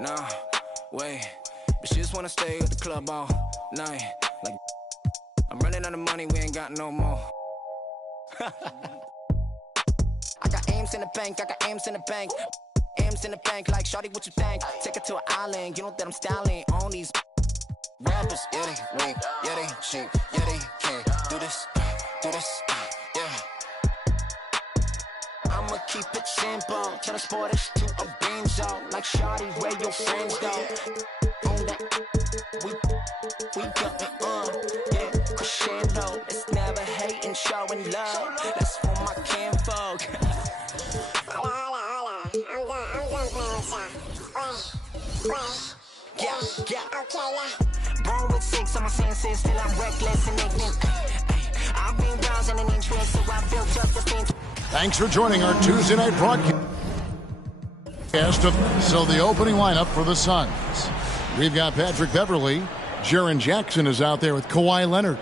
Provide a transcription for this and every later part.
Nah, wait, but she just wanna stay at the club all night. Like, I'm running out of money, we ain't got no more. I got aims in the bank, I got aims in the bank. Aims in the bank, like, shawty, what you think? Take it to an island, you know that I'm styling on these rappers. Yeah, they weak, yeah, they cheap, yeah, they can't do this, yeah. I'ma keep it simple, transport it to a benzo. Like, shawty, where your friends go? On that, we got it, yeah, crescendo. It's never hating, showing love. That's for my kinfolk. Yeah. Okay, now. Born with 6 on my senses, still I'm reckless and ignorant. I've been browsing an interest, so I built up the fence. Thanks for joining our Tuesday night broadcast of the opening lineup for the Suns. We've got Patrick Beverley. Jaren Jackson is out there with Kawhi Leonard.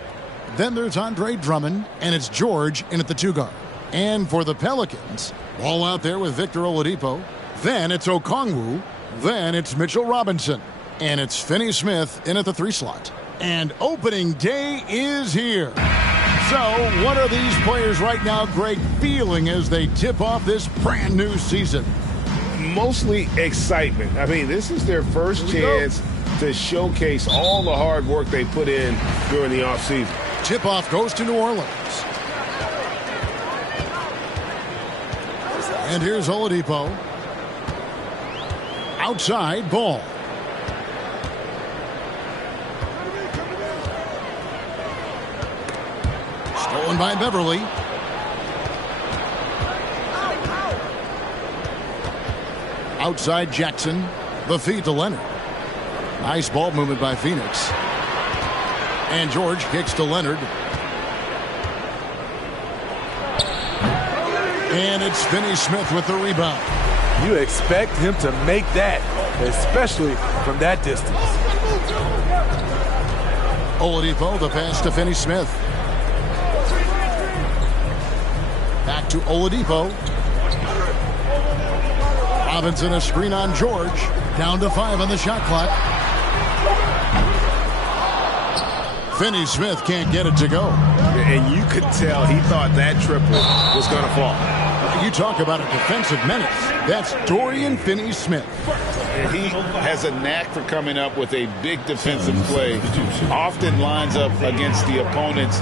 Then there's Andre Drummond, and it's George in at the 2 guard. And for the Pelicans, Wall out there with Victor Oladipo. Then it's Okongwu. Then it's Mitchell Robinson. And it's Finney-Smith in at the 3 slot. And opening day is here. So what are these players right now, Greg, feeling as they tip off this brand new season? Mostly excitement. I mean, this is their first chance to showcase all the hard work they put in during the offseason. Tip-off goes to New Orleans. And here's Oladipo. Outside ball. Stolen by Beverley. Outside Jackson. The feed to Leonard. Nice ball movement by Phoenix. And George kicks to Leonard. And it's Finney-Smith with the rebound. You expect him to make that, especially from that distance. Oladipo, the pass to Finney-Smith. Back to Oladipo. Robinson, a screen on George. Down to 5 on the shot clock. Finney-Smith can't get it to go. And you could tell he thought that triple was going to fall. You talk about a defensive menace. That's Dorian Finney-Smith. He has a knack for coming up with a big defensive play. Often lines up against the opponent's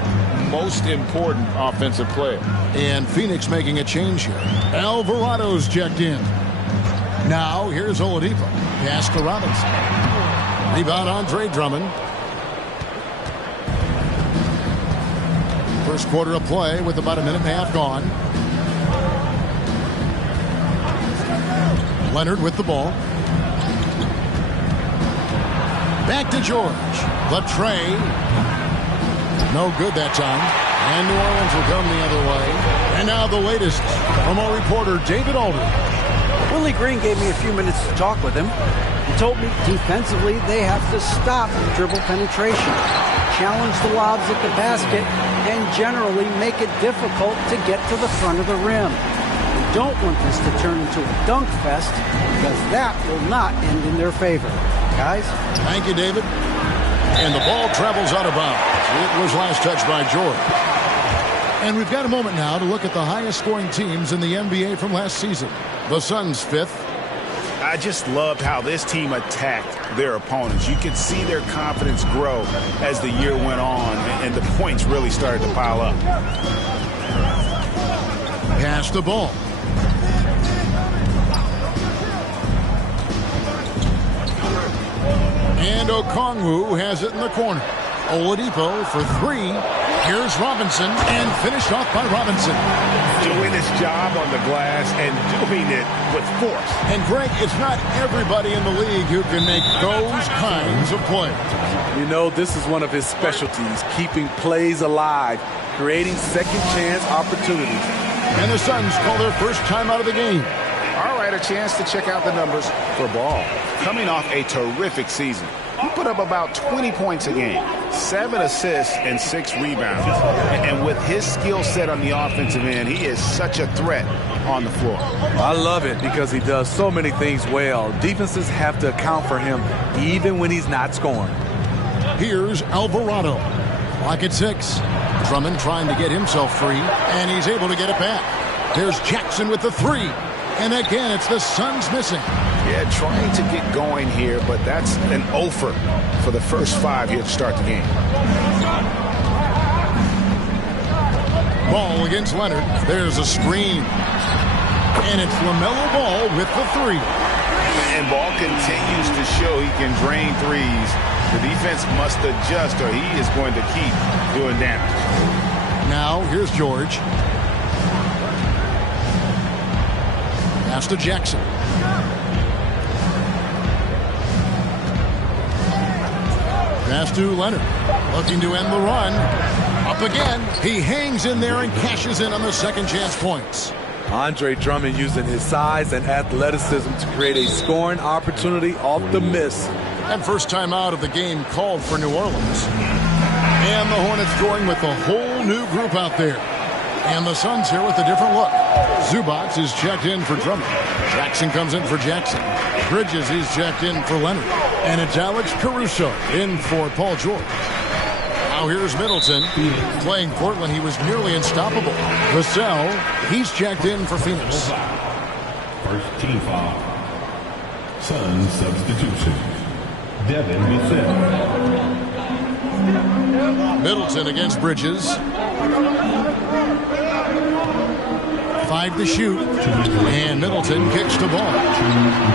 most important offensive player. And Phoenix making a change here. Alvarado's checked in. Now here's Oladipo. Pass to Robinson. Rebound Andre Drummond. First quarter of play with about a minute and a half gone. Leonard with the ball. Back to George. The tray. No good that time. And New Orleans will come the other way. And now the latest from our reporter, David Aldridge. Willie Green gave me a few minutes to talk with him. He told me defensively they have to stop dribble penetration, challenge the lobs at the basket, and generally make it difficult to get to the front of the rim. We don't want this to turn into a dunk fest because that will not end in their favor. Guys? Thank you, David. And the ball travels out of bounds. It was last touched by George. And we've got a moment now to look at the highest scoring teams in the NBA from last season. The Suns 5th. I just loved how this team attacked their opponents. You could see their confidence grow as the year went on, and the points really started to pile up. Pass the ball. And Okongwu has it in the corner. Oladipo for 3. Here's Robinson, and finished off by Robinson. Doing his job on the glass and doing it with force. And Greg, it's not everybody in the league who can make those kinds of plays. You know, this is one of his specialties, keeping plays alive, creating second chance opportunities. And the Suns call their first time out of the game. All right, a chance to check out the numbers for Ball. Coming off a terrific season. He put up about 20 points a game, 7 assists and 6 rebounds. And with his skill set on the offensive end, he is such a threat on the floor. I love it because he does so many things well. Defenses have to account for him even when he's not scoring. Here's Alvarado. Clock at 6. Drummond trying to get himself free, and he's able to get it back. There's Jackson with the 3. And again, it's the Suns missing. Yeah, trying to get going here, but that's an offer for the first 5 here to start the game. Ball against Leonard. There's a screen. And it's LaMelo Ball with the 3. And Ball continues to show he can drain threes. The defense must adjust or he is going to keep doing damage. Now, here's George. Pass to Jackson. Pass to Leonard. Looking to end the run. Up again. He hangs in there and cashes in on the second chance points. Andre Drummond using his size and athleticism to create a scoring opportunity off the miss. And first time out of the game called for New Orleans. And the Hornets going with a whole new group out there. And the Suns here with a different look. Zubac is checked in for Drummond. Jackson comes in for Jackson. Bridges is checked in for Leonard. And it's Alex Caruso in for Paul George. Now here's Middleton. Playing Portland, he was nearly unstoppable. Vassell, he's checked in for Phoenix. First team foul. Suns substitution. Devin Vassell. Middleton against Bridges. 5 to shoot. And Middleton kicks the ball.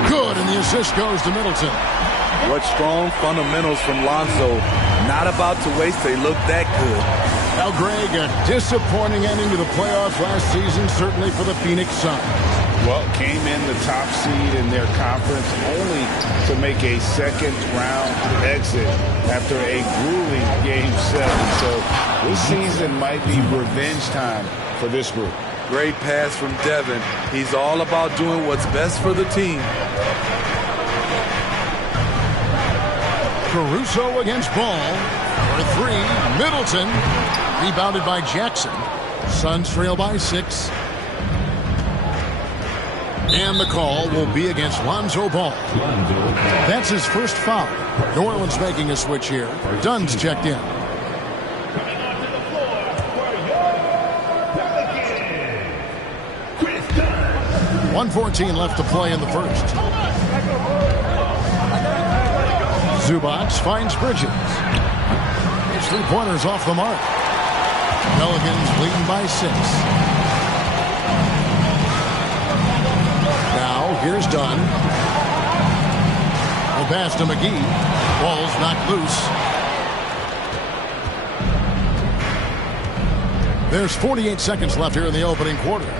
Good, and the assist goes to Middleton. What strong fundamentals from Lonzo. Not about to waste, they look that good. Now, Greg, a disappointing ending to the playoffs last season, certainly for the Phoenix Suns. Well, came in the top seed in their conference only to make a second-round exit after a grueling Game 7. So this season might be revenge time for this group. Great pass from Devin. He's all about doing what's best for the team. Caruso against Ball. For 3, Middleton. Rebounded by Jackson. Suns trail by 6. And the call will be against Lonzo Ball. That's his first foul. New Orleans making a switch here. Dunn's checked in. .114 left to play in the first. Zubac finds Bridges. His 3-pointers off the mark. Pelicans leading by 6. Now, here's Dunn. The pass to McGee. Ball's knocked loose. There's 48 seconds left here in the opening quarter.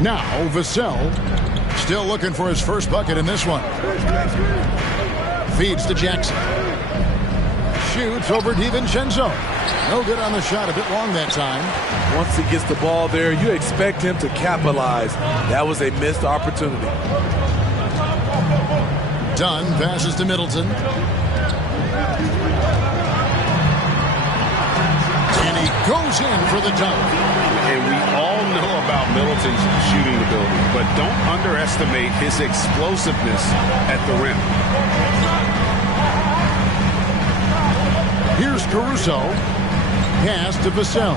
Now, Vassell still looking for his first bucket in this one. Feeds to Jackson. Shoots over DiVincenzo. No good on the shot, a bit long that time. Once he gets the ball there, you expect him to capitalize. That was a missed opportunity. Dunn passes to Middleton. And he goes in for the dunk. And we all know about Middleton's shooting ability, but don't underestimate his explosiveness at the rim. Here's Caruso. Pass to Vassell.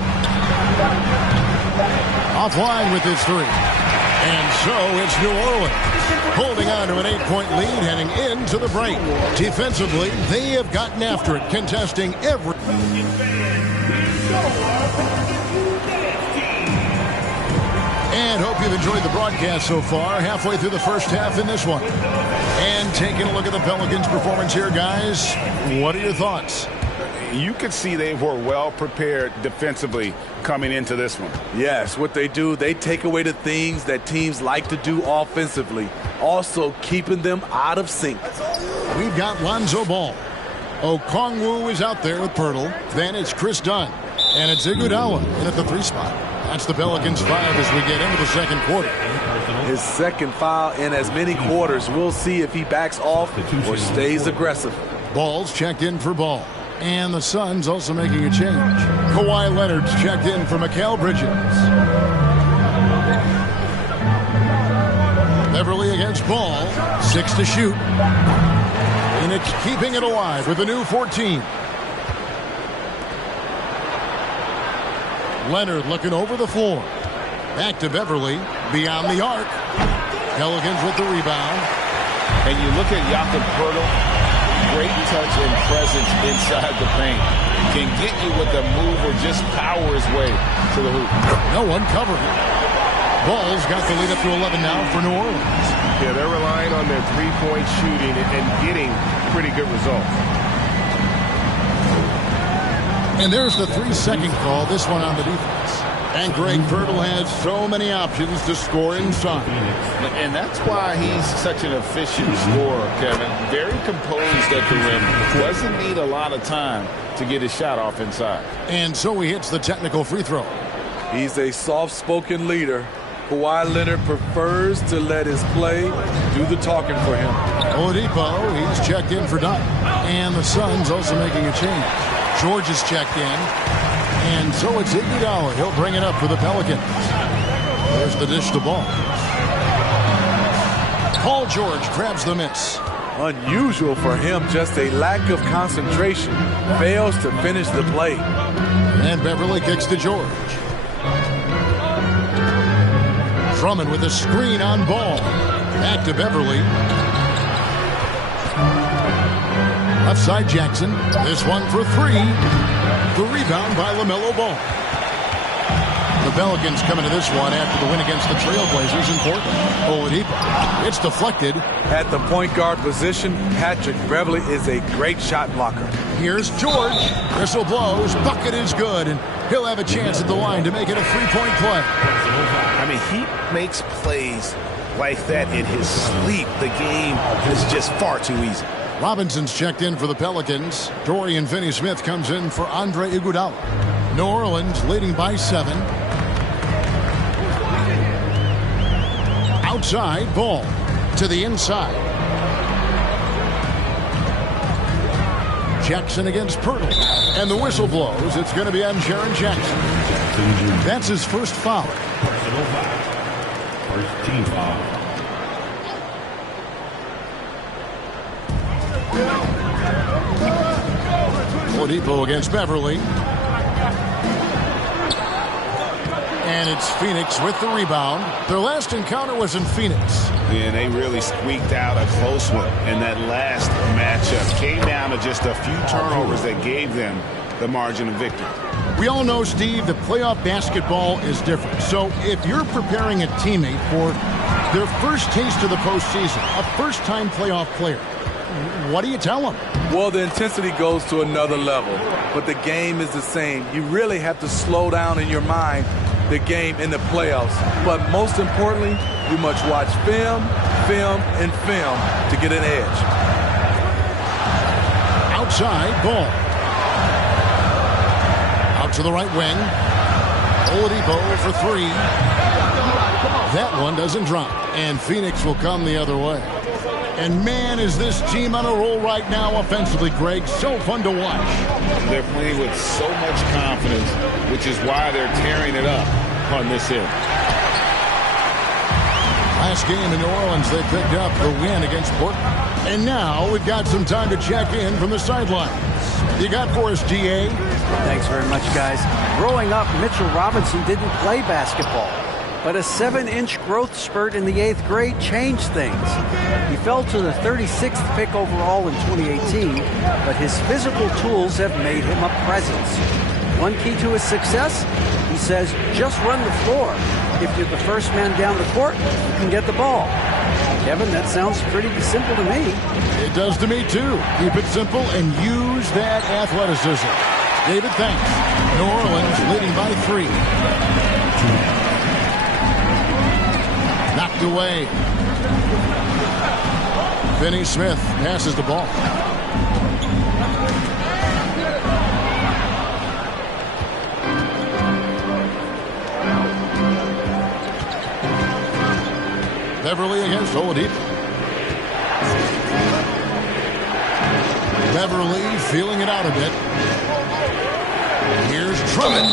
Offline with his 3. And so it's New Orleans holding on to an 8-point lead heading into the break. Defensively, they have gotten after it, contesting every... And hope you've enjoyed the broadcast so far. Halfway through the first half in this one. And taking a look at the Pelicans' performance here, guys. What are your thoughts? You could see they were well prepared defensively coming into this one. Yes, what they do, they take away the things that teams like to do offensively, also keeping them out of sync. We've got Lonzo Ball. Okongwu is out there with Pirtle. Then it's Chris Dunn. And it's Iguodala in at the 3 spot. That's the Pelicans 5 as we get into the second quarter. His second foul in as many quarters. We'll see if he backs off or stays aggressive. Ball's checked in for Ball. And the Suns also making a change. Kawhi Leonard's checked in for Mikal Bridges. Beverly against Ball. 6 to shoot. And it's keeping it alive with a new 14. Leonard looking over the floor. Back to Beverly. Beyond the arc. Pelicans with the rebound. And you look at Jakob Poeltl, great touch and presence inside the paint. Can get you with a move or just power his way to the hoop. No one covering. Ball's got the lead up to 11 now for New Orleans. Yeah, they're relying on their three-point shooting and getting pretty good results. And there's the 3-second call, this one on the defense. And Greg Poeltl has so many options to score inside. And that's why he's such an efficient scorer, Kevin. Very composed at the rim. Doesn't need a lot of time to get his shot off inside. And so he hits the technical free throw. He's a soft-spoken leader. Kawhi Leonard prefers to let his play do the talking for him. Oladipo, he's checked in for Dunn. And the Suns also making a change. George is checked in. And so it's Iguodala. He'll bring it up for the Pelicans. There's the dish to Ball. Paul George grabs the miss. Unusual for him, just a lack of concentration. Fails to finish the play. And Beverly kicks to George. Drummond with a screen on Ball. Back to Beverly. Left side Jackson. This one for 3. The rebound by LaMelo Ball. The Pelicans coming to this one after the win against the Trailblazers in Portland. Oladipo. It's deflected. At the point guard position, Patrick Beverly is a great shot blocker. Here's George. Whistle blows. Bucket is good. And he'll have a chance at the line to make it a 3-point play. I mean, he makes plays like that in his sleep. The game is just far too easy. Robinson's checked in for the Pelicans. Dorian Finney-Smith comes in for Andre Iguodala. New Orleans leading by 7. Outside, Ball to the inside. Jackson against Poeltl. And the whistle blows. It's going to be on Jaren Jackson. That's his first foul. First team foul. Oladipo against Beverly. And it's Phoenix with the rebound. Their last encounter was in Phoenix. And they really squeaked out a close one in that last matchup. Came down to just a few turnovers that gave them the margin of victory. We all know, Steve, that playoff basketball is different. So if you're preparing a teammate for their first taste of the postseason, a first-time playoff player, what do you tell them? Well, the intensity goes to another level, but the game is the same. You really have to slow down in your mind the game in the playoffs. But most importantly, you must watch film, and film to get an edge. Outside, Ball. Out to the right wing. Oladipo for 3. That one doesn't drop. And Phoenix will come the other way. And man, is this team on a roll right now offensively, Greg. So fun to watch. They're playing with so much confidence, which is why they're tearing it up on this end. Last game in New Orleans, they picked up the win against Portland. And now we've got some time to check in from the sidelines. You got for us, GA? Thanks very much, guys. Growing up, Mitchell Robinson didn't play basketball. But a 7-inch growth spurt in the 8th grade changed things. He fell to the 36th pick overall in 2018, but his physical tools have made him a presence. One key to his success, he says, just run the floor. If you're the first man down the court, you can get the ball. Kevin, that sounds pretty simple to me. It does to me, too. Keep it simple and use that athleticism. David, thanks. New Orleans leading by 3. Knocked away. Finney-Smith passes the ball. Beverly against Oladipo. Beverly feeling it out a bit. Here's Drummond.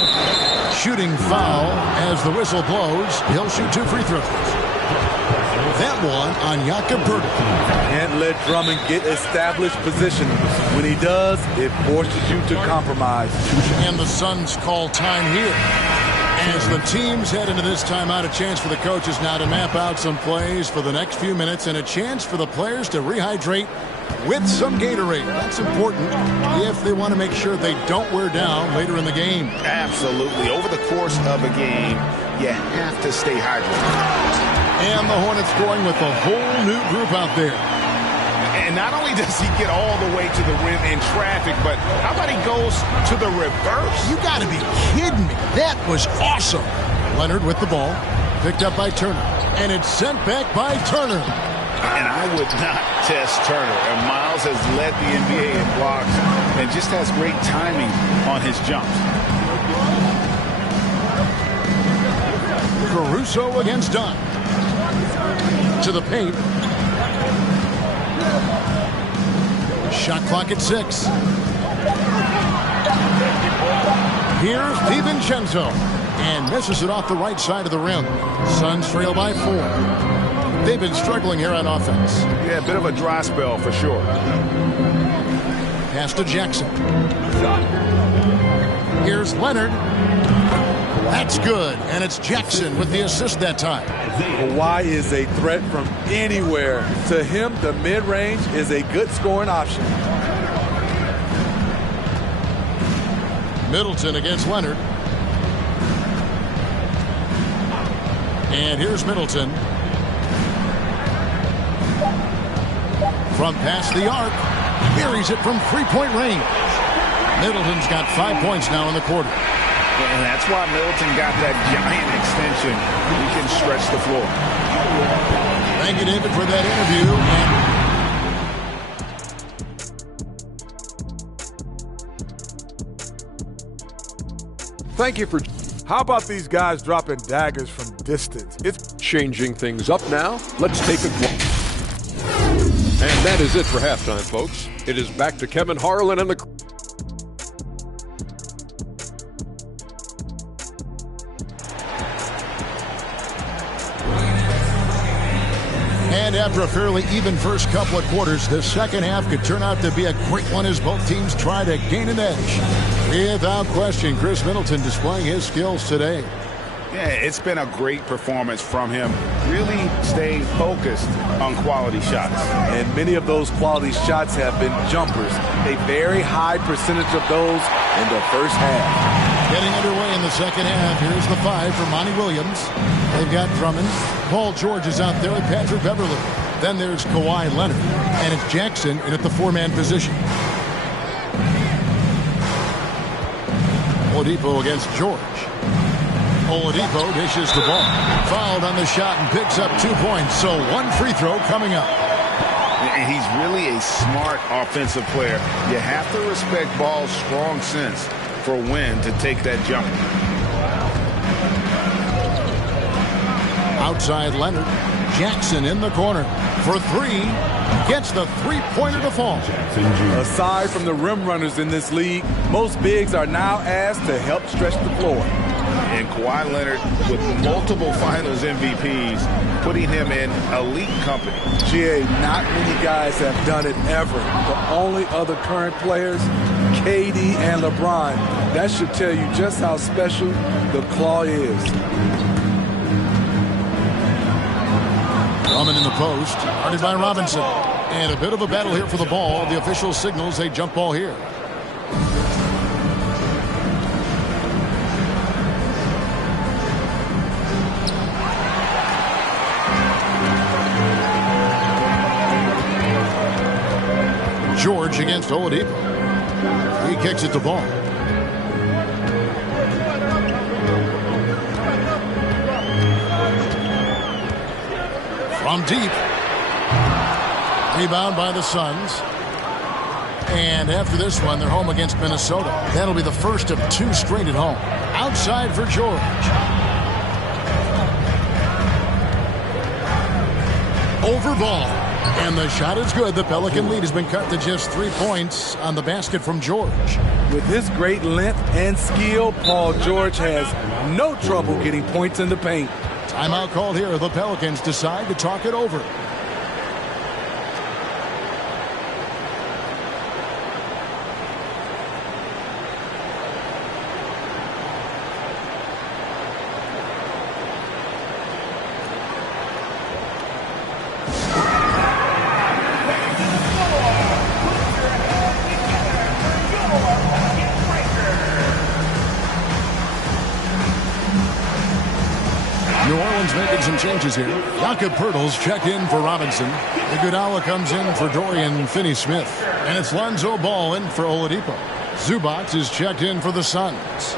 Shooting foul as the whistle blows. He'll shoot 2 free throws. That one on Jakob Poeltl. Can't let Drummond get established position. When he does, it forces you to compromise. And the Suns call time here. As the teams head into this timeout, a chance for the coaches now to map out some plays for the next few minutes and a chance for the players to rehydrate with some Gatorade. That's important if they want to make sure they don't wear down later in the game. Absolutely. Over the course of a game, you have to stay hydrated. And the Hornets going with a whole new group out there. And not only does he get all the way to the rim in traffic, but how about he goes to the reverse? You got to be kidding me. That was awesome. Leonard with the ball. Picked up by Turner. And it's sent back by Turner. And I would not test Turner. And Miles has led the NBA in blocks and just has great timing on his jumps. Caruso against Dunn. To the paint. Shot clock at 6. Here's DiVincenzo. And misses it off the right side of the rim. Suns trail by 4. They've been struggling here on offense. Yeah, a bit of a dry spell for sure. Pass to Jackson. Here's Leonard. That's good. And it's Jackson with the assist that time. Kawhi is a threat from anywhere. To him, the mid-range is a good scoring option. Middleton against Leonard. And here's Middleton. From past the arc. Buries it from three-point range. Middleton's got 5 points now in the quarter. And that's why Middleton got that giant extension. He can stretch the floor. Thank you, David, for that interview. Thank you for... How about these guys dropping daggers from distance? It's changing things up now. Let's take a look. And that is it for halftime, folks. It is back to Kevin Harlan and the... And after a fairly even first couple of quarters, the second half could turn out to be a great one as both teams try to gain an edge. Without question, Chris Middleton displaying his skills today. Yeah, it's been a great performance from him. Really staying focused on quality shots. And many of those quality shots have been jumpers. A very high percentage of those in the first half. Getting underway in the second half. Here's the 5 for Monty Williams. They've got Drummond. Paul George is out there with Patrick Beverly. Then there's Kawhi Leonard. And it's Jackson in at the 4-man position. Oladipo against George. Oladipo dishes the ball. Fouled on the shot and picks up 2 points. So 1 free throw coming up. And he's really a smart offensive player. You have to respect Ball's strong sense for when to take that jump. Outside Leonard. Jackson in the corner for 3. Gets the three-pointer to fall. Aside from the rim runners in this league, most bigs are now asked to help stretch the floor. And Kawhi Leonard with multiple finals MVPs, putting him in elite company. GA, not many guys have done it ever. The only other current players, KD and LeBron. That should tell you just how special the claw is. Drummond in the post, guarded by Robinson. And a bit of a battle here for the ball. The official signals a jump ball here. George against Oladipo. He kicks it to ball. From deep. Rebound by the Suns. And after this one, they're home against Minnesota. That'll be the first of 2 straight at home. Outside for George. over Ball. And the shot is good. The Pelican lead has been cut to just 3 points on the basket from George. With his great length and skill, Paul George has no trouble getting points in the paint. Timeout called here. The Pelicans decide to talk it over. New Orleans making some changes here. Jakob Poeltl's checked in for Robinson. Iguodala comes in for Dorian Finney-Smith. And it's Lonzo Ball in for Oladipo. Zubac is checked in for the Suns.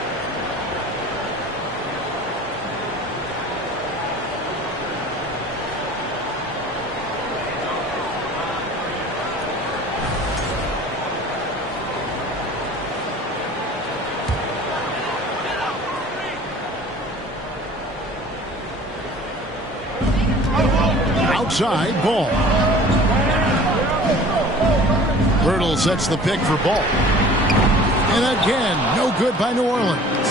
Outside, Ball. Poeltl sets the pick for Ball. And again, no good by New Orleans.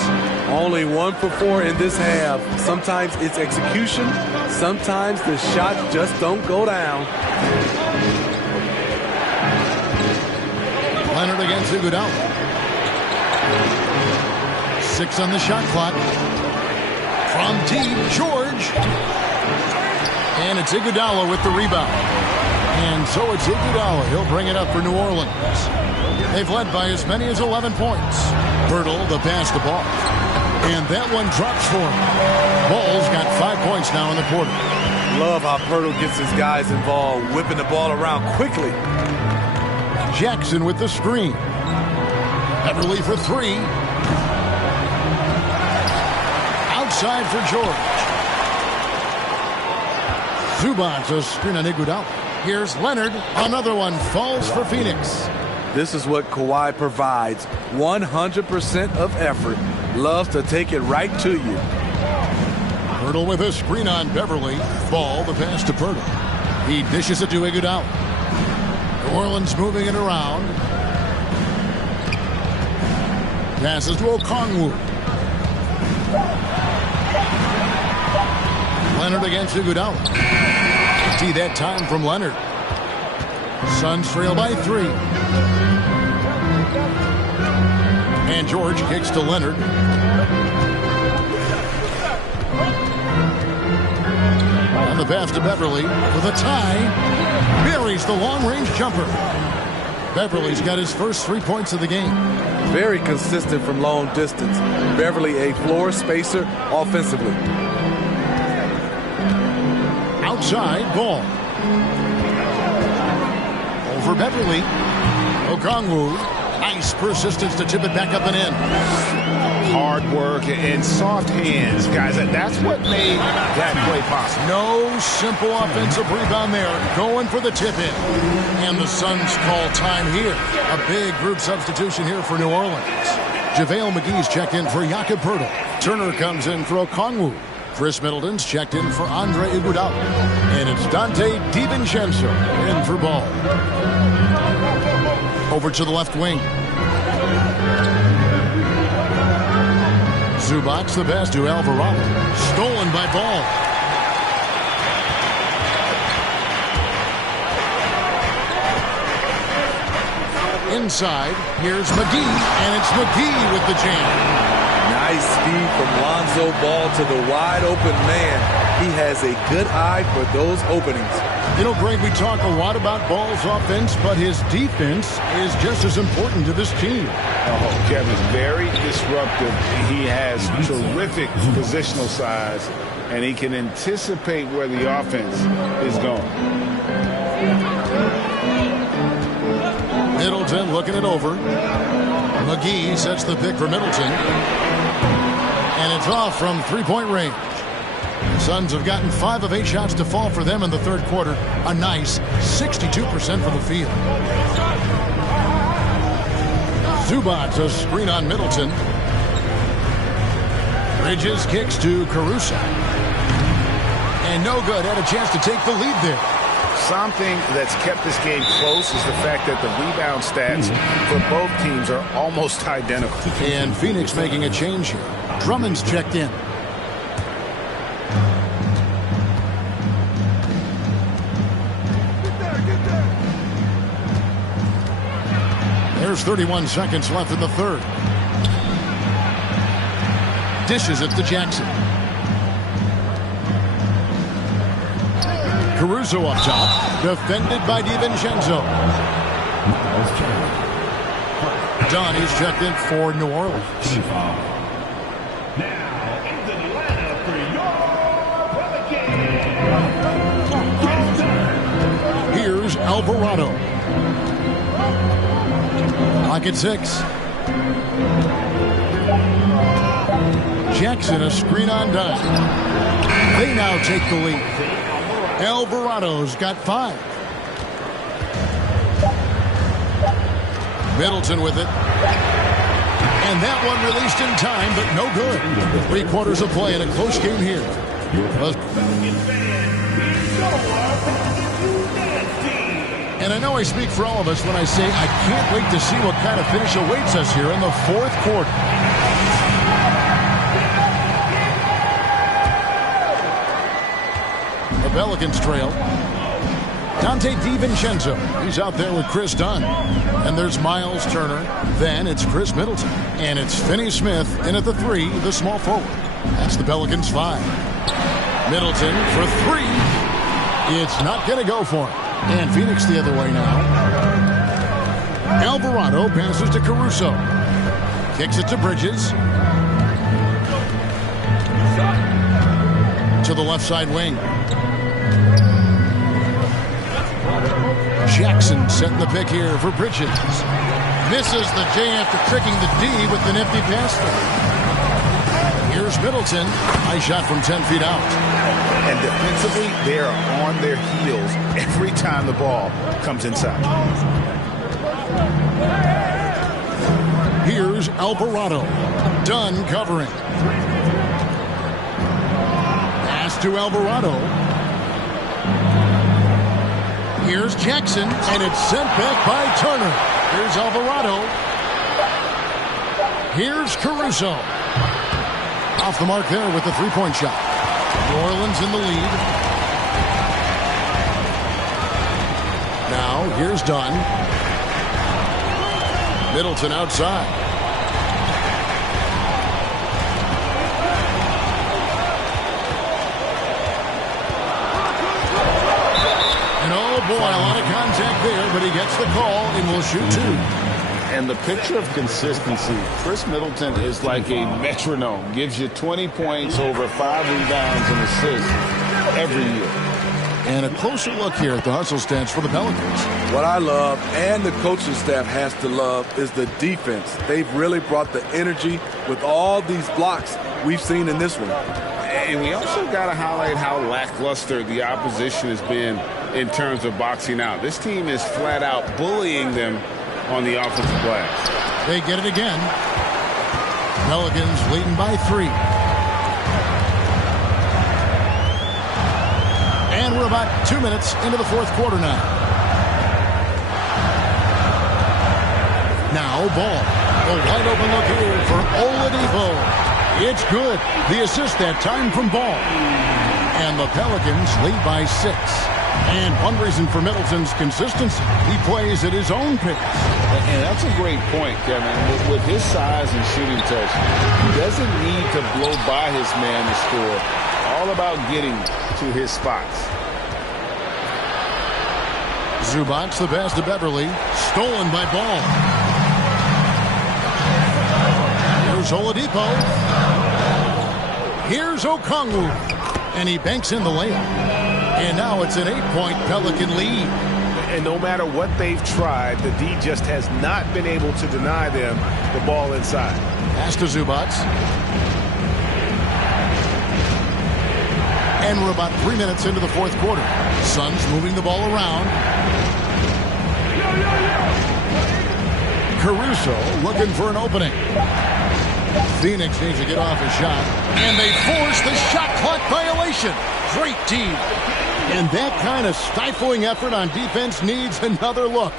Only 1 for 4 in this half. Sometimes it's execution. Sometimes the shots just don't go down. Leonard against Iguodala. 6 on the shot clock. From deep, George. And it's Iguodala with the rebound. And so it's Iguodala. He'll bring it up for New Orleans. They've led by as many as 11 points. Poeltl, the pass to Ball. And that one drops for him. Ball's got 5 points now in the quarter. Love how Poeltl gets his guys involved, whipping the ball around quickly. Jackson with the screen. Beverly for 3. Outside for George. Zubac, a screen on Iguodala. Here's Leonard. Another one falls for Phoenix. This is what Kawhi provides. 100% of effort. Loves to take it right to you. Poeltl with a screen on Beverly. Ball, the pass to Poeltl. He dishes it to Iguodala. New Orleans moving it around. Passes to Okongwu. Leonard against Iguodala. See that time from Leonard. Suns trail by 3. And George kicks to Leonard. On the pass to Beverly with a tie. Buries the long-range jumper. Beverly's got his first 3 points of the game. Very consistent from long distance. Beverly a floor spacer offensively. Outside, Ball. Over Beverly. Okongwu. Nice persistence to tip it back up and in. Hard work and soft hands, guys. That's what made that play possible. No simple offensive rebound there. Going for the tip-in. And the Suns call time here. A big group substitution here for New Orleans. JaVale McGee's checked in for Jakob Poeltl. Turner comes in for Okongwu. Chris Middleton's checked in for Andre Iguodala. And it's Dante DiVincenzo in for Ball. Over to the left wing. Zubac the pass to Alvarado. Stolen by Ball. Inside, here's McGee, and it's McGee with the jam. Nice speed from Lonzo Ball to the wide open man. He has a good eye for those openings. You know, Greg, we talk a lot about Ball's offense, but his defense is just as important to this team. Oh, Kevin's very disruptive. He has terrific positional size, and he can anticipate where the offense is going. Middleton looking it over. McGee sets the pick for Middleton. And it's off from three-point range. The Suns have gotten 5 of 8 shots to fall for them in the third quarter. A nice 62% from the field. Zubac, a screen on Middleton. Bridges kicks to Caruso. And no good. Had a chance to take the lead there. Something that's kept this game close is the fact that the rebound stats for both teams are almost identical. And Phoenix making a change here. Drummond's checked in. There's 31 seconds left in the third. Dishes it to Jackson. Caruso up top, defended by DiVincenzo. Dunn is checked in for New Orleans. Here's Alvarado. Clock at 6. Jackson, a screen on Dunn. They now take the lead. Alvarado's got 5. Middleton with it. And that one released in time, but no good. 3 quarters of play in a close game here. And I know I speak for all of us when I say I can't wait to see what kind of finish awaits us here in the 4th quarter. The Pelicans trail. Dante DiVincenzo. He's out there with Chris Dunn. And there's Miles Turner. Then it's Chris Middleton. And it's Finney Smith in at the 3, the small forward. That's the Pelicans' 5. Middleton for 3. It's not going to go for him. And Phoenix the other way now. Alvarado passes to Caruso. Kicks it to Bridges. To the left side wing. Jackson setting the pick here for Bridges. Misses the J after tricking the D with the nifty pass. Here's Middleton. Nice shot from 10 feet out. And defensively, they are on their heels every time the ball comes inside. Here's Alvarado. Dunn covering. Pass to Alvarado. Here's Jackson, and it's sent back by Turner. Here's Alvarado. Here's Caruso. Off the mark there with the 3-point shot. New Orleans in the lead. Now, here's Dunn. Middleton outside. And oh boy, a lot of contact there, but he gets the call and will shoot 2. And the picture of consistency, Chris Middleton is like a metronome. Gives you 20 points, over 5 rebounds and assists every year. And a closer look here at the hustle stats for the Pelicans. What I love, and the coaching staff has to love, is the defense. They've really brought the energy with all these blocks we've seen in this one. And we also got to highlight how lackluster the opposition has been in terms of boxing out. This team is flat out bullying them on the offensive glass. They get it again. Pelicans leading by 3. And we're about 2 minutes into the 4th quarter now. Now Ball. The wide open look here for Oladipo. It's good. The assist that time from Ball. And the Pelicans lead by 6. And one reason for Middleton's consistency, he plays at his own pace. And that's a great point, Kevin. With his size and shooting touch, he doesn't need to blow by his man to score. All about getting to his spots. Zubac, the pass to Beverly. Stolen by Ball. Here's Oladipo. Here's Okongwu. And he banks in the layup. And now it's an 8-point Pelican lead. And no matter what they've tried, the D just has not been able to deny them the ball inside. Pass to Zubac. And we're about 3 minutes into the 4th quarter. Suns moving the ball around. Caruso looking for an opening. Phoenix needs to get off a shot. And they force the shot clock violation. Great team. And that kind of stifling effort on defense needs another look.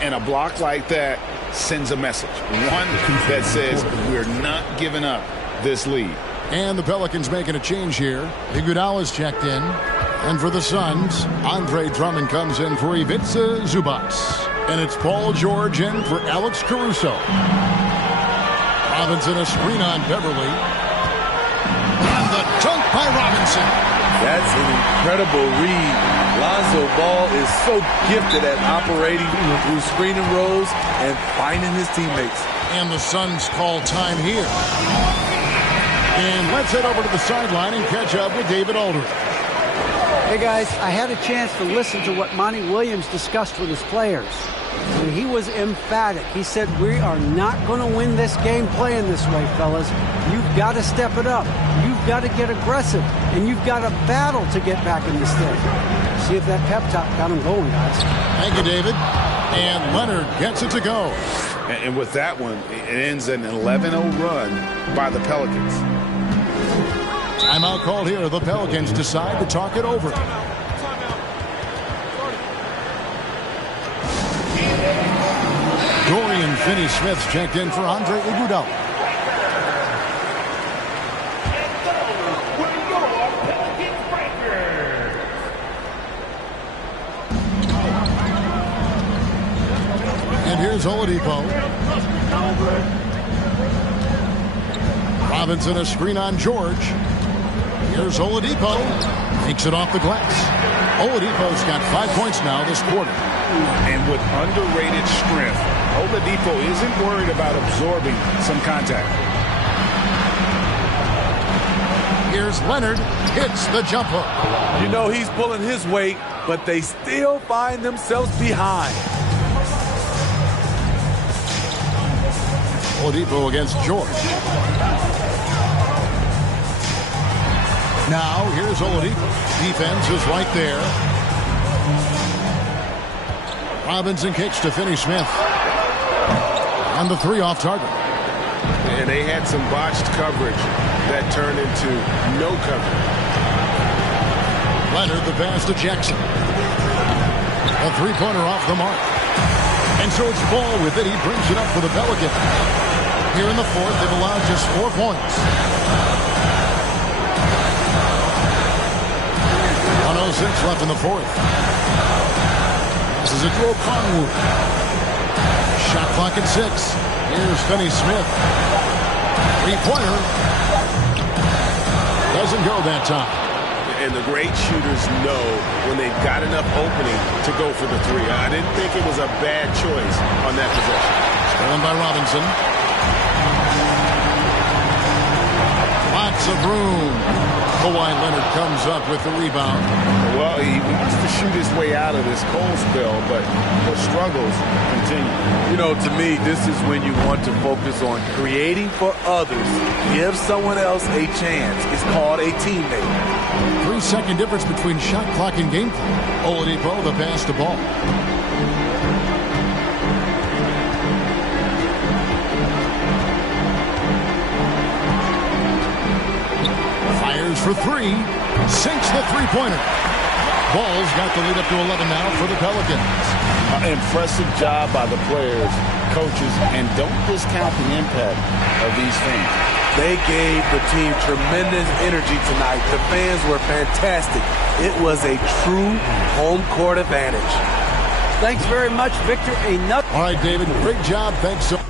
And a block like that sends a message. One that says we're not giving up this lead. And the Pelicans making a change here. Iguodala's checked in. And for the Suns, Andre Drummond comes in for Ivica Zubac. And it's Paul George in for Alex Caruso. Robinson a screen on Beverly. And the dunk by Robinson. That's an incredible read. Lonzo Ball is so gifted at operating through screening roles and finding his teammates. And the Suns call time here. And let's head over to the sideline and catch up with David Aldridge. Hey guys, I had a chance to listen to what Monty Williams discussed with his players. And he was emphatic. He said, we are not going to win this game playing this way, fellas. You've got to step it up. You've got to get aggressive. And you've got to battle to get back in this thing. See if that pep talk got him going, guys. Thank you, David. And Leonard gets it to go. And with that one, it ends an 11-0 run by the Pelicans. Timeout called here. The Pelicans decide to talk it over. Dorian Finney-Smith checked in for Andre Iguodala. And here's Oladipo. Robinson a screen on George. Here's Oladipo. Takes it off the glass. Oladipo's got 5 points now this quarter. And with underrated strength, Oladipo isn't worried about absorbing some contact. Here's Leonard. Hits the jump hook. You know he's pulling his weight, but they still find themselves behind. Oladipo against George. Now, here's Oladipo. Defense is right there. Robinson kicks to Finney-Smith. And the three off target. And they had some botched coverage that turned into no coverage. Leonard, the pass to Jackson. A three-pointer off the mark. And so it's Ball with it. He brings it up for the Pelicans. Here in the fourth, they've allowed just 4 points. 1:06 left in the fourth. This is a dual Conwood. Shot clock at 6. Here's Finney-Smith. Three-pointer. Doesn't go that time. And the great shooters know when they've got enough opening to go for the three. I didn't think it was a bad choice on that possession. Stolen by Robinson. Lots of room. Kawhi Leonard comes up with the rebound. Well, he wants to shoot his way out of this cold spell, but the struggles continue. You know, to me, this is when you want to focus on creating for others. Give someone else a chance. It's called a teammate. 3-second difference between shot clock and game clock. Oladipo, the pass to Ball. Fires for three. Sinks the three-pointer. Ball's got the lead up to 11 now for the Pelicans. Impressive job by the players, coaches, and don't discount the impact of these things. They gave the team tremendous energy tonight. The fans were fantastic. It was a true home court advantage. Thanks very much, Victor. All right, David, great job. Thanks so much.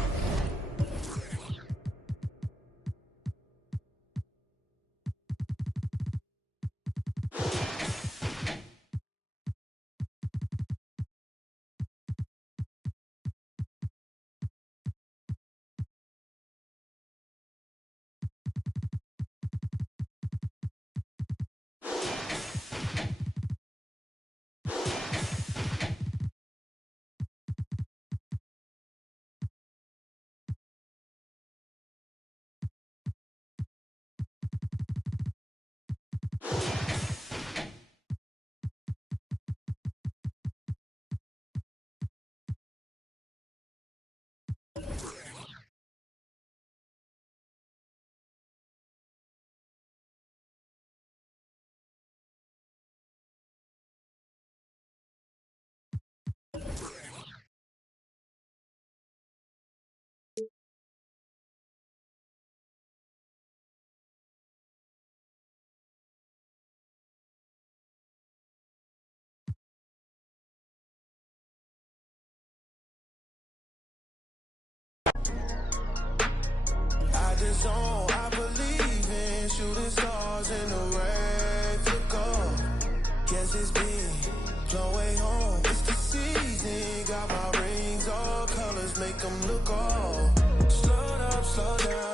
the zone, I believe in shooting stars in the red to go. Guess it's big, flow way home. It's the season, got my rings, all colors make them look all. Slow up, slow down.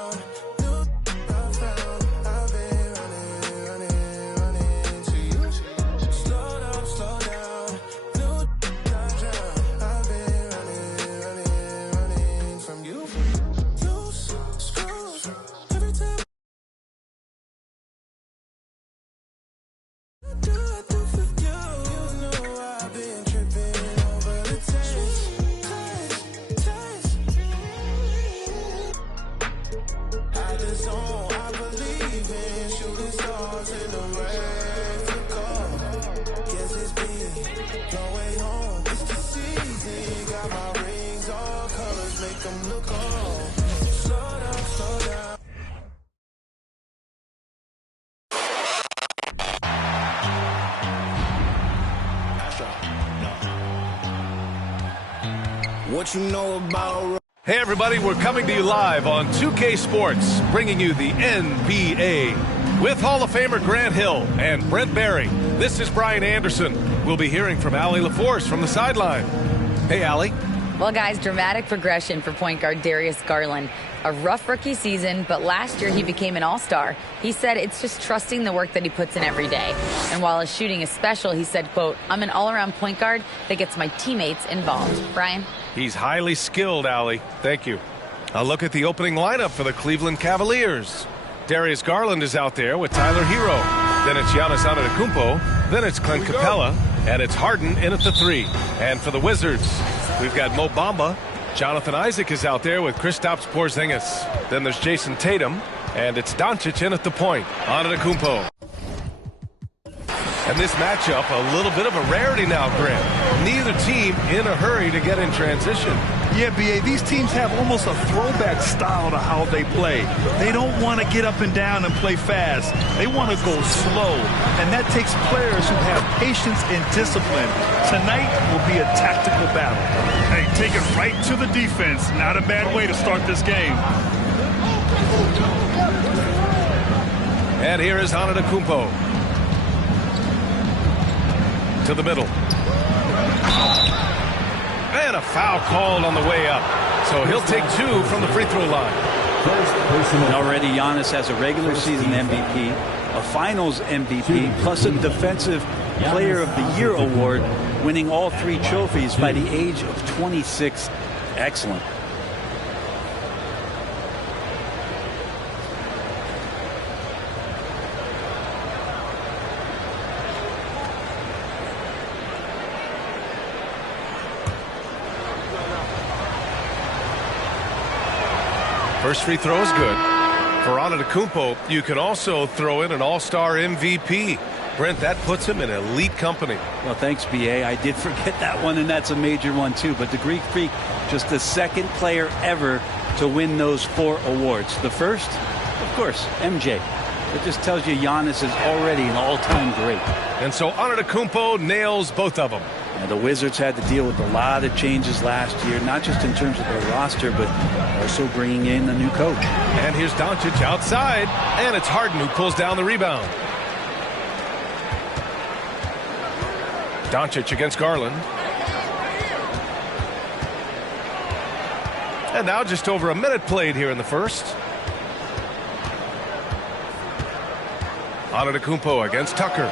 What you know about... Hey everybody, we're coming to you live on 2K Sports, bringing you the NBA with Hall of Famer Grant Hill and Brent Barry. This is Brian Anderson. We'll be hearing from Allie LaForce from the sideline. Hey Allie. Well guys, dramatic progression for point guard Darius Garland. A rough rookie season, but last year he became an all-star. He said it's just trusting the work that he puts in every day. And while his shooting is special, he said, quote, I'm an all-around point guard that gets my teammates involved. Brian? He's highly skilled, Allie. Thank you. A look at the opening lineup for the Cleveland Cavaliers. Darius Garland is out there with Tyler Hero. Then it's Giannis Antetokounmpo. Then it's Clint Capella. And it's Harden in at the 3. And for the Wizards, we've got Mo Bamba. Jonathan Isaac is out there with Kristaps Porzingis. Then there's Jason Tatum. And it's Doncic in at the point. Antetokounmpo. And this matchup, a little bit of a rarity now, Grant. Neither team in a hurry to get in transition. Yeah, B.A., these teams have almost a throwback style to how they play. They don't want to get up and down and play fast. They want to go slow, and that takes players who have patience and discipline. Tonight will be a tactical battle. Hey, take it right to the defense. Not a bad way to start this game. And here is Antetokounmpo. To the middle. And a foul called on the way up. So he'll take 2 from the free throw line. And already Giannis has a regular season MVP, a finals MVP, plus a defensive player of the year award, winning all 3 trophies by the age of 26. Excellent. First free throw is good. For Antetokounmpo, you can also throw in an all-star MVP. Brent, that puts him in elite company. Well, thanks, B.A. I did forget that one, and that's a major one, too. But the Greek Freak, just the second player ever to win those 4 awards. The first, of course, MJ. It just tells you Giannis is already an all-time great. And so Antetokounmpo nails both of them. Now, the Wizards had to deal with a lot of changes last year, not just in terms of their roster, but also bringing in a new coach. And here's Doncic outside, and it's Harden who pulls down the rebound. Doncic against Garland. And now just over a minute played here in the first. Antetokounmpo against Tucker.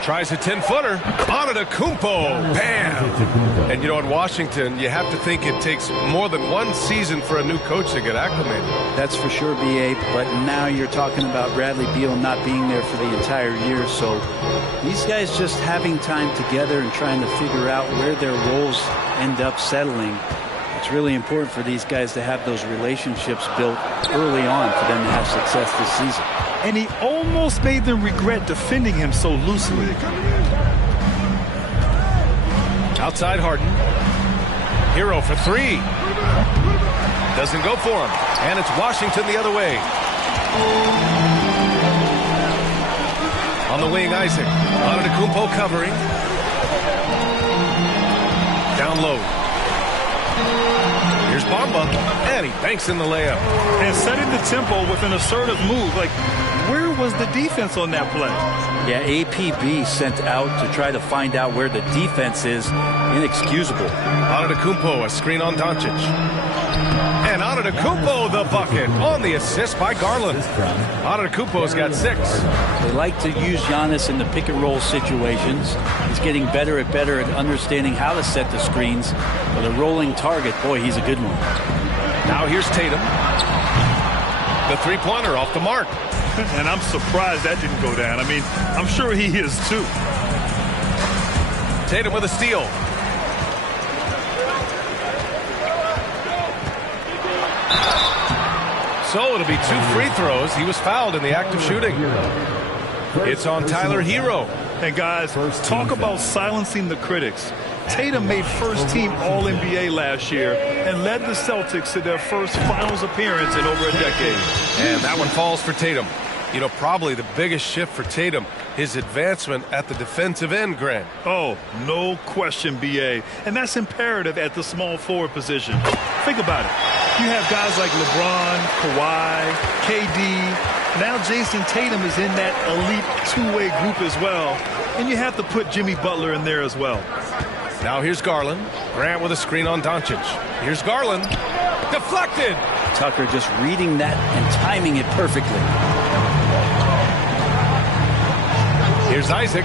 Tries a 10-footer. Antetokounmpo. Bam! And you know, in Washington, you have to think it takes more than 1 season for a new coach to get acclimated. That's for sure, B.A., but now you're talking about Bradley Beal not being there for the entire year, so these guys just having time together and trying to figure out where their roles end up settling. It's really important for these guys to have those relationships built early on for them to have success this season. And he almost made them regret defending him so loosely. Outside Harden. Hero for 3. Doesn't go for him. And it's Washington the other way. On the wing, Isaac. Antetokounmpo covering. Down low. Here's Bamba, and he banks in the layup. And setting the tempo with an assertive move. Like, where was the defense on that play? Yeah, APB sent out to try to find out where the defense is. Inexcusable. Antetokounmpo, a screen on Doncic. And Antetokounmpo, the bucket, on the assist by Garland. Antetokounmpo's got 6. They like to use Giannis in the pick-and-roll situations. He's getting better at understanding how to set the screens. But a rolling target, boy, he's a good one. Now here's Tatum. The three-pointer off the mark. And I'm surprised that didn't go down. I mean, I'm sure he is too. Tatum with a steal. So it'll be 2 free throws. He was fouled in the act of shooting. It's on Tyler Hero. And guys, talk about silencing the critics. Tatum made first-team All-NBA last year and led the Celtics to their first finals appearance in over a decade. And that one falls for Tatum. You know, probably the biggest shift for Tatum, his advancement at the defensive end, Grant. Oh, no question, B.A. And that's imperative at the small forward position. Think about it. You have guys like LeBron, Kawhi, KD. Now Jason Tatum is in that elite two-way group as well. And you have to put Jimmy Butler in there as well. Now here's Garland. Grant with a screen on Doncic. Here's Garland. Deflected. Tucker just reading that and timing it perfectly. Here's Isaac.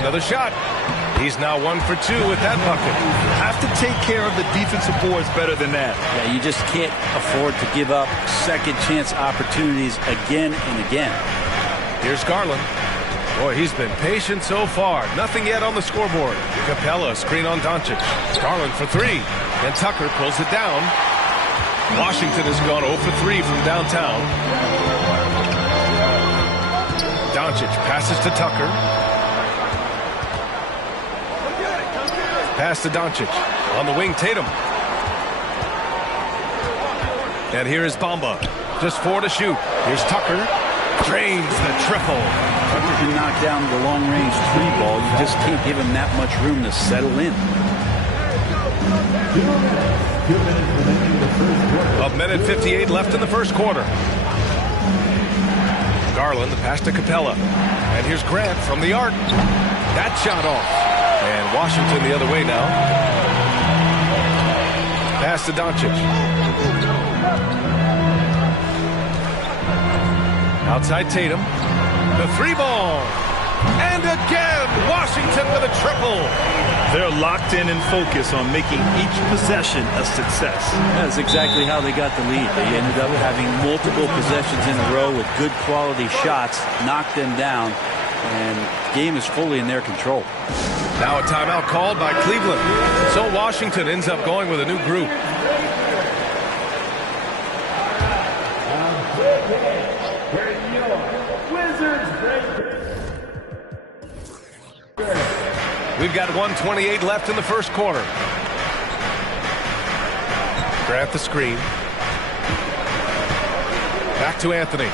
Another shot. He's now 1 for 2 with that bucket. Have to take care of the defensive boards better than that. Yeah, you just can't afford to give up second chance opportunities again and again. Here's Garland. Boy, he's been patient so far. Nothing yet on the scoreboard. Capella, screen on Doncic. Garland for 3. And Tucker pulls it down. Washington has gone 0 for 3 from downtown. Doncic passes to Tucker. Pass to Doncic. On the wing, Tatum. And here is Bamba. Just 4 to shoot. Here's Tucker. Drains the triple. Tucker can knock down the long-range 3 ball. You just can't give him that much room to settle in. A minute 58 left in the first quarter. Garland, the pass to Capella. And here's Grant from the arc. That shot off. And Washington the other way now. Pass to Doncic. Outside Tatum. The 3-ball. And again, Washington with a triple. They're locked in and focused on making each possession a success. That's exactly how they got the lead. They ended up having multiple possessions in a row with good quality shots, knocked them down, and the game is fully in their control. Now a timeout called by Cleveland. So Washington ends up going with a new group. We've got 1:28 left in the first quarter. Grant the screen. Back to Anthony.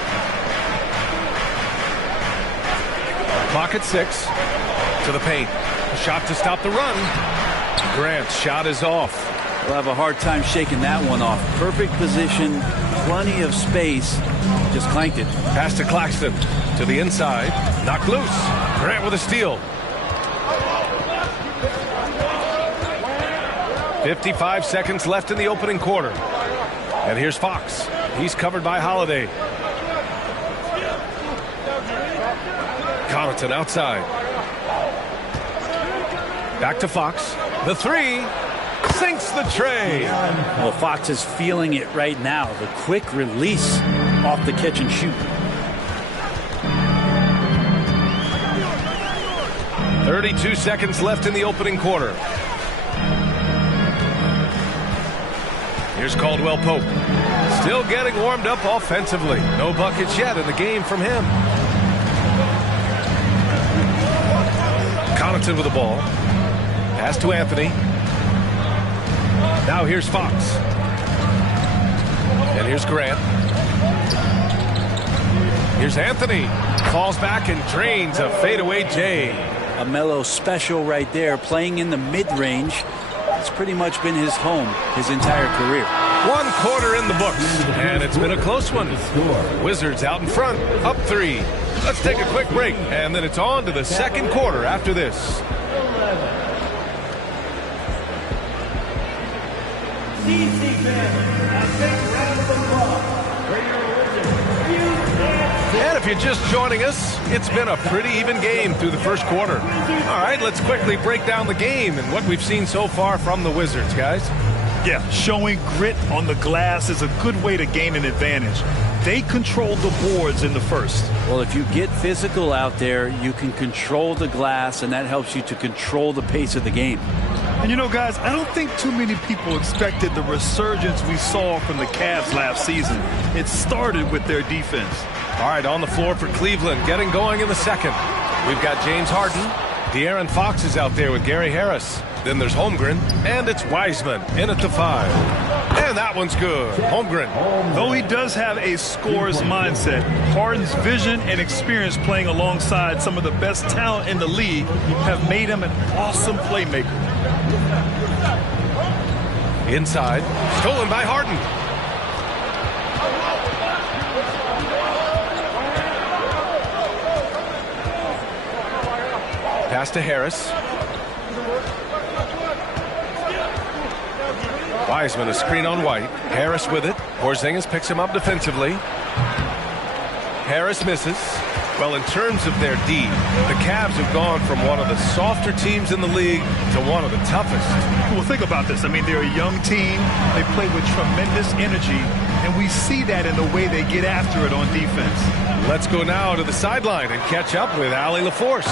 Clock at 6. To the paint. A shot to stop the run. Grant's shot is off. We'll have a hard time shaking that one off. Perfect position, plenty of space. Just clanked it. Pass to Claxton. To the inside. Knocked loose. Grant with a steal. 55 seconds left in the opening quarter. And here's Fox. He's covered by Holiday. Connaughton outside. Back to Fox. The 3 sinks the tray. Well, Fox is feeling it right now. The quick release off the catch and shoot. 32 seconds left in the opening quarter. Here's Caldwell Pope. Still getting warmed up offensively. No buckets yet in the game from him. Connaughton with the ball. Pass to Anthony. Now here's Fox. And here's Grant. Here's Anthony. Falls back and drains a fadeaway J. A Melo special right there, playing in the mid-range. It's pretty much been his home his entire career. 1 quarter in the books, and it's been a close one. Wizards out in front, up 3. Let's take a quick break, and then it's on to the second quarter after this. And if you're just joining us, it's been a pretty even game through the first quarter. All right, let's quickly break down the game and what we've seen so far from the Wizards, guys. Yeah, showing grit on the glass is a good way to gain an advantage. They controlled the boards in the first. Well, if you get physical out there, you can control the glass, and that helps you to control the pace of the game. And you know, guys, I don't think too many people expected the resurgence we saw from the Cavs last season. It started with their defense. All right, on the floor for Cleveland, getting going in the second. We've got James Harden. De'Aaron Fox is out there with Gary Harris. Then there's Holmgren, and it's Wiseman in at the 5. And that one's good. Holmgren. Though he does have a scorer's mindset, Harden's vision and experience playing alongside some of the best talent in the league have made him an awesome playmaker. Inside, stolen by Harden. Pass to Harris. Wiseman, a screen on White. Harris with it. Porzingis picks him up defensively. Harris misses. Well, in terms of their D, the Cavs have gone from one of the softer teams in the league to one of the toughest. Well, think about this. I mean, they're a young team. They play with tremendous energy, and we see that in the way they get after it on defense. Let's go now to the sideline and catch up with Allie LaForce.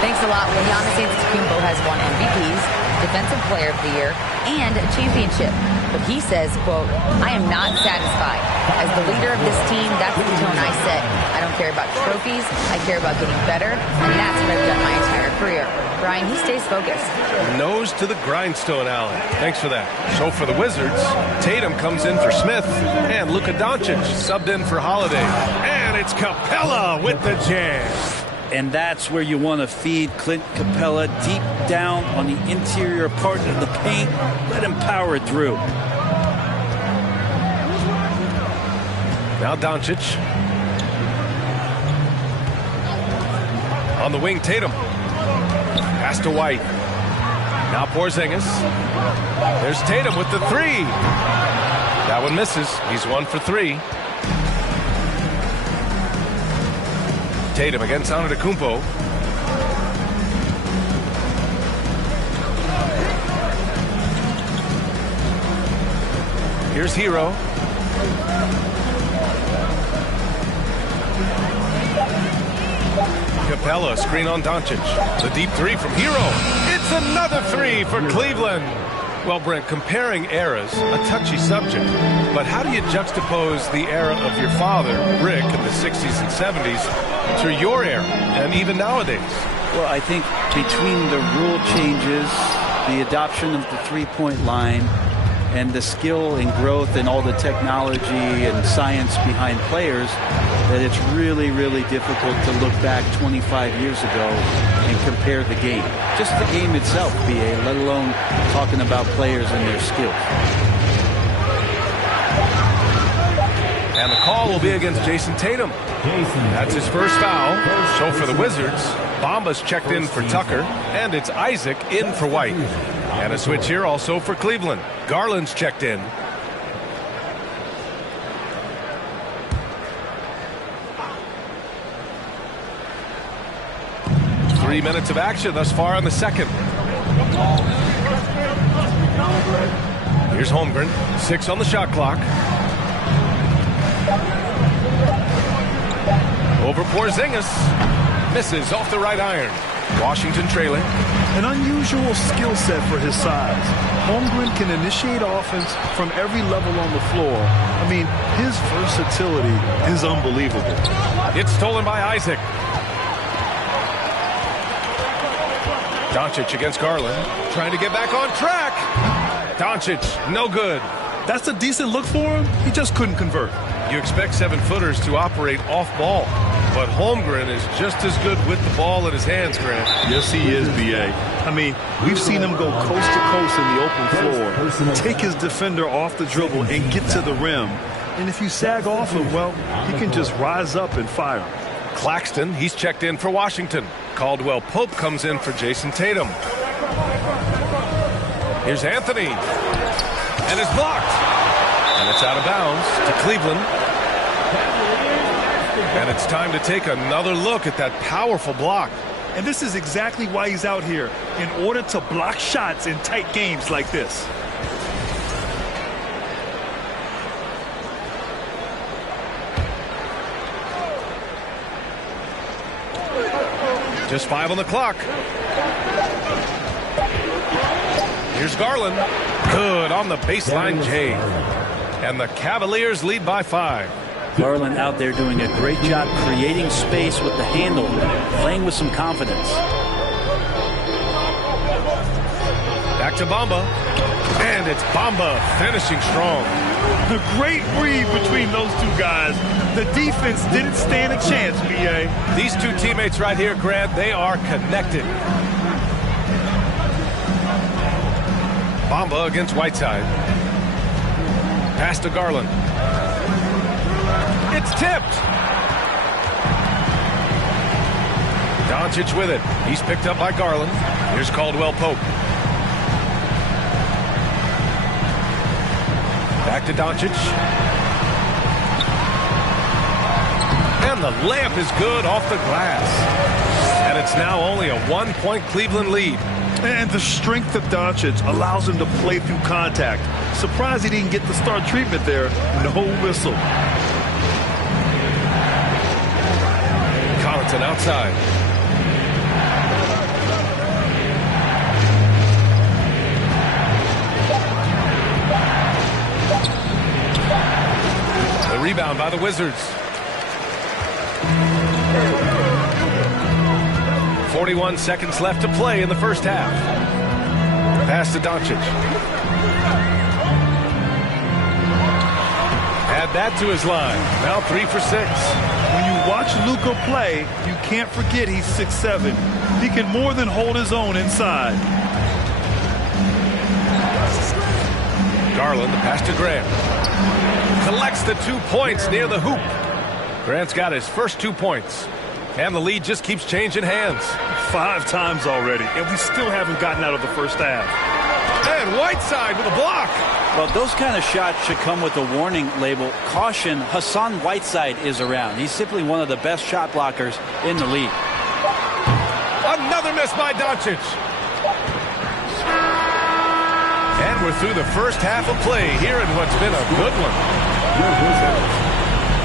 Thanks a lot. Well, Giannis Antetokounmpo has won MVPs, Defensive Player of the Year, and a championship. But he says, quote, I am not satisfied. As the leader of this team, that's the tone I set. I don't care about trophies. I care about getting better, and that's what I've done my entire career. Brian, he stays focused. Nose to the grindstone, Allen. Thanks for that. So for the Wizards, Tatum comes in for Smith, and Luka Doncic subbed in for Holiday. And it's Capella with the jam. And that's where you want to feed Clint Capella deep down on the interior part of the paint. Let him power it through. Now Doncic. On the wing, Tatum. Pass to White. Now Porzingis. There's Tatum with the 3. That one misses. He's 1 for 3. Tatum against Antetokounmpo. Here's Hero. Capella, screen on Doncic. The deep 3 from Hero. It's another 3 for Cleveland. Well, Brent, comparing eras, a touchy subject. But how do you juxtapose the era of your father, Rick, in the 60s and 70s, to your era, and even nowadays? Well, I think between the rule changes, the adoption of the three-point line, and the skill and growth and all the technology and science behind players, that it's really, really difficult to look back 25 years ago and compare the game. Just the game itself, B.A., let alone talking about players and their skills. And the call will be against Jason Tatum. That's his first foul. So for the Wizards, Bamba's checked in for Tucker, and it's Isaac in for White. And a switch here also for Cleveland. Garland's checked in. Three minutes of action thus far in the second. Here's Holmgren. 6 on the shot clock. Over Porzingis. Misses off the right iron. Washington trailing. An unusual skill set for his size. Holmgren can initiate offense from every level on the floor. I mean, his versatility is unbelievable. It's stolen by Isaac. Doncic against Garland. Trying to get back on track. Doncic, no good. That's a decent look for him. He just couldn't convert. You expect 7-footers to operate off ball. But Holmgren is just as good with the ball in his hands, Grant. Yes, he is, B.A. I mean, we've seen him go coast to coast in the open floor, take his defender off the dribble and get to the rim. And if you sag off him, well, he can just rise up and fire. Claxton, he's checked in for Washington. Caldwell Pope comes in for Jason Tatum. Here's Anthony. And it's blocked. And it's out of bounds to Cleveland. And it's time to take another look at that powerful block. And this is exactly why he's out here, in order to block shots in tight games like this. Just 5 on the clock. Here's Garland. Good on the baseline, Jay. And the Cavaliers lead by 5. Garland out there doing a great job creating space with the handle, playing with some confidence. Back to Bamba. And it's Bamba finishing strong. The great read between those two guys. The defense didn't stand a chance, B.A. These two teammates right here, Grant, they are connected. Bamba against Whiteside. Pass to Garland. It's tipped. Doncic with it. He's picked up by Garland. Here's Caldwell Pope. Back to Doncic. And the layup is good off the glass. And it's now only a 1-point Cleveland lead. And the strength of Doncic allows him to play through contact. Surprised he didn't get the star treatment there. No whistle. Connaughton outside. The rebound by the Wizards. 41 seconds left to play in the first half. Pass to Doncic. Add that to his line. Now 3 for 6. When you watch Luka play, you can't forget he's 6'7". He can more than hold his own inside. Garland, the pass to Grant. Collects the 2 points near the hoop. Grant's got his first 2 points. And the lead just keeps changing hands. 5 times already, and we still haven't gotten out of the first half. And Whiteside with a block. Well, those kind of shots should come with a warning label. Caution, Hassan Whiteside is around. He's simply one of the best shot blockers in the league. Another miss by Doncic. And we're through the first half of play here in what's been a good one. Your Wizards,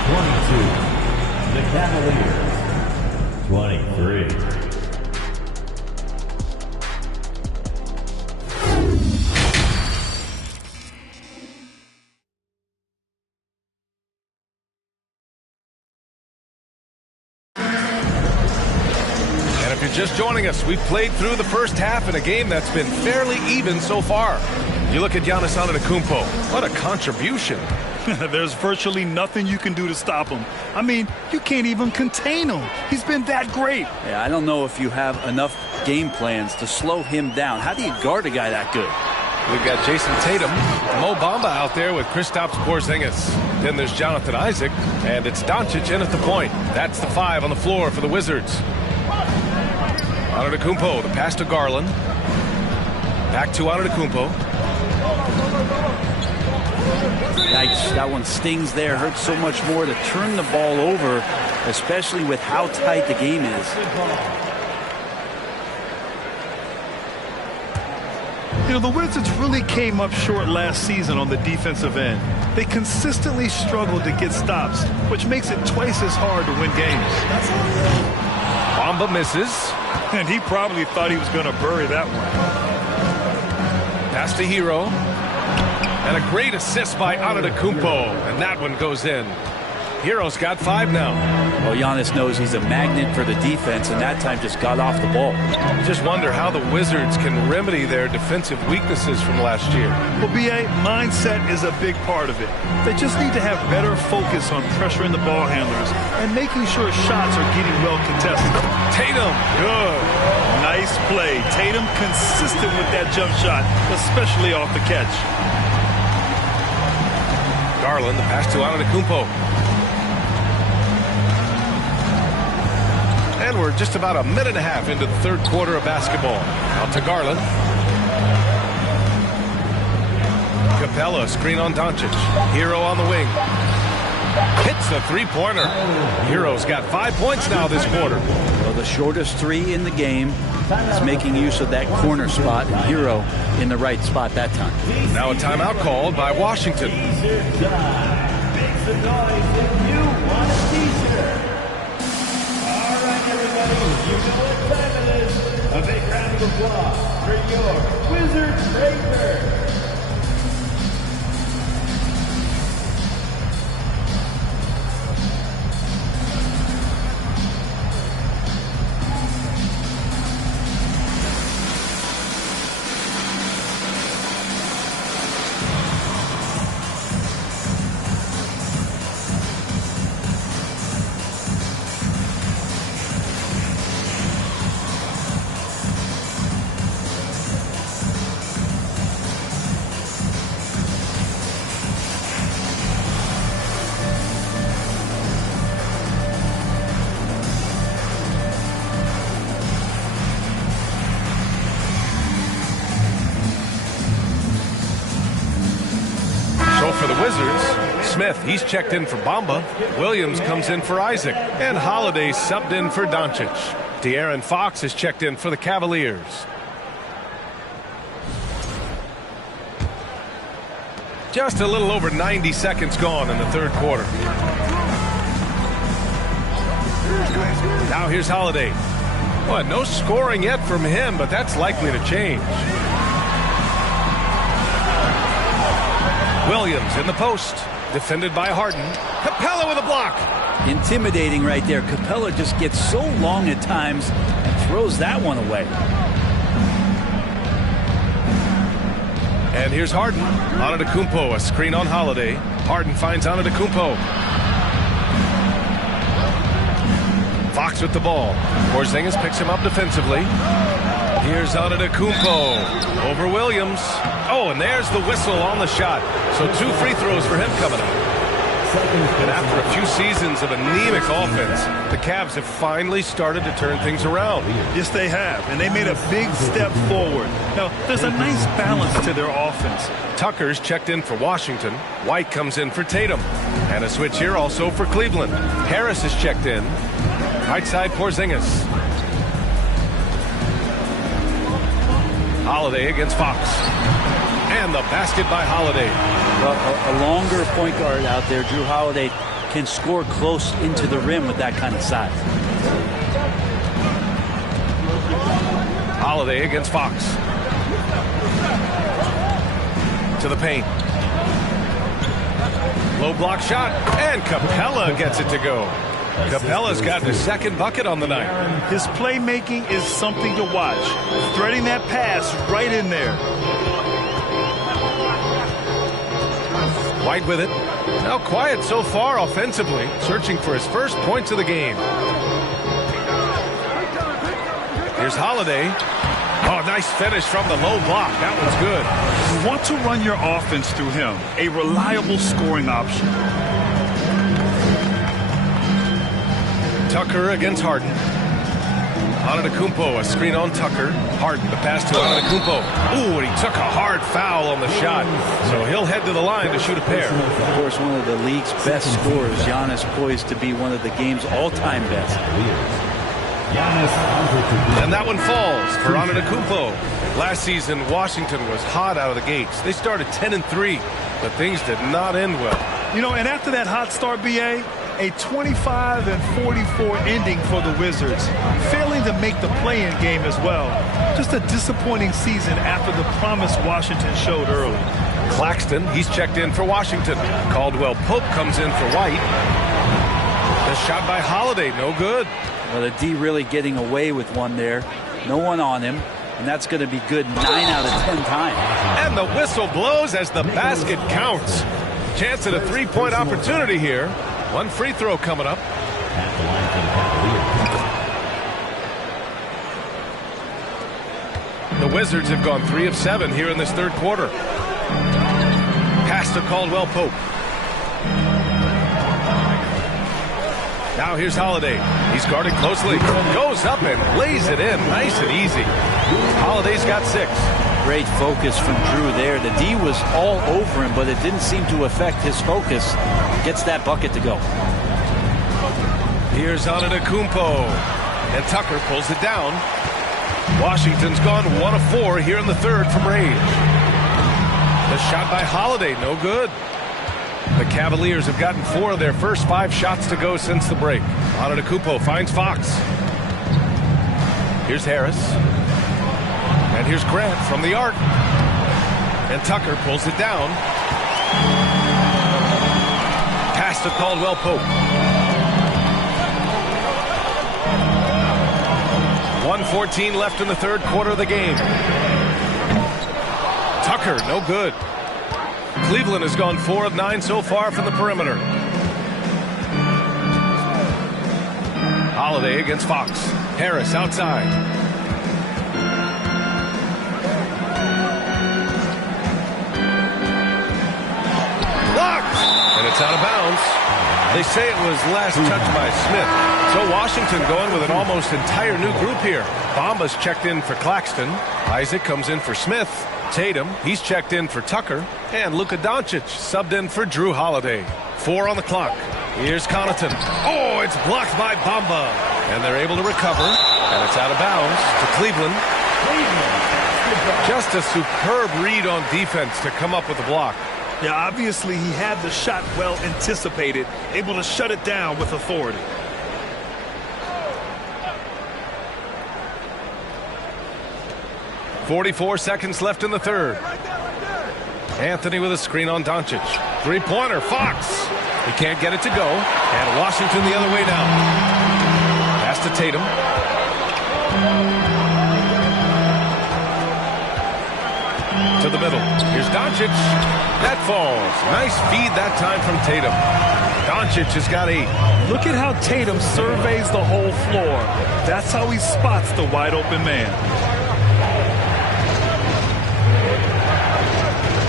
22. The Cavaliers, 23. Just joining us, we've played through the first half in a game that's been fairly even so far. You look at Giannis Antetokounmpo. What a contribution. There's virtually nothing you can do to stop him. I mean, you can't even contain him. He's been that great. Yeah, I don't know if you have enough game plans to slow him down. How do you guard a guy that good? We've got Jason Tatum, Mo Bamba out there with Kristaps Porzingis. Then there's Jonathan Isaac, and it's Doncic in at the point. That's the 5 on the floor for the Wizards. Antetokounmpo, the pass to Garland. Back to Antetokounmpo. Yikes, that one stings there. Hurts so much more to turn the ball over, especially with how tight the game is. You know, the Wizards really came up short last season on the defensive end. They consistently struggled to get stops, which makes it twice as hard to win games. Bamba misses. And he probably thought he was going to bury that one. Pass to Hero. And a great assist by Antetokounmpo. And that one goes in. Hero's got 5 now. Well, Giannis knows he's a magnet for the defense, and that time just got off the ball. You just wonder how the Wizards can remedy their defensive weaknesses from last year. Well, B.A., mindset is a big part of it. They just need to have better focus on pressuring the ball handlers and making sure shots are getting well contested. Tatum, good. Nice play. Tatum consistent with that jump shot, especially off the catch. Garland, the pass to Antetokounmpo. And we're just about a minute and a half into the third quarter of basketball. Out to Garland. Capella, screen on Doncic. Hero on the wing. Hits the three-pointer. Hero's got 5 points now this quarter. Well, the shortest 3 in the game is making use of that corner spot, and Hero in the right spot that time. Now a timeout called by Washington. A big round of applause for your Wizards Breaker. For the Wizards, Smith, he's checked in for Bamba. Williams comes in for Isaac. And Holiday subbed in for Doncic. De'Aaron Fox is checked in for the Cavaliers. Just a little over 90 seconds gone in the third quarter. Now here's Holiday. Well, no scoring yet from him, but that's likely to change. Williams in the post, defended by Harden. Capella with a block. Intimidating right there. Capella just gets so long at times and throws that one away. And here's Harden. Antetokounmpo, a screen on Holiday. Harden finds Antetokounmpo. Fox with the ball. Porzingis picks him up defensively. Here's Antetokounmpo over Williams. Oh, and there's the whistle on the shot. So 2 free throws for him coming up. And after a few seasons of anemic offense, the Cavs have finally started to turn things around. Yes, they have, and they made a big step forward. Now, there's a nice balance to their offense. Tucker's checked in for Washington. White comes in for Tatum. And a switch here also for Cleveland. Harris is checked in. Right side, Porzingis. Holiday against Fox. And the basket by Holiday. Well, a longer point guard out there, Drew Holiday, can score close into the rim with that kind of size. Holiday against Fox. To the paint. Low block shot. And Capella gets it to go. Capella's gotten his second bucket on the night. His playmaking is something to watch. Threading that pass right in there. White with it. Now quiet so far offensively, searching for his first points of the game. Here's Holiday. Oh, nice finish from the low block. That one's good. You want to run your offense through him. A reliable scoring option. Tucker against Harden. Antetokounmpo, a screen on Tucker. Harden, the pass to Antetokounmpo. Ooh, and he took a hard foul on the shot. So he'll head to the line to shoot a pair. Of course, one of the league's best scorers. Giannis poised to be one of the game's all-time best. And that one falls for Antetokounmpo. Last season, Washington was hot out of the gates. They started 10-3, but things did not end well. You know, and after that hot start, B.A., a 25-44 ending for the Wizards, failing to make the play-in game as well. Just a disappointing season after the promise Washington showed early. Claxton, he's checked in for Washington. Caldwell Pope comes in for White. A shot by Holiday, no good. Well, the D really getting away with one there. No one on him, and that's going to be good 9 out of 10 times. And the whistle blows as the basket counts. Chance at a three-point opportunity here. One free throw coming up. The Wizards have gone 3 of 7 here in this third quarter. Pass to Caldwell Pope. Now here's Holiday. He's guarded closely. Goes up and lays it in. Nice and easy. Holiday's got 6. Great focus from Drew there. The D was all over him, but it didn't seem to affect his focus. Gets that bucket to go. Here's Antetokounmpo. And Tucker pulls it down. Washington's gone 1 of 4 here in the third from range. The shot by Holiday, no good. The Cavaliers have gotten 4 of their first 5 shots to go since the break. Antetokounmpo finds Fox. Here's Harris. And here's Grant from the arc. And Tucker pulls it down. Pass to Caldwell Pope. 1:14 left in the third quarter of the game. Tucker, no good. Cleveland has gone 4 of 9 so far from the perimeter. Holiday against Fox. Harris outside. Blocked! And it's out of bounds. They say it was last touched by Smith. So Washington going with an almost entire new group here. Bamba's checked in for Claxton. Isaac comes in for Smith. Tatum, he's checked in for Tucker. And Luka Doncic subbed in for Drew Holiday. 4 on the clock. Here's Connaughton. Oh, it's blocked by Bamba. And they're able to recover. And it's out of bounds to Cleveland. Just a superb read on defense to come up with the block. Yeah, obviously he had the shot well anticipated, able to shut it down with authority. .44 seconds left in the third. Anthony with a screen on Doncic. Three-pointer, Fox. He can't get it to go. And Washington the other way now. Pass to Tatum. To the middle. Here's Doncic. That falls. Nice feed that time from Tatum. Doncic has got 8. Look at how Tatum surveys the whole floor. That's how he spots the wide open man.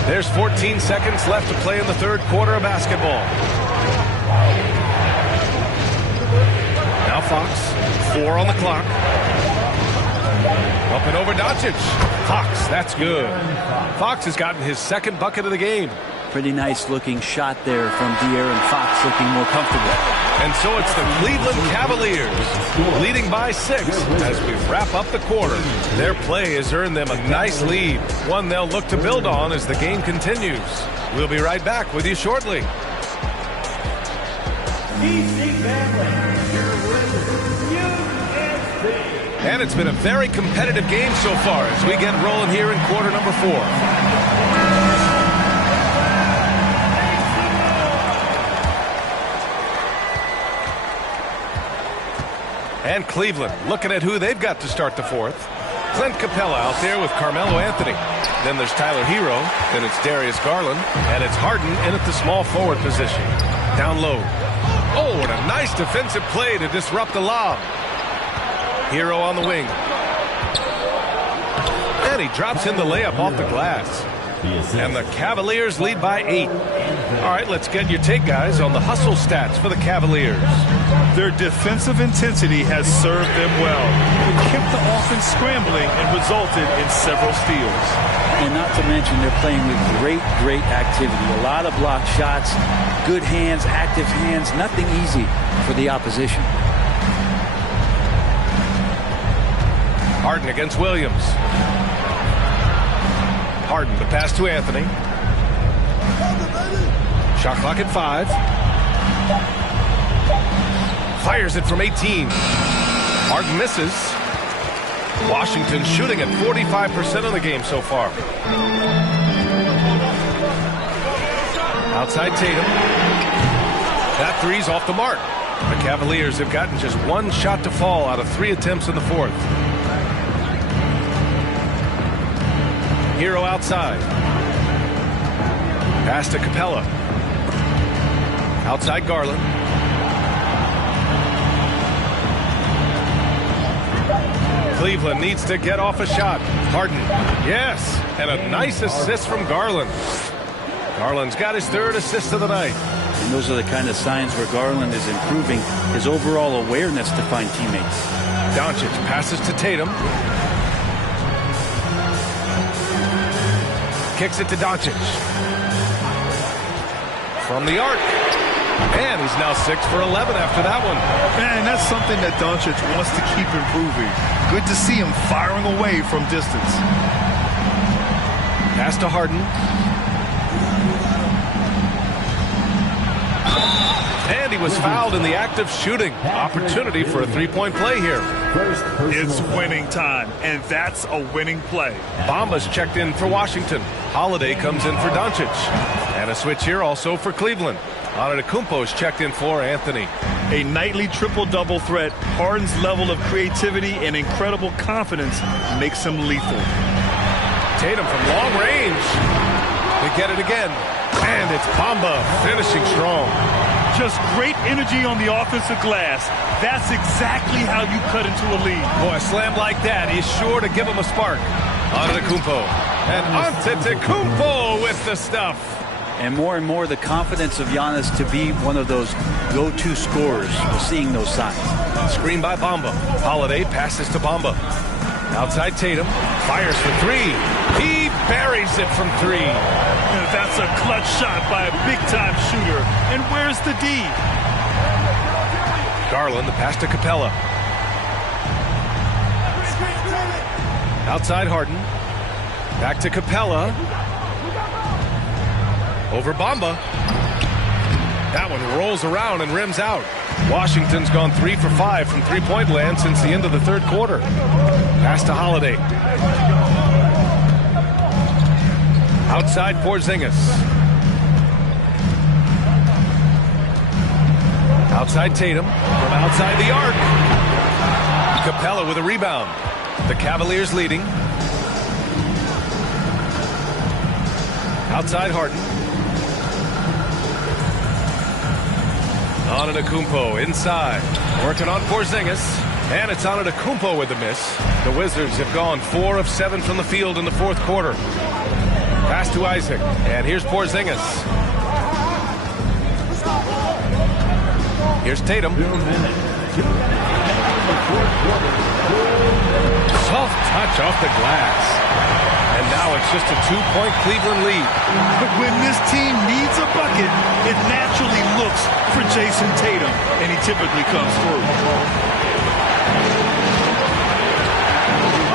There's 14 seconds left to play in the third quarter of basketball. Now Fox. 4 on the clock. Up and over Doncic. Fox, that's good. Fox has gotten his second bucket of the game. Pretty nice looking shot there from De'Aaron Fox, looking more comfortable. And so it's the Cleveland Cavaliers leading by 6 as we wrap up the quarter. Their play has earned them a nice lead, one they'll look to build on as the game continues. We'll be right back with you shortly. And it's been a very competitive game so far as we get rolling here in quarter number 4. And Cleveland looking at who they've got to start the fourth. Clint Capella out there with Carmelo Anthony. Then there's Tyler Hero. Then it's Darius Garland. And it's Harden in at the small forward position. Down low. Oh, what a nice defensive play to disrupt the lob. Hero on the wing. And he drops in the layup off the glass. And the Cavaliers lead by 8. All right, let's get your take, guys, on the hustle stats for the Cavaliers. Their defensive intensity has served them well. It kept the offense scrambling and resulted in several steals. And not to mention they're playing with great activity. A lot of block shots, good hands, active hands, nothing easy for the opposition. Harden against Williams. Harden, the pass to Anthony. Shot clock at 5. Fires it from 18. Harden misses. Washington shooting at 45% of the game so far. Outside Tatum. That three's off the mark. The Cavaliers have gotten just one shot to fall out of 3 attempts in the fourth. Hero outside. Pass to Capella. Outside Garland. Cleveland needs to get off a shot. Harden. Yes. And a nice assist from Garland. Garland's got his 3rd assist of the night. And those are the kind of signs where Garland is improving his overall awareness to find teammates. Doncic passes to Tatum. Kicks it to Doncic. From the arc. And he's now 6 for 11 after that one. Man, that's something that Doncic wants to keep improving. Good to see him firing away from distance. Pass to Harden. And he was fouled in the act of shooting. Opportunity for a 3-point play here. It's winning time, and that's a winning play. Bamba's checked in for Washington. Holiday comes in for Doncic. And a switch here also for Cleveland. Antetokounmpo's checked in for Anthony. A nightly triple-double threat. Harden's level of creativity and incredible confidence makes him lethal. Tatum from long range. They get it again. And it's Bamba finishing strong. Just great energy on the offensive glass. That's exactly how you cut into a lead. Boy, a slam like that is sure to give him a spark. Antetokounmpo. And Antetokounmpo with the stuff. And more the confidence of Giannis to be one of those go-to scorers. We're seeing those signs. Screen by Bamba. Holiday passes to Bamba. Outside Tatum. Fires for 3. He buries it from 3. That's a clutch shot by a big-time shooter. And where's the D? Garland, the pass to Capella. Outside Harden. Back to Capella. Over Bamba. That one rolls around and rims out. Washington's gone 3 for 5 from 3-point land since the end of the 3rd quarter. Pass to Holiday. Outside Porzingis. Outside Tatum. From outside the arc. Capella with a rebound. The Cavaliers leading. Outside Harden. Antetokounmpo inside. Working on Porzingis. And it's Antetokounmpo with the miss. The Wizards have gone 4 of 7 from the field in the 4th quarter. Pass to Isaac. And here's Porzingis. Here's Tatum. Soft touch off the glass. And now it's just a 2-point Cleveland lead. But when this team needs a bucket, it naturally looks for Jason Tatum, and he typically comes through.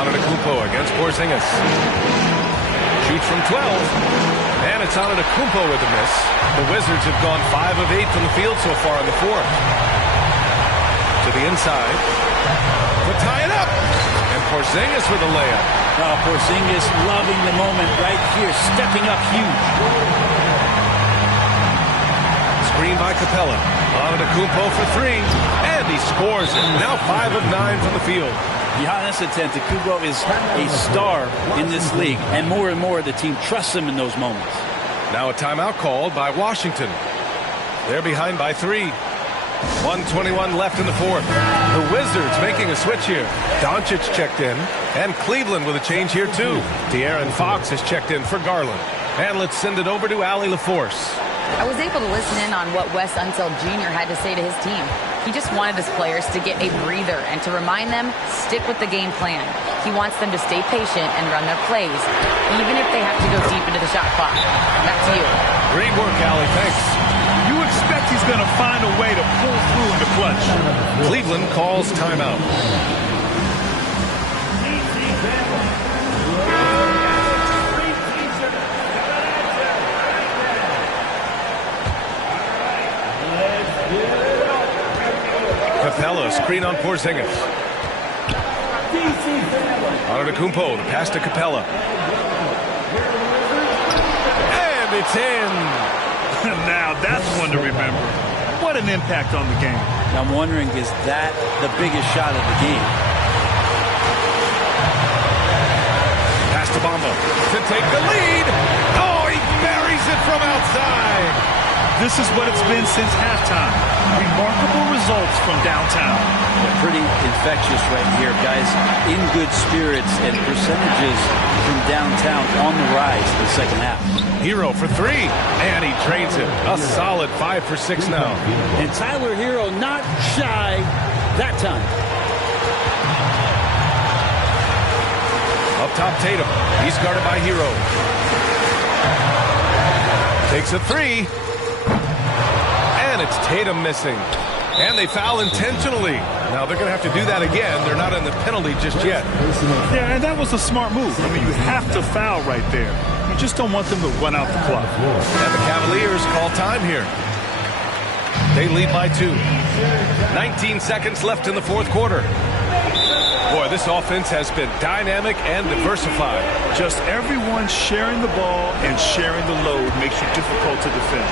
Antetokounmpo against Porzingis. Shoots from 12. And it's Antetokounmpo with the miss. The Wizards have gone 5 of 8 from the field so far in the 4th. To the inside. To tie it up. And Porzingis with a layup. Oh, Porzingis loving the moment right here, stepping up huge. Screen by Capella. Antetokounmpo for 3. And he scores it. Now 5 of 9 from the field. Giannis Antetokounmpo is a star in this league, and more the team trusts him in those moments. Now a timeout called by Washington. They're behind by 3. 1:21 left in the 4th. The Wizards making a switch here. Doncic checked in, and Cleveland with a change here too. De'Aaron Fox has checked in for Garland. And let's send it over to Allie LaForce. I was able to listen in on what Wes Unseld Jr. had to say to his team. He just wanted his players to get a breather and to remind them, stick with the game plan. He wants them to stay patient and run their plays, even if they have to go deep into the shot clock. Back to you. Great work, Allie. Thanks. You expect he's going to find a way to pull through in the clutch. Cleveland calls timeout. Capella, screen on Porzingis. Antetokounmpo, the pass to Capella. And it's in. Now that's one to remember. What an impact on the game. I'm wondering, is that the biggest shot of the game? Pass to Bamba to take the lead. Oh, he buries it from outside. This is what it's been since halftime. Remarkable results from downtown. Pretty infectious right here, guys. In good spirits and percentages from downtown on the rise in the second half. Hero for three, and he drains it. A solid 5 for 6 now. And Tyler Hero not shy that time. Up top, Tatum. He's guarded by Hero. Takes a three. And it's Tatum missing. And they foul intentionally. Now they're going to have to do that again. They're not in the penalty just yet. Yeah, and that was a smart move. I mean, you have to foul right there. You just don't want them to run out the clock. And the Cavaliers call time here. They lead by 2. 19 seconds left in the fourth quarter. Boy, this offense has been dynamic and diversified. Just everyone sharing the ball and sharing the load makes you difficult to defend.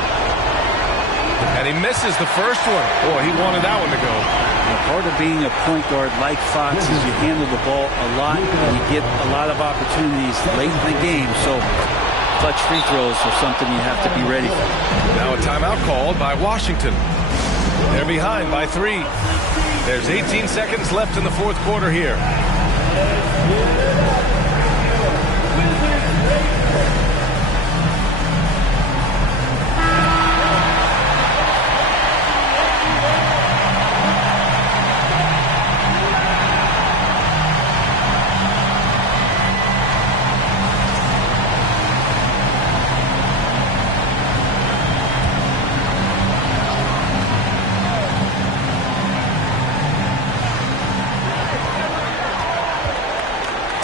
And he misses the first one. Boy, he wanted that one to go. Now, part of being a point guard like Fox is you handle the ball a lot and you get a lot of opportunities late in the game. So clutch free throws are something you have to be ready for. Now a timeout called by Washington. They're behind by 3. There's 18 seconds left in the fourth quarter here.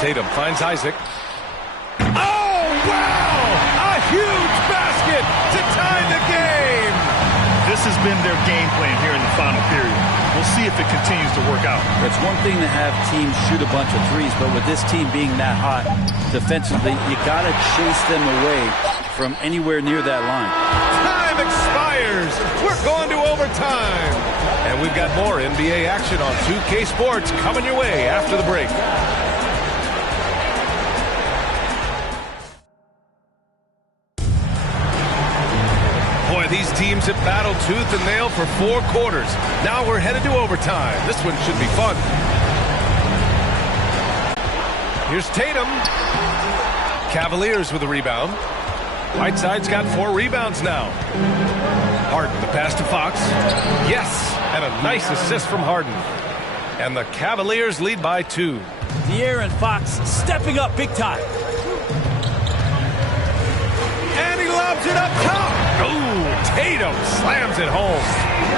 Tatum finds Isaac. Oh, wow! A huge basket to tie the game! This has been their game plan here in the final period. We'll see if it continues to work out. It's one thing to have teams shoot a bunch of threes, but with this team being that hot defensively, you got to chase them away from anywhere near that line. Time expires. We're going to overtime. And we've got more NBA action on 2K Sports coming your way after the break. These teams have battled tooth and nail for 4 quarters. Now we're headed to overtime. This one should be fun. Here's Tatum. Cavaliers with a rebound. Whiteside's got 4 rebounds now. Harden, the pass to Fox. Yes, and a nice assist from Harden. And the Cavaliers lead by 2. De'Aaron Fox stepping up big time. And he lobs it up top. Ooh, Tatum slams it home.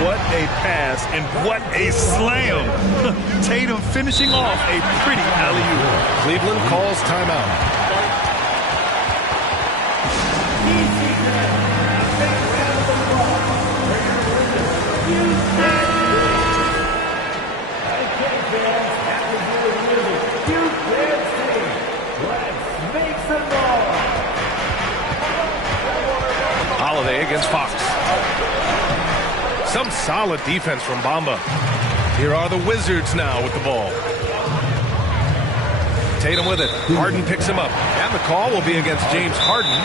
What a pass and what a slam. Tatum finishing off a pretty alley-oop. Cleveland calls timeout. Against Fox. Some solid defense from Bamba. Here are the Wizards now with the ball. Tatum with it. Harden picks him up. And the call will be against James Harden.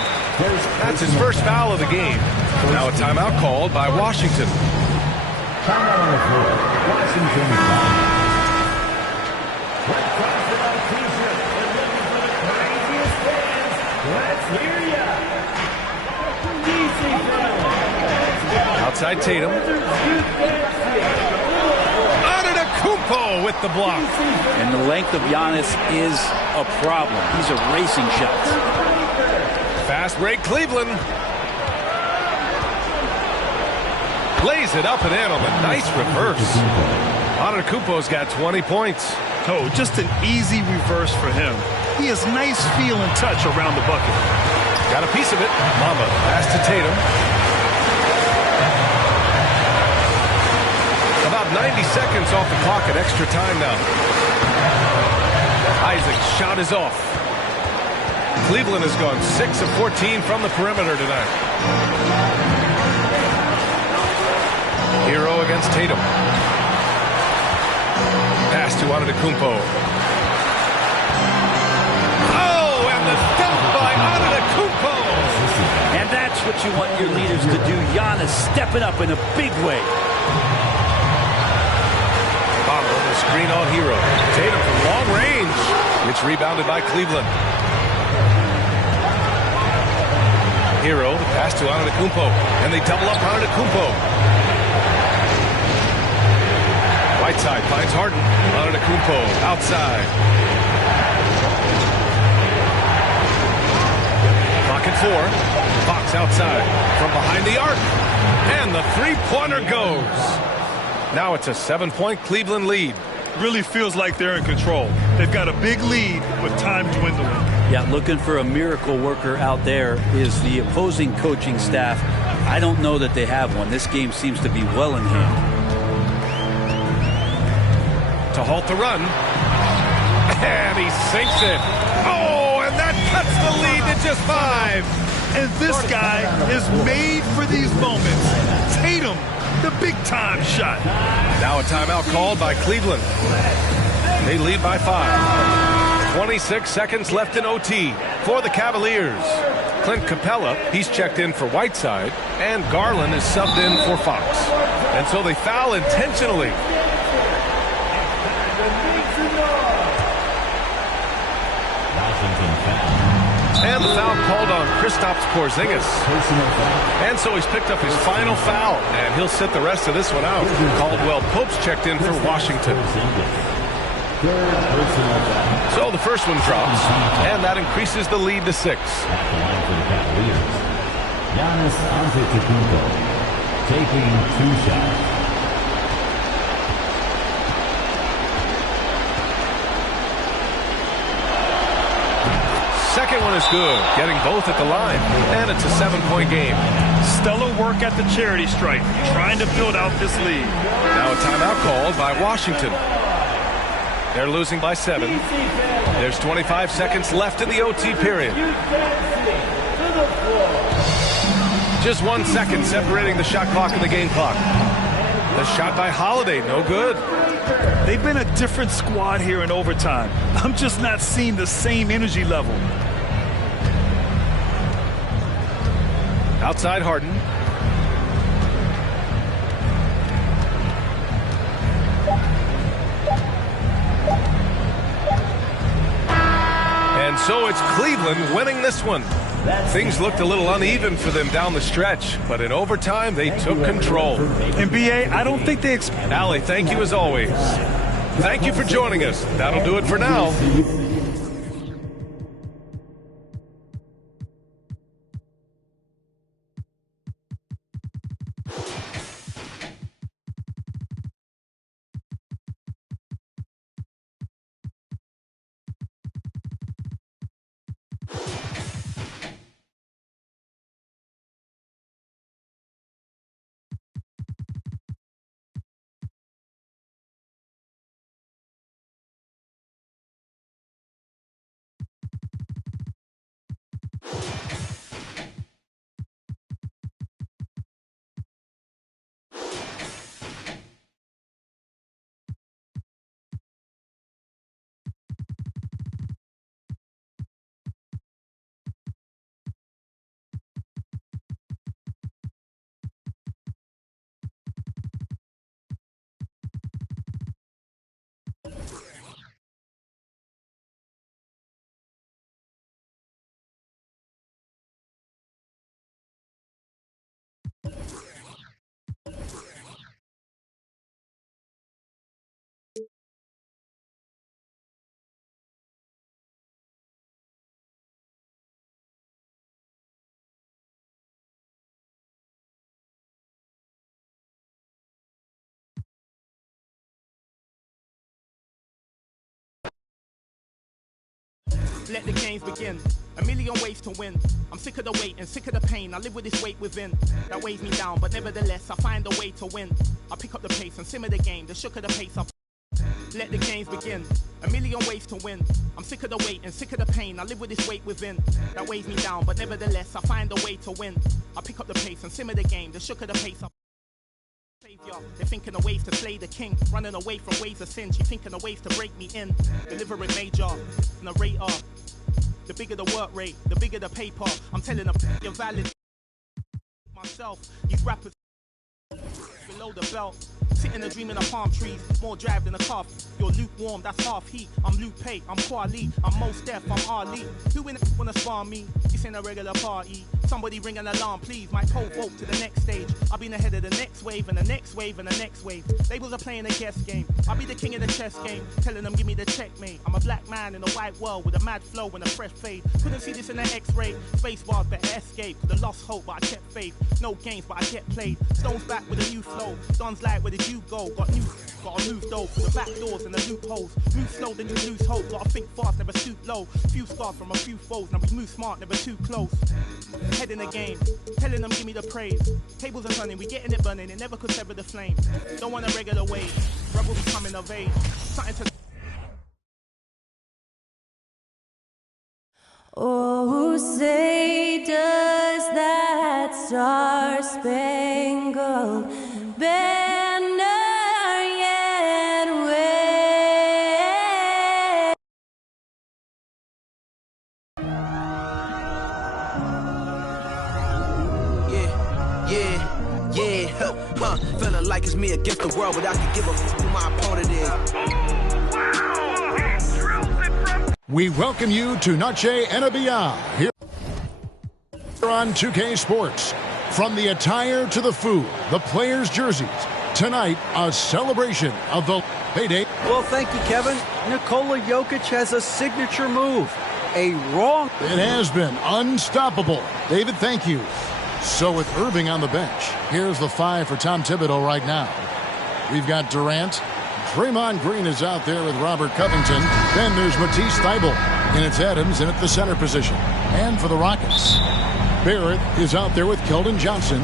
That's his first foul of the game. Now a timeout called by Washington. Timeout on the floor. Washington foul. Let's hear ya. Outside Tatum. Antetokounmpo with the block. And the length of Giannis is a problem. He's erasing shots. Fast break, Cleveland. Lays it up and in on the nice reverse. Antetokounmpo's got 20 points. Oh, just an easy reverse for him. He has nice feel and touch around the bucket. Got a piece of it. Bamba pass to Tatum. About 90 seconds off the clock at extra time now. Isaac's shot is off. Cleveland has gone 6 of 14 from the perimeter tonight. Hero against Tatum. Pass to Antetokounmpo. Oh, and the dunk by Antetokounmpo. And that's what you want your leaders to do. Giannis stepping up in a big way. Bottle the screen on Hero. Tatum from long range. It's rebounded by Cleveland. Hero, the pass to Antetokounmpo. And they double up Antetokounmpo. Whiteside finds Harden. Antetokounmpo outside. Clock at 4. Fox outside from behind the arc. And the three-pointer goes. Now it's a 7-point Cleveland lead. Really feels like they're in control. They've got a big lead with time dwindling. Yeah, looking for a miracle worker out there is the opposing coaching staff. I don't know that they have one. This game seems to be well in hand. To halt the run. And he sinks it. Oh, and that cuts the lead to just 5. And this guy is made for these moments. Tatum, the big-time shot. Now a timeout called by Cleveland. They lead by 5. 26 seconds left in OT for the Cavaliers. Clint Capella, he's checked in for Whiteside, and Garland is subbed in for Fox. And so they foul intentionally. And the foul called on Kristaps Porzingis. And so he's picked up his final foul, and he'll sit the rest of this one out. Caldwell Pope's checked in for Washington. So the first one drops, and that increases the lead to 6. Giannis Antetokounmpo taking 2 shots. Second one is good, getting both at the line, and it's a 7-point game. Stellar work at the charity stripe, trying to build out this lead. Now a timeout called by Washington. They're losing by 7. There's 25 seconds left in the OT period. Just 1 second separating the shot clock and the game clock. The shot by Holiday, no good. They've been a different squad here in overtime. I'm just not seeing the same energy level. Outside Harden. And so it's Cleveland winning this one. Things looked a little uneven for them down the stretch, but in overtime, they took control. NBA, I don't think they Allie, thank you as always. Thank you for joining us. That'll do it for now. Let the games begin. A million ways to win. I'm sick of the wait and sick of the pain. I live with this weight within that weighs me down, but nevertheless I find a way to win. I pick up the pace and simmer the game. The shook of the pace up. Let the games begin. A million ways to win. I'm sick of the wait and sick of the pain. I live with this weight within that weighs me down, but nevertheless I find a way to win. I pick up the pace and simmer the game. The shook of the pace up. They're thinking of ways to slay the king, running away from ways of sin. She thinking of ways to break me in, delivering major, narrator. The bigger the work rate, the bigger the paper. I'm telling them you're valid. Myself, these rappers below the belt, sitting and dreaming of palm trees, more drive than a cough. You're lukewarm, that's half heat. I'm Lupe, I'm Kwali, I'm Mos Def, I'm Ali. Who in the wanna spar me? This ain't a regular party. Somebody ring an alarm, please. My pole vote to the next stage. I'll be ahead of the next wave and the next wave and the next wave. Labels are playing a guess game. I'll be the king of the chess game, telling them give me the checkmate. I'm a black man in a white world with a mad flow and a fresh fade. Couldn't see this in the X-ray. Space bars better escape. Could've lost hope, but I kept faith. No games, but I get played. Stones back with a new flow. Don's like, where did you go? Gotta move though through the back doors and the loopholes. Move slow, then you lose hope. Gotta think fast, never stoop low. Few scars from a few foes. Now we move smart, never too close. Head in the game, telling them give me the praise. Tables are turning, we getting it burning. It never could sever the flame. Don't want a regular way. Rebels coming of age. Something to. Oh, say does that star-spangled banner yet wave? Yeah, feeling like it's me against the world, but I can give a who my opponent is. We welcome you to Noche NBA here on 2K Sports. From the attire to the food, the players' jerseys. Tonight, a celebration of the payday. Well, thank you, Kevin. Nikola Jokic has a signature move. A wrong. It has been unstoppable. David, thank you. So with Irving on the bench, here's the 5 for Tom Thibodeau right now. We've got Durant. Draymond Green is out there with Robert Covington. Then there's Matisse Thybulle. And it's Adams in at the center position. And for the Rockets, Barrett is out there with Keldon Johnson.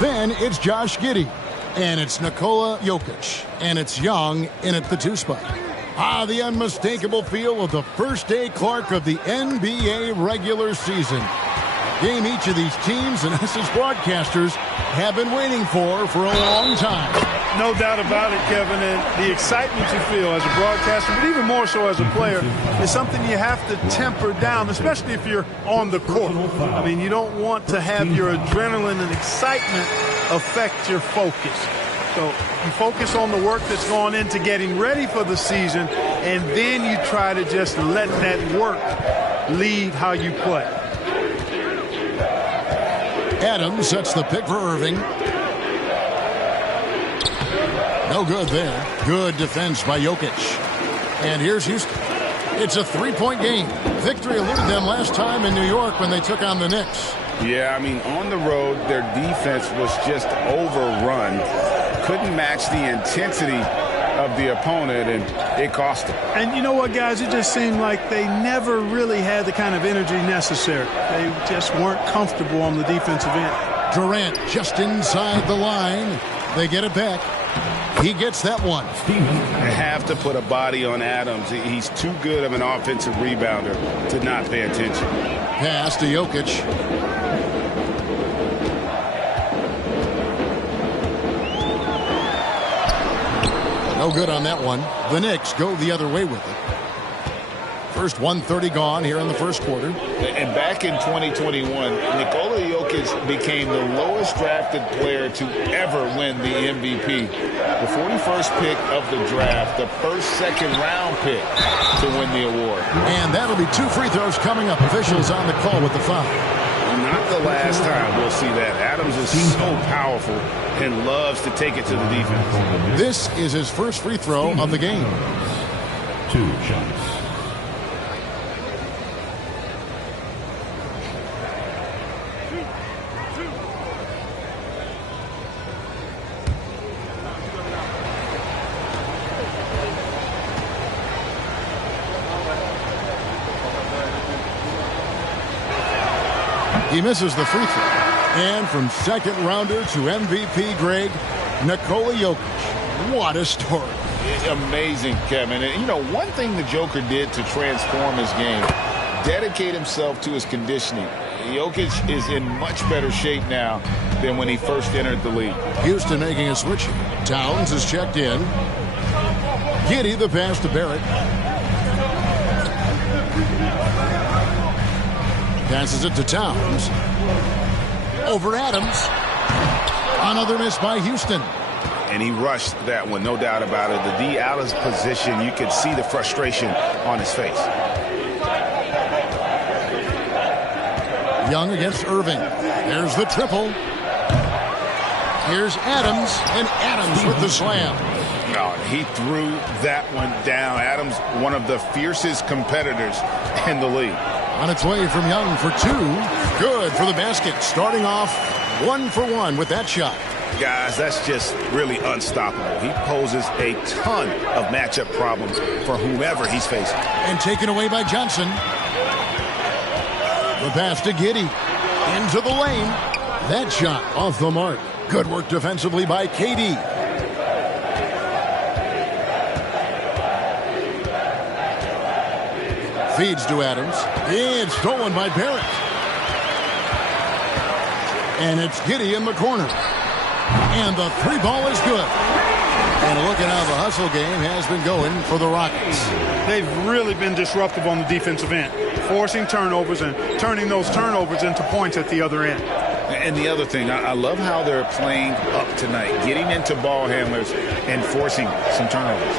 Then it's Josh Giddey. And it's Nikola Jokic. And it's Young in at the 2 spot. The unmistakable feel of the first day Clark of the NBA regular season. Game each of these teams and us as broadcasters have been waiting for a long time. No doubt about it, Kevin, and the excitement you feel as a broadcaster, but even more so as a player, is something you have to temper down, especially if you're on the court. I mean, you don't want to have your adrenaline and excitement affect your focus. So you focus on the work that's gone into getting ready for the season, and then you try to just let that work lead how you play. Adams sets the pick for Irving. No good there. Good defense by Jokic. And here's Houston. It's a 3-point game. Victory eluded them last time in New York when they took on the Knicks. Yeah, I mean, on the road, their defense was just overrun. Couldn't match the intensity of the opponent, and it cost them. And you know what, guys? It just seemed like they never really had the kind of energy necessary. They just weren't comfortable on the defensive end. Durant just inside the line. They get it back. He gets that one. They have to put a body on Adams. He's too good of an offensive rebounder to not pay attention. Pass to Jokic. No good on that one. The Knicks go the other way with it. First 1:30 gone here in the first quarter. And back in 2021, Nikola Jokic became the lowest drafted player to ever win the MVP. The 41st pick of the draft, the first second-round pick to win the award. And that'll be 2 free throws coming up. Officials on the call with the foul. Not the last time we'll see that. Adams is so powerful and loves to take it to the defense. This is his first free throw of the game. 2 shots. He misses the free throw. And from second rounder to MVP grade, Nikola Jokic. What a story. It's amazing, Kevin. And, you know, one thing the Joker did to transform his game, dedicate himself to his conditioning. Jokic is in much better shape now than when he first entered the league. Houston making a switch. Towns is checked in. Giddey the pass to Barrett. Passes it to Towns. Over Adams. Another miss by Houston. And he rushed that one, no doubt about it. The D out of position, you could see the frustration on his face. Young against Irving. There's the triple. Here's Adams, and Adams with the slam. No, he threw that one down. Adams, one of the fiercest competitors in the league. On its way from Young for two. Good for the basket. Starting off 1 for 1 with that shot. Guys, that's just really unstoppable. He poses a ton of matchup problems for whomever he's facing. And taken away by Johnson. The pass to Giddey. Into the lane. That shot off the mark. Good work defensively by KD. Feeds to Adams. It's stolen by Barrett. And it's Giddey in the corner. And the three ball is good. And look at how the hustle game has been going for the Rockets. They've really been disruptive on the defensive end, forcing turnovers and turning those turnovers into points at the other end. And the other thing, I love how they're playing up tonight, getting into ball handlers and forcing some turnovers.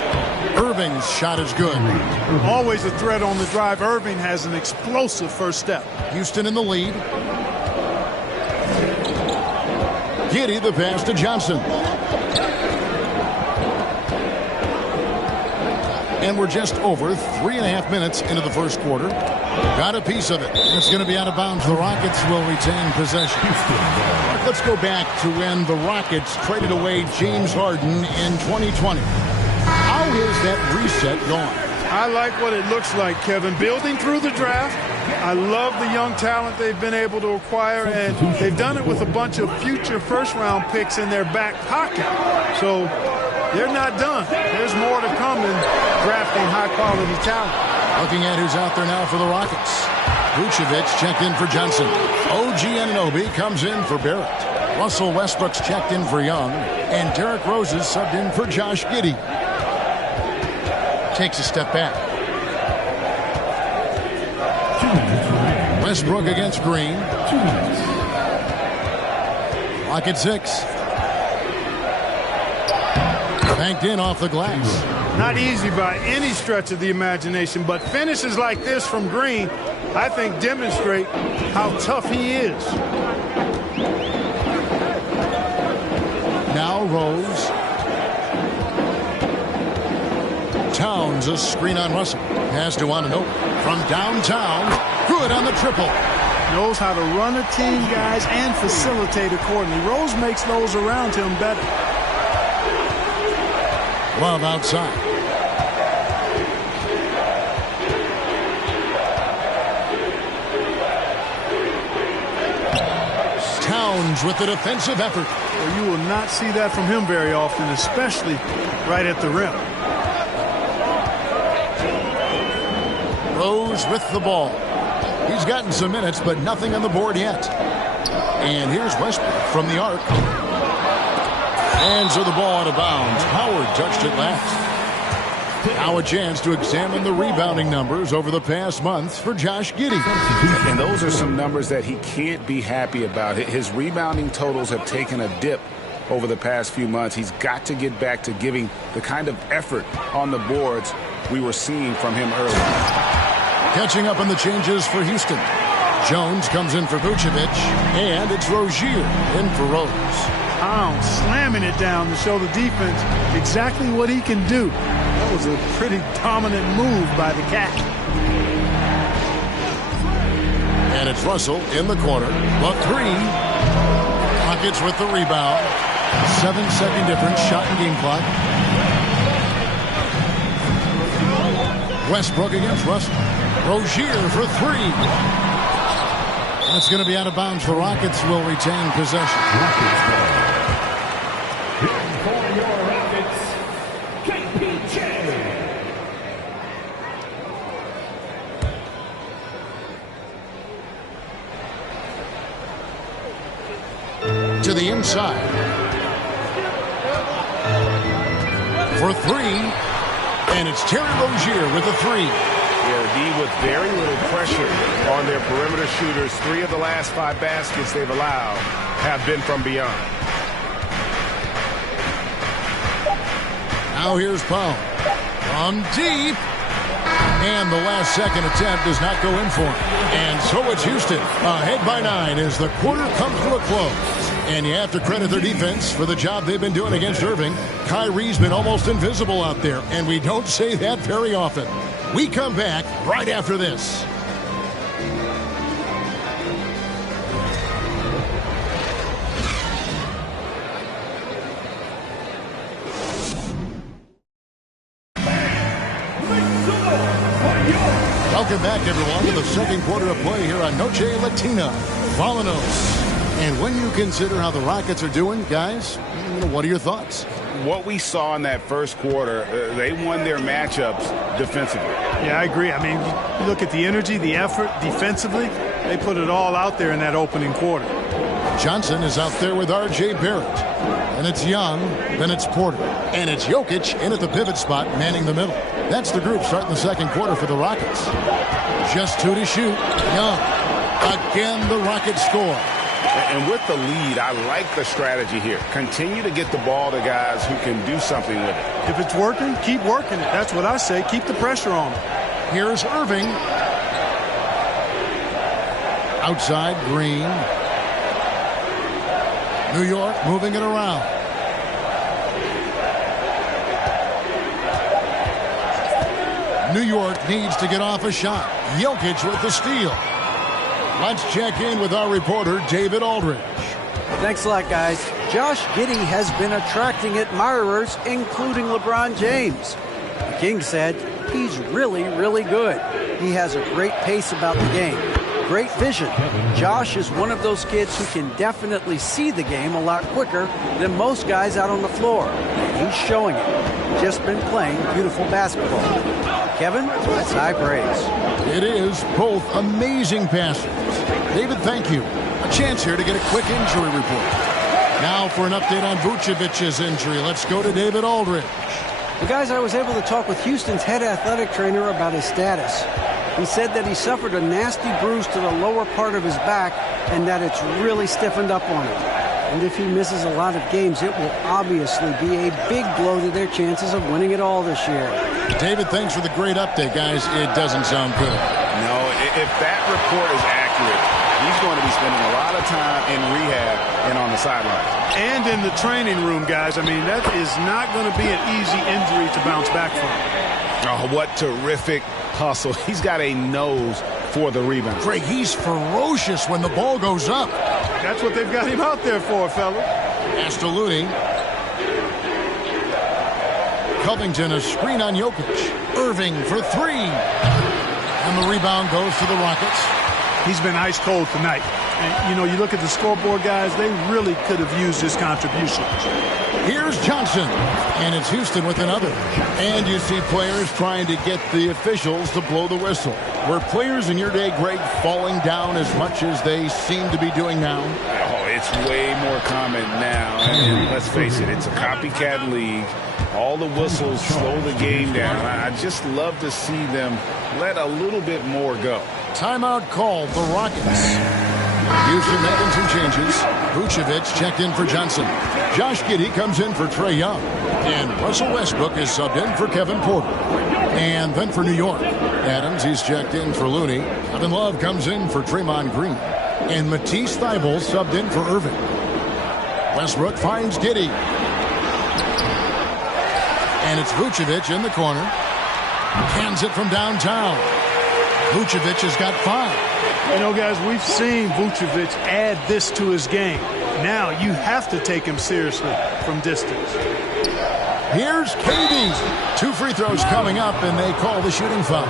Irving's shot is good. Always a threat on the drive. Irving has an explosive first step. Houston in the lead. Giddey the pass to Johnson. And we're just over 3.5 minutes into the first quarter. Got a piece of it. It's going to be out of bounds. The Rockets will retain possession. Let's go back to when the Rockets traded away James Harden in 2020. How is that reset going? I like what it looks like, Kevin. Building through the draft. I love the young talent they've been able to acquire, and they've done it with a bunch of future first-round picks in their back pocket. So they're not done. There's more to come in drafting high-quality talent. Looking at who's out there now for the Rockets. Vucevic checked in for Johnson. OG Anunoby comes in for Barrett. Russell Westbrook's checked in for Young. And Derrick Rose is subbed in for Josh Giddey. Takes a step back. Westbrook against Green. Clock at 6. Banked in off the glass. Not easy by any stretch of the imagination, but finishes like this from Green, I think, demonstrate how tough he is. Now Rose. Towns, a screen on Russell. Pass to Anunoby from downtown. Good on the triple. Knows how to run a team, guys, and facilitate accordingly. Rose makes those around him better. Love outside. Towns with the defensive effort. Well, you will not see that from him very often, especially right at the rim. Rose with the ball. He's gotten some minutes, but nothing on the board yet. And here's Westbrook from the arc. Hands of the ball out of bounds. Howard touched it last. Now a chance to examine the rebounding numbers over the past months for Josh Giddey. And those are some numbers that he can't be happy about. His rebounding totals have taken a dip over the past few months. He's got to get back to giving the kind of effort on the boards we were seeing from him earlier. Catching up on the changes for Houston. Jones comes in for Vucevic, and it's Rozier in for Rose. Pound slamming it down to show the defense exactly what he can do. That was a pretty dominant move by the Cat. And it's Russell in the corner. The three. Rockets with the rebound. 7-second difference. Shot and game clock. Westbrook against Russell. Rozier for three. That's going to be out of bounds. The Rockets will retain possession. For your Rockets, KPJ. to the inside. For three, and it's Terry Rozier with a three. Yeah, the D with very little pressure on their perimeter shooters. 3 of the last 5 baskets they've allowed have been from beyond. Now here's Pound from deep. And the last second attempt does not go in for him. And so it's Houston ahead by 9 as the quarter comes to a close. And you have to credit their defense for the job they've been doing against Irving. Kyrie's been almost invisible out there, and we don't say that very often. We come back right after this. Welcome back, everyone, to the second quarter of play here on Noche Latina. Vámonos. And when you consider how the Rockets are doing, guys, what are your thoughts? What we saw in that first quarter, they won their matchups defensively. Yeah, I agree. I mean, you look at the energy, the effort defensively, they put it all out there in that opening quarter. Johnson is out there with R.J. Barrett. And it's Young, then it's Porter. And it's Jokic in at the pivot spot, manning the middle. That's the group starting the second quarter for the Rockets. Just 2 to shoot. Young. Again, the Rockets score. And with the lead, I like the strategy here. Continue to get the ball to guys who can do something with it. If it's working, keep working it. That's what I say. Keep the pressure on them. Here's Irving. Outside, Green. New York moving it around. New York needs to get off a shot. Jokic with the steal. Let's check in with our reporter, David Aldridge. Thanks a lot, guys. Josh Giddey has been attracting admirers, including LeBron James. The King said he's really, really good. He has a great pace about the game. Great vision. Josh is one of those kids who can definitely see the game a lot quicker than most guys out on the floor. And he's showing it. Just been playing beautiful basketball. Kevin, that's high praise. It is both amazing passes. David, thank you. A chance here to get a quick injury report. Now for an update on Vucevic's injury. Let's go to David Aldridge. The guys, I was able to talk with Houston's head athletic trainer about his status. He said that he suffered a nasty bruise to the lower part of his back and that it's really stiffened up on him. And if he misses a lot of games, it will obviously be a big blow to their chances of winning it all this year. David, thanks for the great update, guys. It doesn't sound good. No, if that report is accurate, he's going to be spending a lot of time in rehab and on the sidelines. And in the training room, guys. I mean, that is not going to be an easy injury to bounce back from. Oh, what terrific hustle. He's got a nose for the rebound. Craig, he's ferocious when the ball goes up. That's what they've got him out there for, fella. Astaludi. Covington, a screen on Jokic. Irving for 3. And the rebound goes to the Rockets. He's been ice cold tonight. And, you know, you look at the scoreboard, guys, they really could have used his contribution. Here's Johnson. And it's Houston with another. And you see players trying to get the officials to blow the whistle. Were players in your day, Greg, falling down as much as they seem to be doing now? Oh, it's way more common now. And let's face it, it's a copycat league. All the whistles slow the game down. I just love to see them let a little bit more go. Timeout called the Rockets. Houston making some changes. Vucevic checked in for Johnson. Josh Giddey comes in for Trae Young. And Russell Westbrook is subbed in for Kevin Porter. And then for New York, Adams, he's checked in for Looney. Kevin Love comes in for Draymond Green. And Matisse Thybulle subbed in for Irving. Westbrook finds Giddey. And it's Vucevic in the corner. Cans it from downtown. Vucevic has got 5. You know, guys, we've seen Vucevic add this to his game. Now you have to take him seriously from distance. Here's KD. 2 free throws coming up, and they call the shooting foul.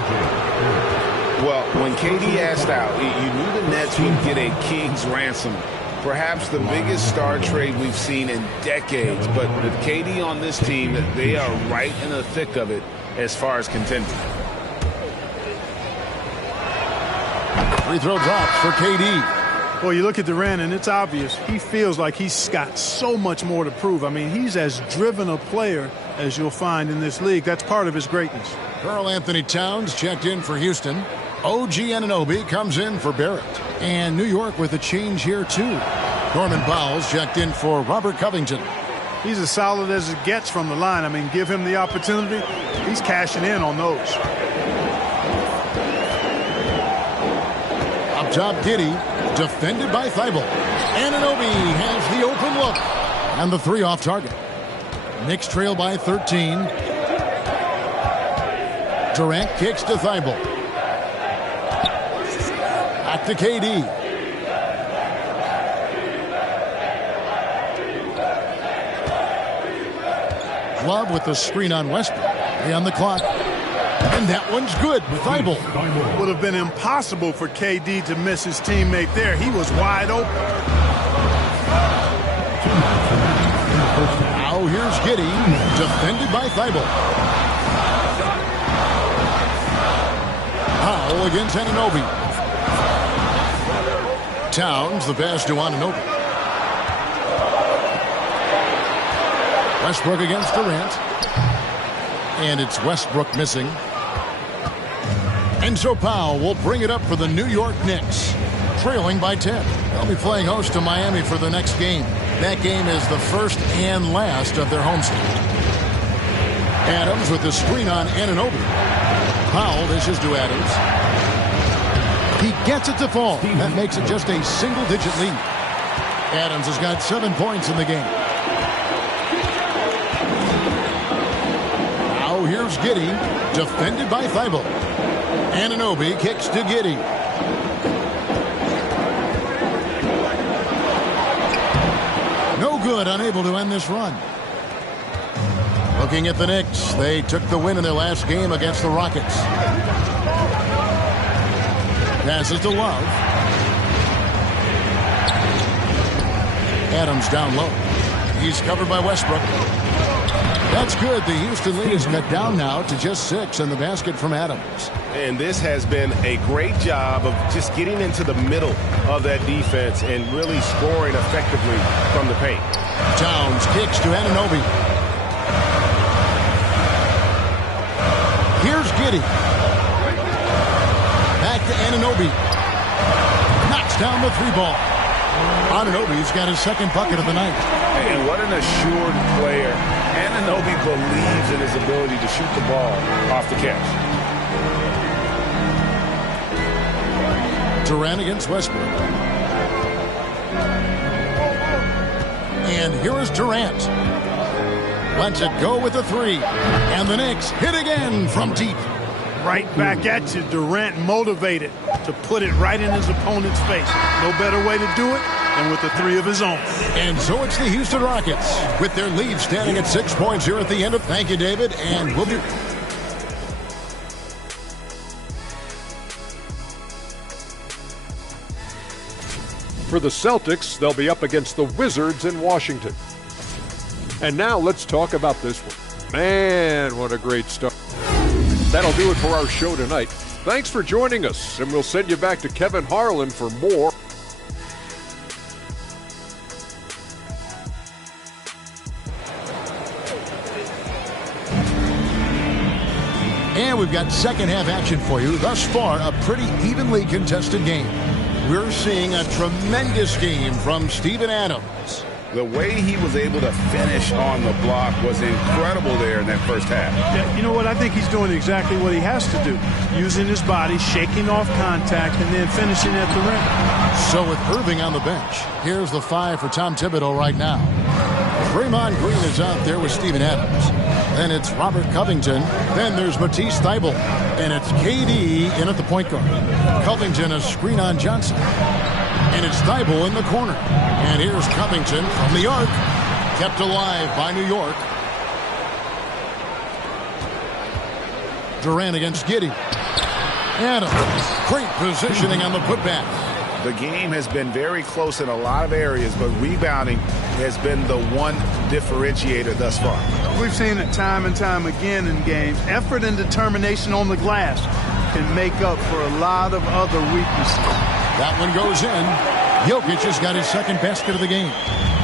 Well, when KD asked out, you knew the Nets would get a king's ransom. Perhaps the biggest star trade we've seen in decades. But with KD on this team, they are right in the thick of it as far as contending. Free throw drops for KD. Well, you look at Durant, and it's obvious. He feels like he's got so much more to prove. I mean, he's as driven a player as you'll find in this league. That's part of his greatness. Karl Anthony Towns checked in for Houston. OG Anunoby comes in for Barrett. And New York with a change here, too. Norman Powell's checked in for Robert Covington. He's as solid as it gets from the line. I mean, give him the opportunity. He's cashing in on those. Up top, Giddey, defended by Thibault. Anunoby has the open look. And the three off target. Knicks trail by 13. Durant kicks to Thibault. Back to KD. Love with the screen on Westbrook. On the clock. And that one's good. Thibault. Would have been impossible for KD to miss his teammate there. He was wide open. Now here's Giddey, defended by Thibault. Powell against Anunoby. Towns, the pass to Anunoby. Westbrook against Durant. And it's Westbrook missing. And so Powell will bring it up for the New York Knicks, trailing by 10. They'll be playing host to Miami for the next game. That game is the first and last of their homestand. Adams with the screen on Anunoby. Powell dishes to Adams. He gets it to fall. That makes it just a single-digit lead. Adams has got 7 points in the game. Now here's Giddey, defended by Thibault. Anunoby kicks to Giddey. No good, unable to end this run. Looking at the Knicks, they took the win in their last game against the Rockets. Passes to Love. Adams down low. He's covered by Westbrook. That's good. The Houston lead is cut down now to just 6 in the basket from Adams. And this has been a great job of just getting into the middle of that defense and really scoring effectively from the paint. Towns kicks to Anunoby. Here's Giddey. Back to Anunoby. Knocks down the three ball. Anunoby's got his second bucket of the night. And what an assured player. Anunoby believes in his ability to shoot the ball off the catch. Durant against Westbrook. And here is Durant. Lets it go with the three. And the Knicks hit again from deep. Right back at you. Durant motivated to put it right in his opponent's face. No better way to do it than with the three of his own. And so it's the Houston Rockets with their lead standing at 6 points here at the end of. Thank you, David. And we'll be... For the Celtics, they'll be up against the Wizards in Washington. And now let's talk about this one. Man, what a great start. That'll do it for our show tonight. Thanks for joining us, and we'll send you back to Kevin Harlan for more. And we've got second half action for you. Thus far, a pretty evenly contested game. We're seeing a tremendous game from Steven Adams. The way he was able to finish on the block was incredible there in that first half. Yeah, you know what? I think he's doing exactly what he has to do. Using his body, shaking off contact, and then finishing at the rim. So with Irving on the bench, here's the 5 for Tom Thibodeau right now. Draymond Green is out there with Steven Adams. Then it's Robert Covington. Then there's Matisse Thybulle. And it's KD in at the point guard. Covington a screen on Johnson. And it's Thybulle in the corner. And here's Covington from the arc. Kept alive by New York. Durant against Giddey. Adams. Great positioning on the putback. The game has been very close in a lot of areas, but rebounding has been the one differentiator thus far. We've seen it time and time again in games. Effort and determination on the glass can make up for a lot of other weaknesses. That one goes in. Jokic has got his second basket of the game.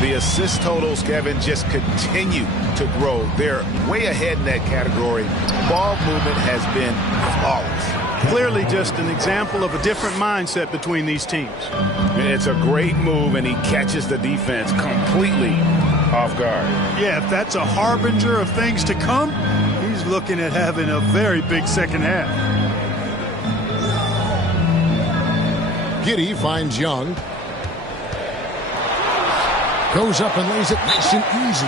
The assist totals, Kevin, just continue to grow. They're way ahead in that category. Ball movement has been flawless. Clearly just an example of a different mindset between these teams. It's a great move, and he catches the defense completely off guard. Yeah, if that's a harbinger of things to come, he's looking at having a very big second half. Giddey finds Young. Goes up and lays it nice and easy.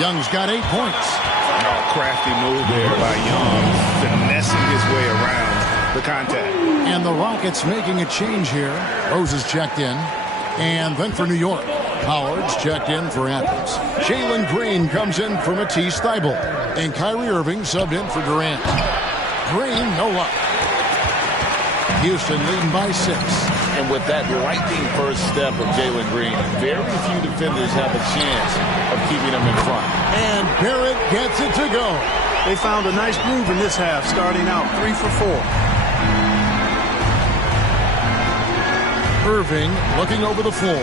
Young's got 8 points. Crafty move there by Young, finessing his way around the contact. And the Rockets making a change here. Rose is checked in. And then for New York, Howard's checked in for Athens. Jalen Green comes in for Matisse Thybulle. And Kyrie Irving subbed in for Durant. Green, no luck. Houston leading by 6. And with that lightning first step of Jalen Green, very few defenders have a chance of keeping him in front. And Barrett gets it to go. They found a nice groove in this half, starting out 3 for 4. Irving looking over the floor.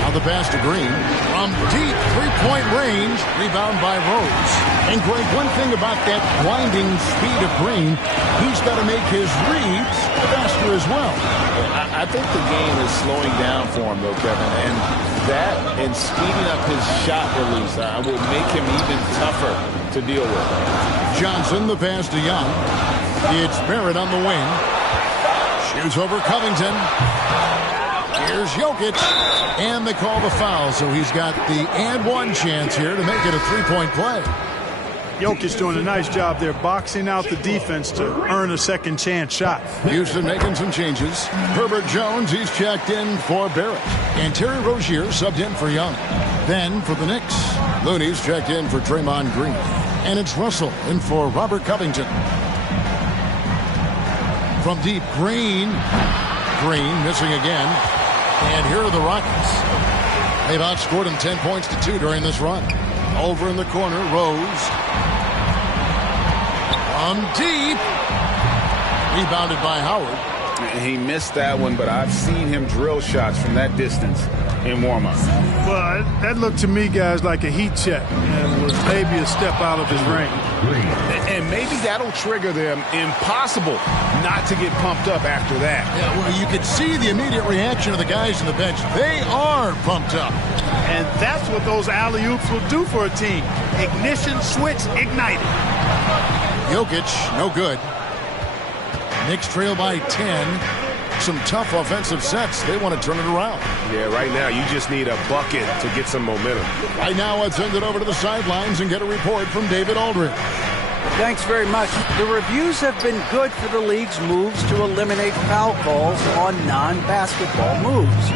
Now the pass to Green. From deep three-point range. Rebound by Rose. And Greg, one thing about that blinding speed of Green, he's got to make his reads faster as well. I think the game is slowing down for him, though, Kevin. And that and speeding up his shot release will make him even tougher to deal with. Johnson, the pass to Young. It's Barrett on the wing. Shoots over Covington. Here's Jokic. And they call the foul, so he's got the and one chance here to make it a three-point play. Jokic doing a nice job there, boxing out the defense to earn a second chance shot. Houston making some changes. Herbert Jones, he's checked in for Barrett. And Terry Rozier subbed in for Young. Then for the Knicks, Looney's checked in for Draymond Green. And it's Russell in for Robert Covington. From deep, Green. Green missing again. And here are the Rockets. They've outscored him 10 points to 2 during this run. Over in the corner, Rose. From deep. Rebounded by Howard. He missed that one, but I've seen him drill shots from that distance in warm-up. Well, that looked to me, guys, like a heat check and was maybe a step out of his range. And maybe that'll trigger them. Impossible not to get pumped up after that. Yeah, well, you could see the immediate reaction of the guys on the bench. They are pumped up. And that's what those alley-oops will do for a team. Ignition switch ignited. Jokic, no good. Knicks trail by 10. Some tough offensive sets. They want to turn it around. Yeah, right now you just need a bucket to get some momentum. Right now, let's send it over to the sidelines and get a report from David Aldridge. Thanks very much. The reviews have been good for the league's moves to eliminate foul calls on non-basketball moves.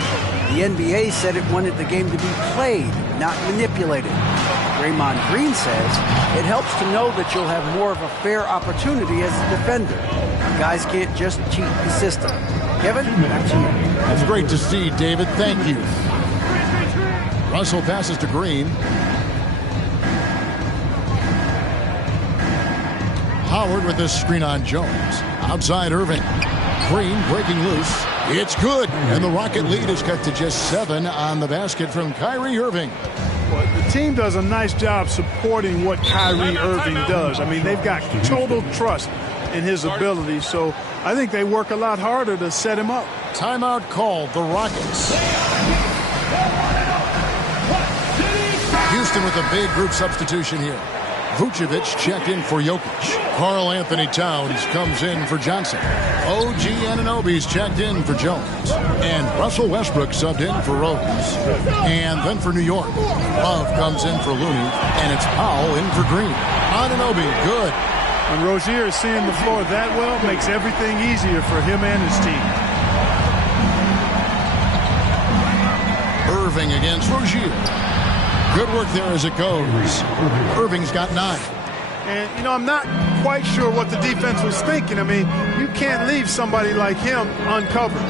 The NBA said it wanted the game to be played, not manipulated. Draymond Green says it helps to know that you'll have more of a fair opportunity as a defender. Guys can't just cheat the system. Kevin, back to you. That's great to see, David. Thank you. Russell passes to Green. Howard with this screen on Jones. Outside Irving. Green breaking loose. It's good. And the Rocket lead is cut to just 7 on the basket from Kyrie Irving. Well, the team does a nice job supporting what Kyrie Irving does. I mean, they've got total trust in his ability, so I think they work a lot harder to set him up. Timeout called, the Rockets. Houston with a big group substitution here. Vucevic checked in for Jokic. Karl Anthony Towns comes in for Johnson. OG Anunoby's checked in for Jones. And Russell Westbrook subbed in for Rose. And then for New York, Love comes in for Looney. And it's Powell in for Green. Anunoby, good. When Rozier is seeing the floor that well, makes everything easier for him and his team. Irving against Rozier. Good work there as it goes. Irving's got 9. And, you know, I'm not quite sure what the defense was thinking. I mean, you can't leave somebody like him uncovered.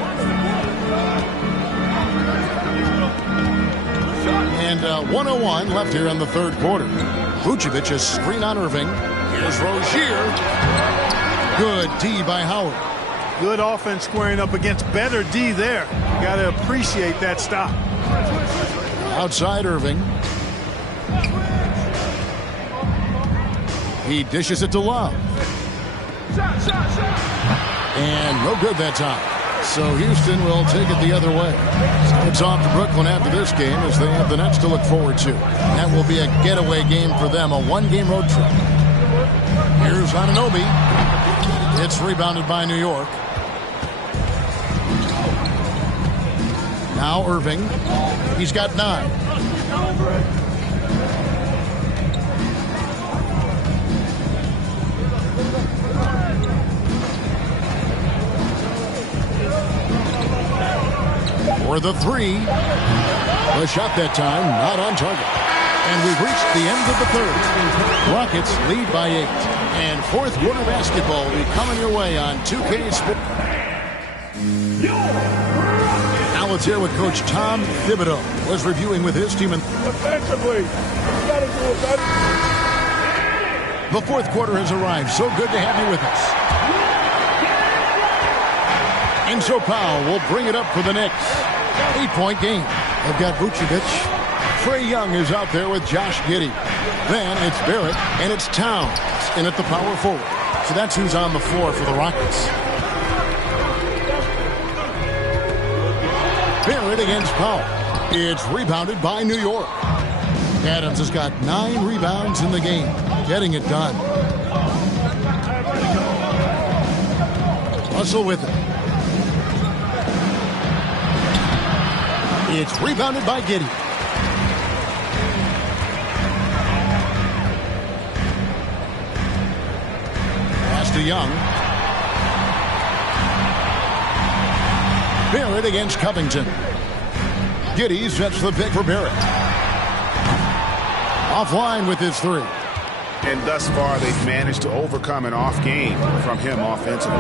And 1:01 left here in the third quarter. Vucevic is screen on Irving. Here's Rozier. Good D by Howard. Good offense squaring up against better D there. You got to appreciate that stop. Outside Irving. He dishes it to Love. And no good that time. So Houston will take it the other way. It's off to Brooklyn after this game as they have the Nets to look forward to. That will be a getaway game for them, a one-game road trip. Here's Anunoby. It's rebounded by New York. Now Irving. He's got 9. For the 3. The shot that time, not on target. And we've reached the end of the third. Rockets lead by 8. And fourth quarter basketball will be coming your way on 2K Sports. Now let's hear what Coach Tom Thibodeau was reviewing with his team. Defensively, you got to do it better. The fourth quarter has arrived. So good to have you with us. And so Powell will bring it up for the Knicks. 8-point game. They've got Vucevic. Trae Young is out there with Josh Giddey. Then it's Barrett and it's Towns in at the power forward. So that's who's on the floor for the Rockets. Barrett against Powell. It's rebounded by New York. Adams has got 9 rebounds in the game. Getting it done. Russell with it. It's rebounded by Giddey. Pass to Young. Barrett against Covington. Giddey sets the pick for Barrett. Offline with his 3. And thus far, they've managed to overcome an off game from him offensively.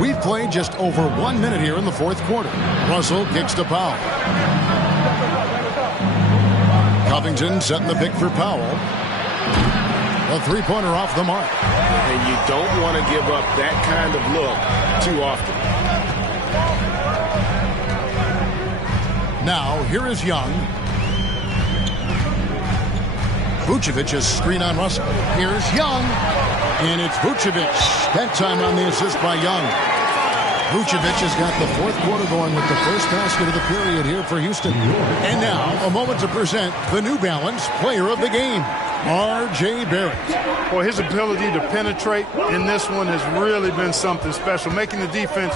We've played just over 1 minute here in the fourth quarter. Russell kicks to Powell. Covington setting the pick for Powell. A three-pointer off the mark. And you don't want to give up that kind of look too often. Now, here is Young. Vucevic's screen on Russell. Here's Young. And it's Vucevic. That time on the assist by Young. Vucevic has got the fourth quarter going with the first basket of the period here for Houston. And now, a moment to present the New Balance Player of the Game, R.J. Barrett. Well, his ability to penetrate in this one has really been something special, making the defense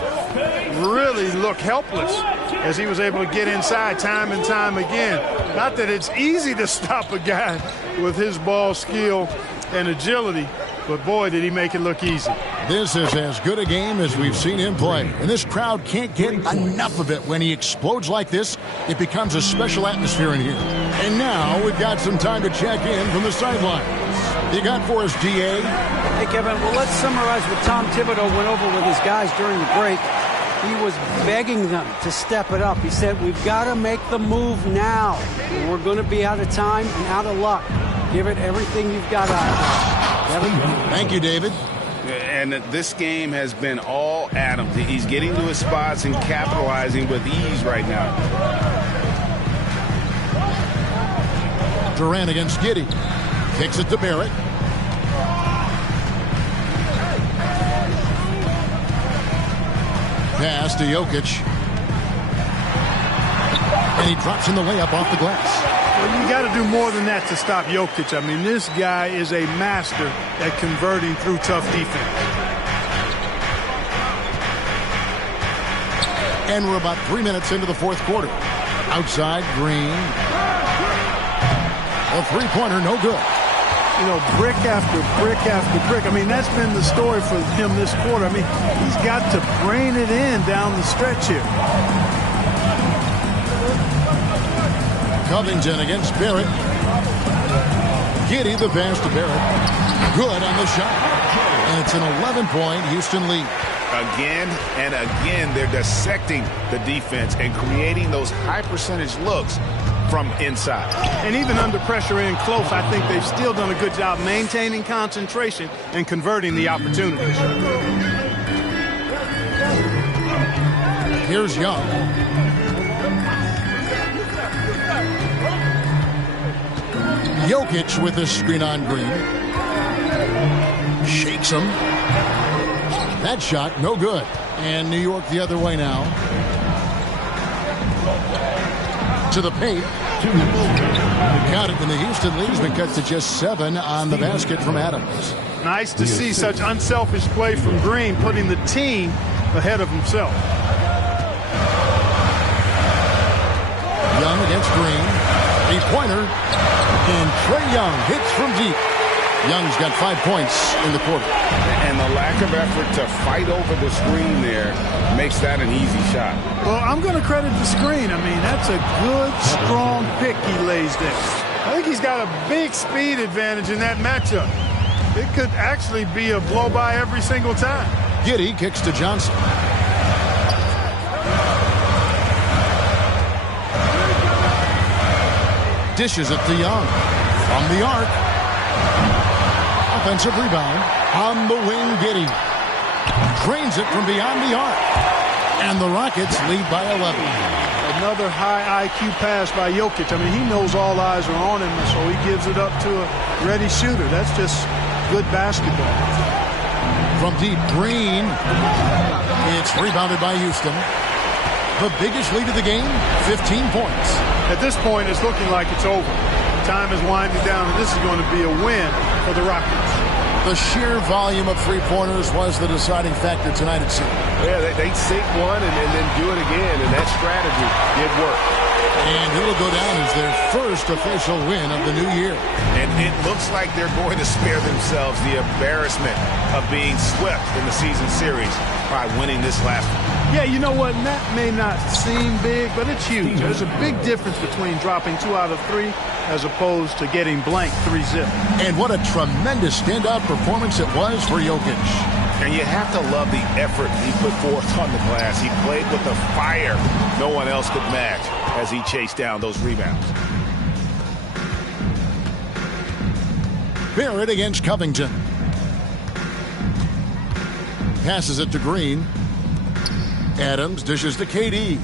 really look helpless as he was able to get inside time and time again. Not that it's easy to stop a guy with his ball skill and agility, but boy, did he make it look easy. This is as good a game as we've seen him play. And this crowd can't get enough of it. When he explodes like this, it becomes a special atmosphere in here. And now we've got some time to check in from the sidelines. You got for us, DA? Hey, Kevin, well, let's summarize what Tom Thibodeau went over with his guys during the break. He was begging them to step it up. He said, we've got to make the move now. We're going to be out of time and out of luck. Give it everything you've got out of it. Thank you, David. And this game has been all Adams. He's getting to his spots and capitalizing with ease right now. Durant against Giddey. Kicks it to Barrett. Pass to Jokic. And he drops in the layup off the glass. Well, you got to do more than that to stop Jokic. I mean, this guy is a master at converting through tough defense. And we're about 3 minutes into the fourth quarter. Outside, Green. A three-pointer, no good. You know, brick after brick after brick. I mean, that's been the story for him this quarter. I mean, he's got to brain it in down the stretch here. Covington against Barrett. Giddey the pass to Barrett. Good on the shot. And it's an 11-point Houston lead. Again and again, they're dissecting the defense and creating those high percentage looks. from inside. And even under pressure in close, I think they've still done a good job maintaining concentration and converting the opportunities. Here's Young. Jokic with his screen on Green. Shakes him. That shot, no good. And New York the other way now. To the paint. Got it, and the Houston lead has been cut to just 7 on the basket from Adams. Nice to see such unselfish play from Green, putting the team ahead of himself. Young against Green. Three-pointer. And Trae Young hits from deep. Young's got 5 points in the quarter. And the lack of effort to fight over the screen there makes that an easy shot. Well, I'm going to credit the screen. I mean, that's a good, strong pick he lays there. I think he's got a big speed advantage in that matchup. It could actually be a blow-by every single time. Giddey kicks to Johnson. Dishes it to Young. From the arc. Offensive rebound. On the wing, Giddey. Drains it from beyond the arc. And the Rockets lead by 11. Another high IQ pass by Jokic. I mean, he knows all eyes are on him, so he gives it up to a ready shooter. That's just good basketball. From deep, Green. It's rebounded by Houston. The biggest lead of the game, 15 points. At this point, it's looking like it's over. Time is winding down, and this is going to be a win for the Rockets. The sheer volume of three-pointers was the deciding factor tonight, it seemed. Yeah, they sink one and then do it again, and that strategy did work. And it'll go down as their first official win of the new year. And it looks like they're going to spare themselves the embarrassment of being swept in the season series by winning this last one. Yeah, you know what? That may not seem big, but it's huge. There's a big difference between dropping 2 out of 3 as opposed to getting blank 3-zip. And what a tremendous standout performance it was for Jokic. And you have to love the effort he put forth on the glass. He played with the fire no one else could match as he chased down those rebounds. Barrett against Covington. Passes it to Green. Adams dishes to KD.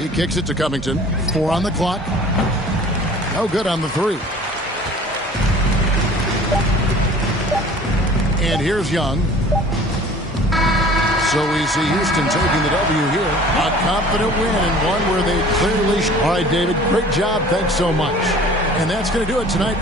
He kicks it to Covington. 4 on the clock. No good on the 3. And here's Young. So we see Houston taking the W here. A confident win and one where they clearly... All right, David, great job. Thanks so much. And that's going to do it tonight.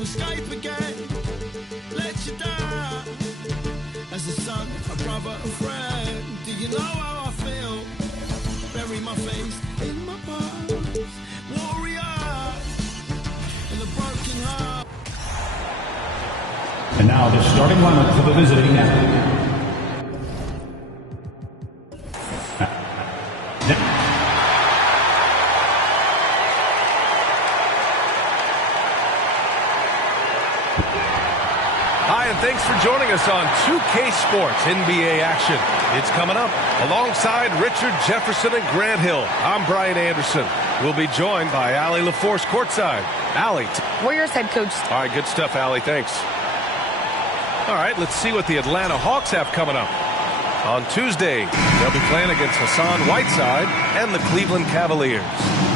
Escape again, let you down. As a son, a brother, a friend. Do you know how I feel? Bury my face in my bones. Warrior, and a broken heart. And now the starting lineup for the visiting athlete. Hi, and thanks for joining us on 2K Sports NBA action. It's coming up alongside Richard Jefferson and Grant Hill. I'm Brian Anderson. We'll be joined by Allie LaForce courtside. Allie. Warriors head coach. All right, good stuff, Allie. Thanks. All right, let's see what the Atlanta Hawks have coming up. On Tuesday, they'll be playing against Hassan Whiteside and the Cleveland Cavaliers.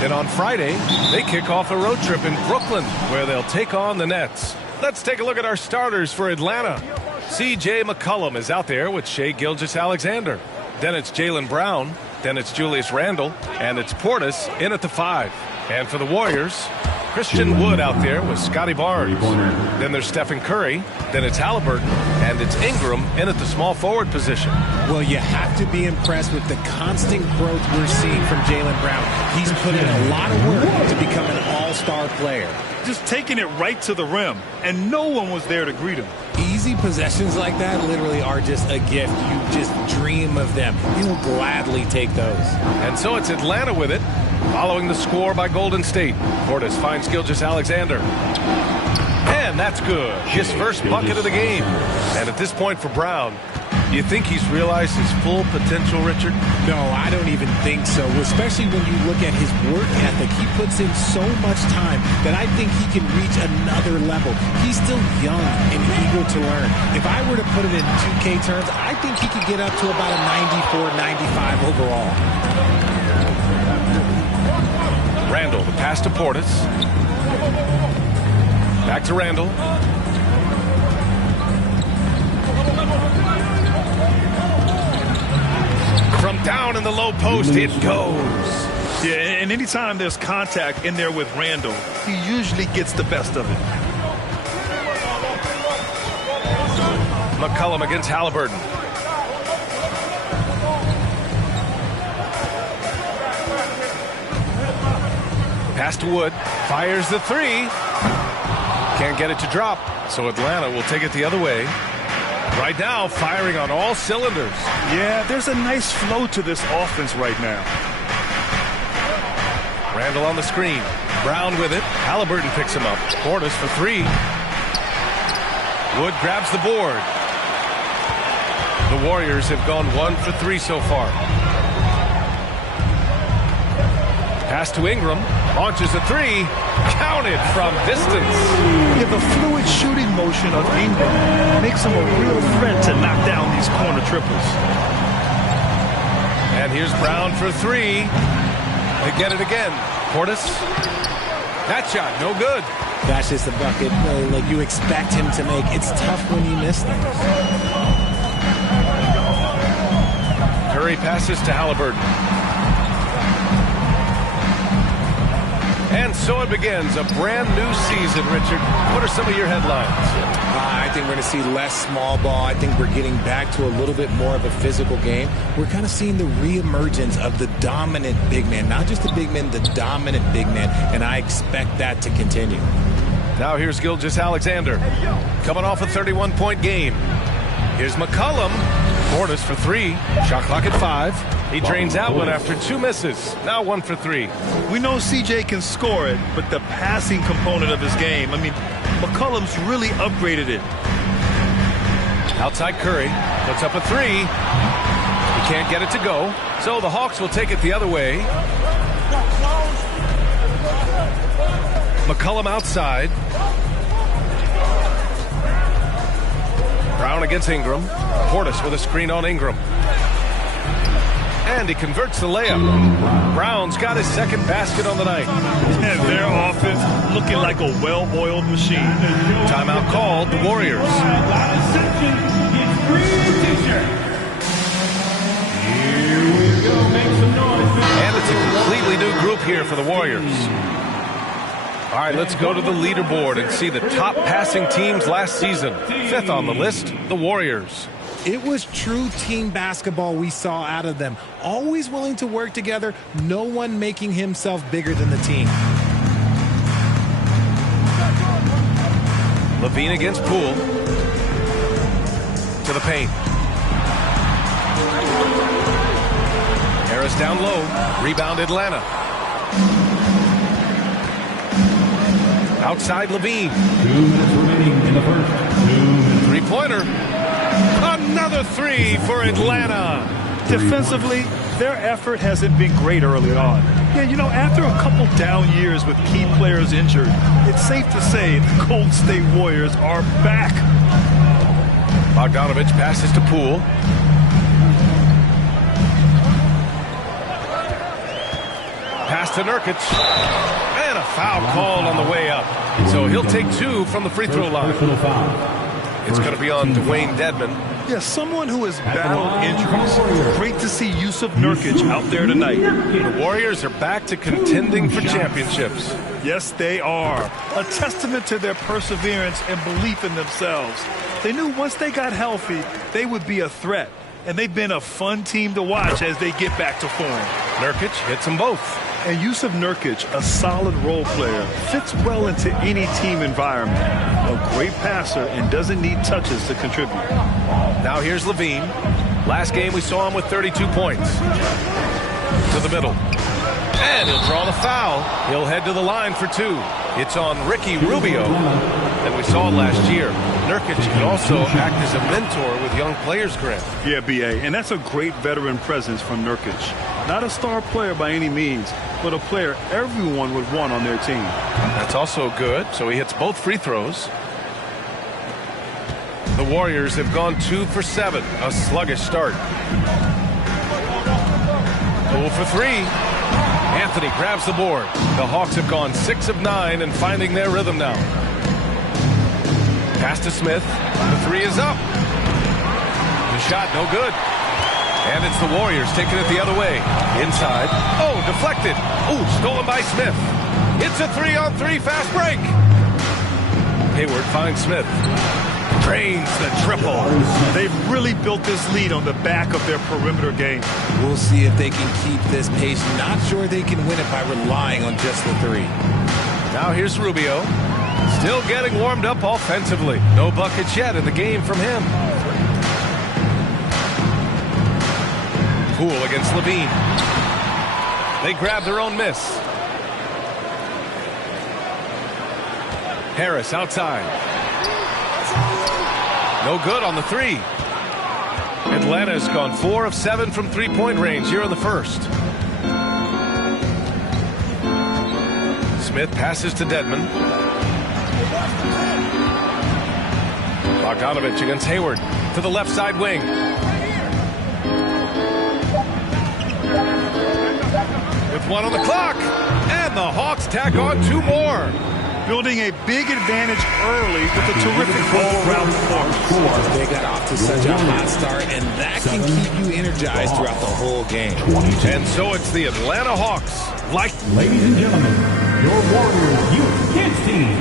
Then on Friday, they kick off a road trip in Brooklyn, where they'll take on the Nets. Let's take a look at our starters for Atlanta. C.J. McCollum is out there with Shai Gilgeous-Alexander. Then it's Jaylen Brown. Then it's Julius Randle. And it's Portis in at the 5. And for the Warriors, Christian Wood out there with Scotty Barnes. Then there's Stephen Curry. Then it's Halliburton. And it's Ingram in at the small forward position. Well, you have to be impressed with the constant growth we're seeing from Jaylen Brown. He's put in a lot of work to become an all-star player. Just taking it right to the rim, and no one was there to greet him. Easy possessions like that literally are just a gift. You just dream of them. You will gladly take those. And so it's Atlanta with it, following the score by Golden State. Portis finds Gilgeous-Alexander. And that's good. His first bucket of the game. And at this point for Brown, do you think he's realized his full potential, Richard? No, I don't even think so, especially when you look at his work ethic. He puts in so much time that I think he can reach another level. He's still young and eager to learn. If I were to put it in 2K terms, I think he could get up to about a 94, 95 overall. Randle, the pass to Portis. Back to Randle. From down in the low post, it goes. Yeah, and anytime there's contact in there with Randle, he usually gets the best of it. McCollum against Halliburton. Pass to Wood. Fires the 3. Can't get it to drop, so Atlanta will take it the other way. Right now, firing on all cylinders. Yeah, there's a nice flow to this offense right now. Randle on the screen. Brown with it. Halliburton picks him up. Portis for 3. Wood grabs the board. The Warriors have gone 1 for 3 so far. Pass to Ingram. Launches a 3. Counted from distance. Yeah, the fluid shooting motion of Ingram makes him a real threat to knock down these corner triples. And here's Brown for 3. They get it again. Portis. That shot, no good. That's just a bucket like you expect him to make. It's tough when you miss things. Curry passes to Halliburton. And so it begins, a brand new season, Richard. What are some of your headlines? I think we're going to see less small ball. I think we're getting back to a little bit more of a physical game. We're kind of seeing the reemergence of the dominant big man. Not just the big man, the dominant big man. And I expect that to continue. Now here's Gilgeous-Alexander. Coming off a 31-point game. Here's McCollum. Portis for 3. Shot clock at 5. He drains that one after 2 misses. Now 1 for 3. We know CJ can score it, but the passing component of his game, I mean, McCollum's really upgraded it. Outside Curry. Puts up a 3. He can't get it to go. So the Hawks will take it the other way. McCollum outside. Brown against Ingram. Portis with a screen on Ingram. And he converts the layup. Brown's got his second basket on the night. And their offense looking like a well-oiled machine. Timeout called, the Warriors. And it's a completely new group here for the Warriors. All right, let's go to the leaderboard and see the top passing teams last season. 5th on the list, the Warriors. It was true team basketball we saw out of them. Always willing to work together, no one making himself bigger than the team. Levine against Poole. To the paint. Harris down low. Rebound Atlanta. Outside Levine. 2 minutes remaining in the three-pointer. Another three for Atlanta. Defensively, their effort hasn't been great early on. Yeah, you know, after a couple down years with key players injured, it's safe to say the Golden State Warriors are back. Bogdanovich passes to Poole. Pass to Nurkic. And a foul called on the way up. So he'll take two from the free throw line. It's going to be on Dwayne Dedmon. Yeah, someone who has battled injuries. Great to see Yusuf Nurkic out there tonight. The Warriors are back to contending for championships. Yes, they are. A testament to their perseverance and belief in themselves. They knew once they got healthy, they would be a threat. And they've been a fun team to watch as they get back to form. Nurkic hits them both. And Yusuf Nurkic, a solid role player, fits well into any team environment. A great passer and doesn't need touches to contribute. Now here's Levine. Last game we saw him with 32 points. To the middle. And he'll draw the foul. He'll head to the line for two. It's on Ricky Rubio. And we saw it last year. Nurkic can also act as a mentor with young players, Grant. Yeah, B.A., and that's a great veteran presence from Nurkic. Not a star player by any means, but a player everyone would want on their team. That's also good, so he hits both free throws. The Warriors have gone 2 for 7, a sluggish start. Poole for three. Anthony grabs the board. The Hawks have gone 6 of 9 and finding their rhythm now. Pass to Smith. The three is up. The shot no good. And it's the Warriors taking it the other way. Inside. Oh, deflected. Oh, stolen by Smith. It's a 3-on-3 fast break. Hayward finds Smith. Drains the triple. They've really built this lead on the back of their perimeter game. We'll see if they can keep this pace. Not sure they can win it by relying on just the three. Now here's Rubio. Still getting warmed up offensively. No buckets yet in the game from him. Poole against Levine. They grab their own miss. Harris outside. No good on the three. Atlanta's gone 4 of 7 from three-point range here in the first. Smith passes to Dedmon. Bogdanovich against Hayward to the left side wing. With 1 on the clock. And the Hawks tack on 2 more. Building a big advantage early with a terrific all-around performance. They got off to such a hot start, and that can keep you energized throughout the whole game. And so it's the Atlanta Hawks. Ladies and gentlemen, your Warriors Youth Kids team.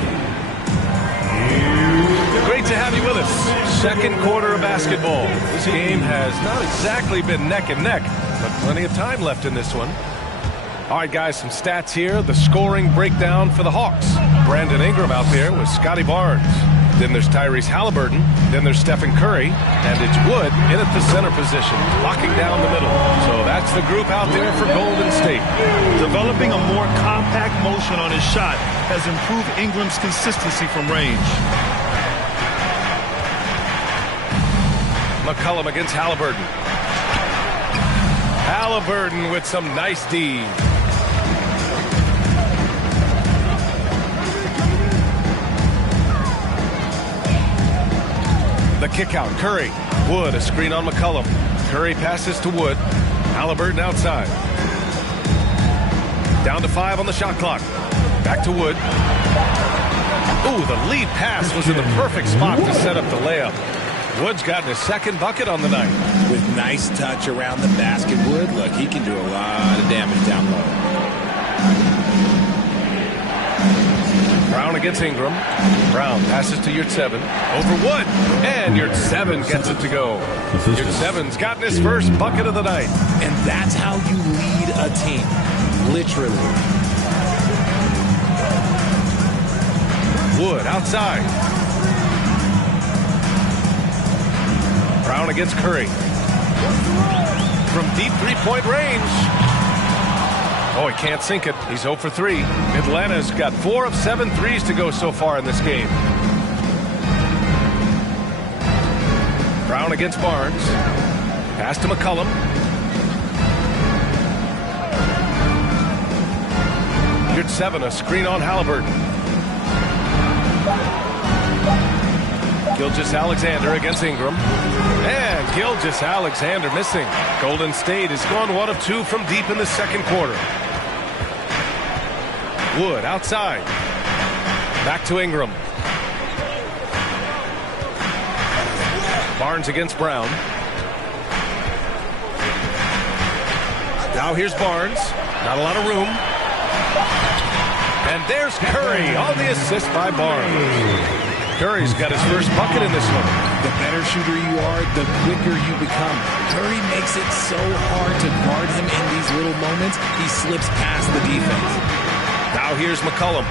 Great to have you with us. Second quarter of basketball. This game has not exactly been neck and neck, but plenty of time left in this one. All right, guys, some stats here. The scoring breakdown for the Hawks. Brandon Ingram out there with Scotty Barnes. Then there's Tyrese Halliburton. Then there's Stephen Curry. And it's Wood in at the center position, locking down the middle. So that's the group out there for Golden State. Developing a more compact motion on his shot has improved Ingram's consistency from range. McCollum against Halliburton. Halliburton with some nice D. The kick out, Curry. Wood, a screen on McCollum. Curry passes to Wood. Halliburton outside. Down to 5 on the shot clock. Back to Wood. Ooh, the lead pass was in the perfect spot to set up the layup. Wood's gotten his second bucket on the night. With nice touch around the basket, Wood, look, he can do a lot of damage down low. Brown against Ingram. Brown passes to Yurtseven. Over Wood. And Yurtseven gets it to go. Yurtseven's gotten his first bucket of the night. And that's how you lead a team. Literally. Wood outside. Brown against Curry. From deep three-point range. Oh, he can't sink it. He's 0 for 3. Atlanta's got 4 of 7 threes to go so far in this game. against Barnes. Pass to McCollum. Here's 7, a screen on Halliburton. Gilgeous-Alexander against Ingram. And Gilgeous-Alexander missing. Golden State has gone 1 of 2 from deep in the second quarter. Wood outside. Back to Ingram. Barnes against Brown. Now here's Barnes. Not a lot of room. And there's Curry on the assist by Barnes. Curry's got his first bucket in this one. The better shooter you are, the quicker you become. Curry makes it so hard to guard him in these little moments. He slips past the defense. Now here's McCollum.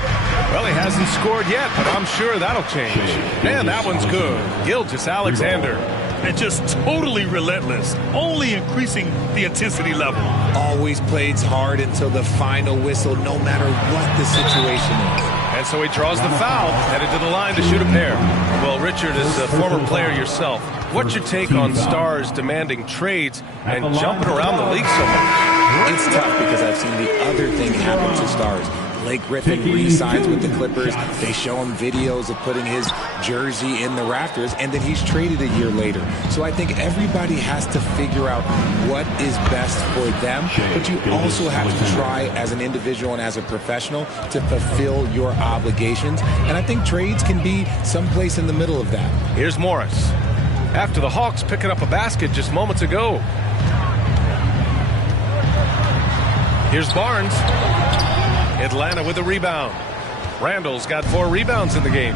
Well, he hasn't scored yet, but I'm sure that'll change. And that one's good. Gilgeous-Alexander. And just totally relentless, only increasing the intensity level. Always plays hard until the final whistle, no matter what the situation is. And so he draws the foul, headed to the line to shoot a pair. Well, Richard, as a former player yourself, what's your take on stars demanding trades and jumping around the league so much? It's tough because I've seen the other thing happen to stars. Blake Griffin re-signs with the Clippers. They show him videos of putting his jersey in the rafters, and then he's traded a year later. So I think everybody has to figure out what is best for them, but you also have to try as an individual and as a professional to fulfill your obligations. And I think trades can be someplace in the middle of that. Here's Morris. After the Hawks picking up a basket just moments ago. Here's Barnes. Atlanta with the rebound. Randall's got 4 rebounds in the game.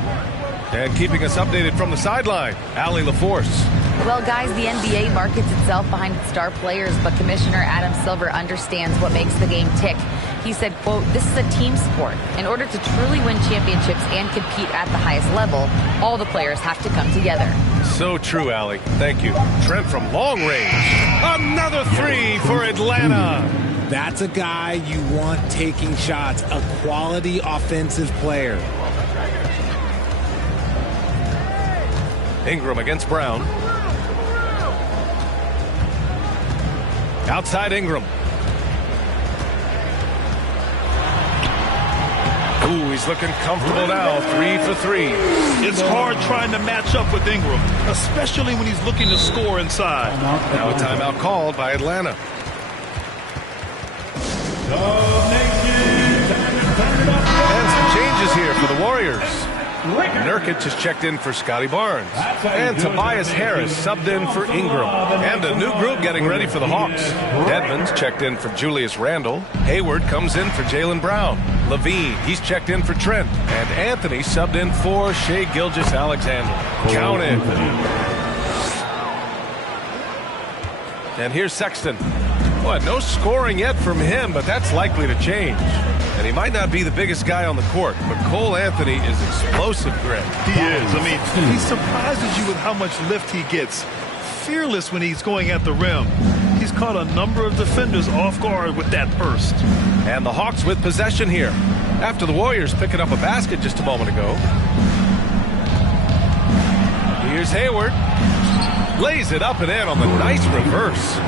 And keeping us updated from the sideline, Allie LaForce. Well, guys, the NBA markets itself behind its star players, but Commissioner Adam Silver understands what makes the game tick. He said, quote, "This is a team sport. In order to truly win championships and compete at the highest level, all the players have to come together." So true, Allie. Thank you. Trent from long range. Another 3 for Atlanta. That's a guy you want taking shots, a quality offensive player. Ingram against Brown. Outside Ingram. Ooh, he's looking comfortable now. 3 for 3. It's hard trying to match up with Ingram, especially when he's looking to score inside. Now a timeout called by Atlanta. And some changes here for the Warriors. Nurkic has checked in for Scotty Barnes. And Tobias Harris subbed in for Ingram. And a new group getting ready for the Hawks. Edmonds checked in for Julius Randle. Hayward comes in for Jaylen Brown. Levine, he's checked in for Trent. And Anthony subbed in for Shai Gilgeous-Alexander. Counted. And here's Sexton. What, no scoring yet from him, but that's likely to change. And he might not be the biggest guy on the court, but Cole Anthony is explosive, Greg. He is. I mean, he surprises you with how much lift he gets. Fearless when he's going at the rim. He's caught a number of defenders off guard with that burst. And the Hawks with possession here. After the Warriors picking up a basket just a moment ago. Here's Hayward. Lays it up and in on the nice reverse.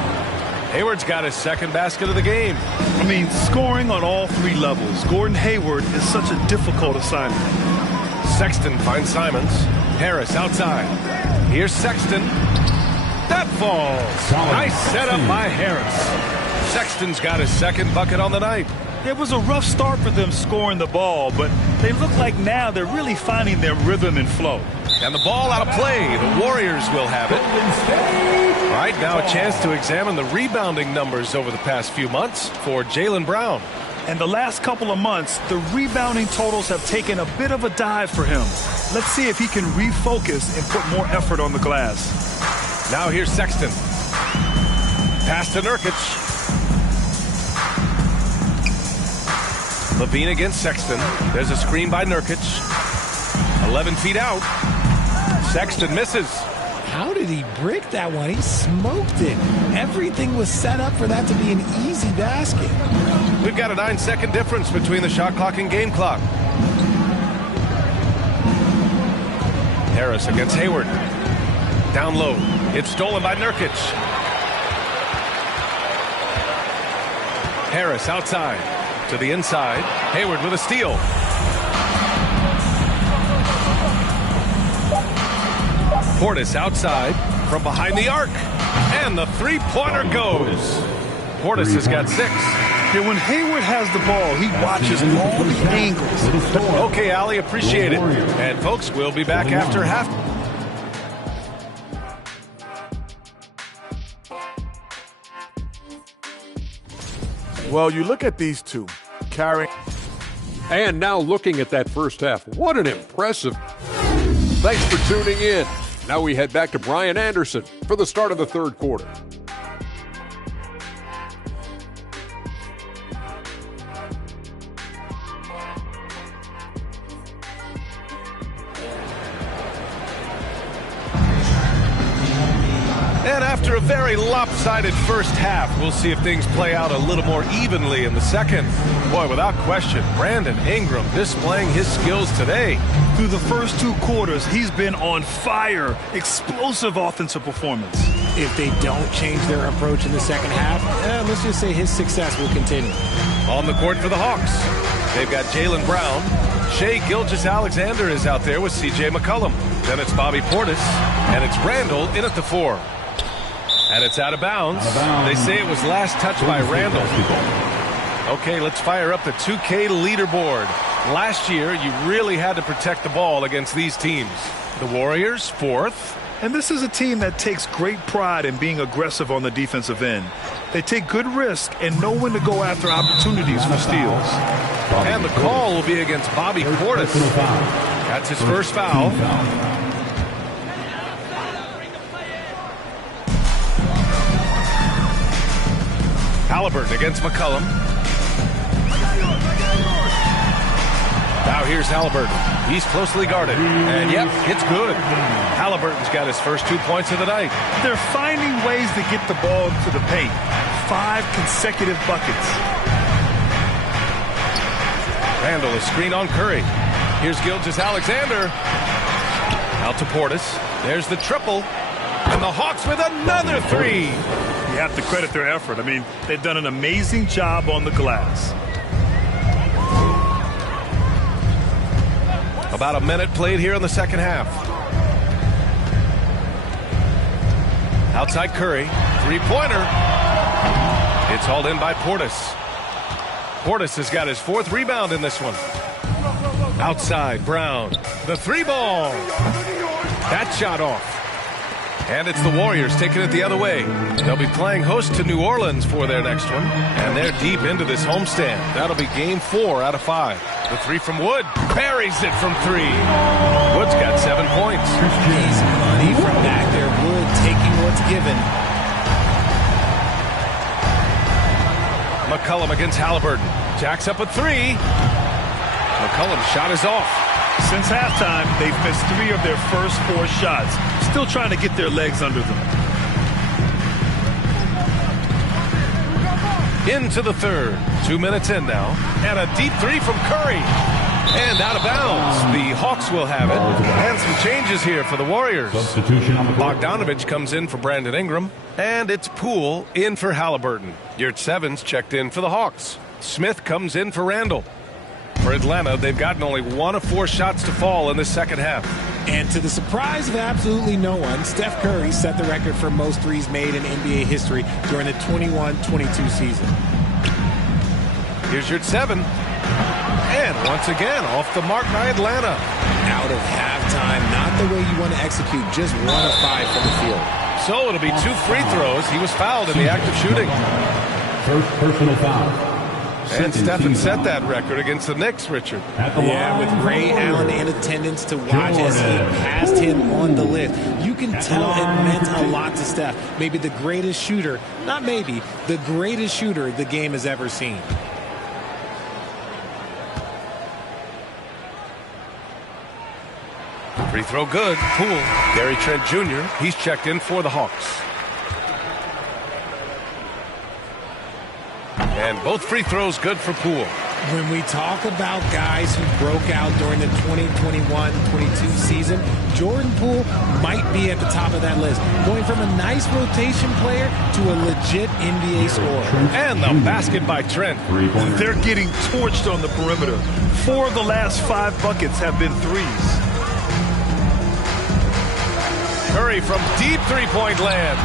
Hayward's got his second basket of the game. I mean, scoring on all 3 levels. Gordon Hayward is such a difficult assignment. Sexton finds Simons. Harris outside. Here's Sexton. That falls. Nice setup by Harris. Sexton's got his second bucket on the night. It was a rough start for them scoring the ball, but they look like now they're really finding their rhythm and flow. And the ball out of play. The Warriors will have it. All right, now a chance to examine the rebounding numbers over the past few months for Jaylen Brown. And the last couple of months, the rebounding totals have taken a bit of a dive for him. Let's see if he can refocus and put more effort on the glass. Now here's Sexton. Pass to Nurkic. Levine against Sexton. There's a screen by Nurkic. 11 feet out. Sexton misses. How did he brick that one? He smoked it. Everything was set up for that to be an easy basket. We've got a 9-second difference between the shot clock and game clock. Harris against Hayward. Down low. It's stolen by Nurkic. Harris outside. To the inside. Hayward with a steal. Portis outside from behind the arc. And the three-pointer goes. Portis has got 6. Yeah, when Hayward has the ball, he watches all the angles. Okay, Ali, appreciate it. And, folks, we'll be back after half. Well, you look at these two carrying. And now looking at that first half, what an impressive. Thanks for tuning in. Now we head back to Brian Anderson for the start of the third quarter. And after a very lopsided first half, we'll see if things play out a little more evenly in the second. Boy, without question, Brandon Ingram displaying his skills today. Through the first 2 quarters, he's been on fire. Explosive offensive performance. If they don't change their approach in the second half, let's just say his success will continue. On the court for the Hawks, they've got Jaylen Brown. Shai Gilgeous-Alexander is out there with C.J. McCollum. Then it's Bobby Portis, and it's Randall in at the 4. And it's out of bounds. They say it was last touched by Randall. Okay, let's fire up the 2K leaderboard. Last year, you really had to protect the ball against these teams. The Warriors, 4th. And this is a team that takes great pride in being aggressive on the defensive end. They take good risk and know when to go after opportunities for steals. And the call will be against Bobby Portis. That's his first foul. Halliburton against McCollum. Now here's Halliburton. He's closely guarded. And yep, it's good. Halliburton's got his first 2 points of the night. They're finding ways to get the ball to the paint. 5 consecutive buckets. Randall is screen on Curry. Here's Gilgeous-Alexander. Out to Portis. There's the triple. And the Hawks with another 3. You have to credit their effort. I mean, they've done an amazing job on the glass. About a minute played here in the second half. Outside Curry. 3-pointer. It's hauled in by Portis. Portis has got his 4th rebound in this one. Outside Brown. The 3-ball. That shot off. And it's the Warriors taking it the other way. They'll be playing host to New Orleans for their next one. And they're deep into this homestand. That'll be game 4 out of 5. The 3 from Wood. Buries it from 3. Wood's got 7 points. Easy money from back there. Wood taking what's given. McCollum against Halliburton. Jacks up a 3. McCollum's shot is off. Since halftime, they've missed 3 of their first 4 shots. Still trying to get their legs under them. Into the third. 2 minutes in now. And a deep 3 from Curry. And out of bounds. The Hawks will have it. And some changes here for the Warriors. Bogdanovich comes in for Brandon Ingram. And it's Poole in for Halliburton. Yurt Sevens checked in for the Hawks. Smith comes in for Randall. For Atlanta, they've gotten only 1 of 4 shots to fall in the second half. And to the surprise of absolutely no one, Steph Curry set the record for most threes made in NBA history during the 21-22 season. Here's your 7. And once again, off the mark by Atlanta. Out of halftime, not the way you want to execute, just 1 of 5 from the field. So it'll be 2 free throws. He was fouled in the act of shooting. First personal foul. And Stephen set that record against the Knicks, Richard. Yeah, with Ray Allen in attendance to watch as he passed him on the lift. You can tell it meant a lot to Steph. Maybe the greatest shooter, not maybe, the greatest shooter the game has ever seen. Free throw good. Poole. Gary Trent Jr. He's checked in for the Hawks. And both free throws good for Poole. When we talk about guys who broke out during the 2021-22 season, Jordan Poole might be at the top of that list, going from a nice rotation player to a legit NBA scorer. And the basket by Trent. They're getting torched on the perimeter. 4 of the last 5 buckets have been threes. Curry from deep three-point land.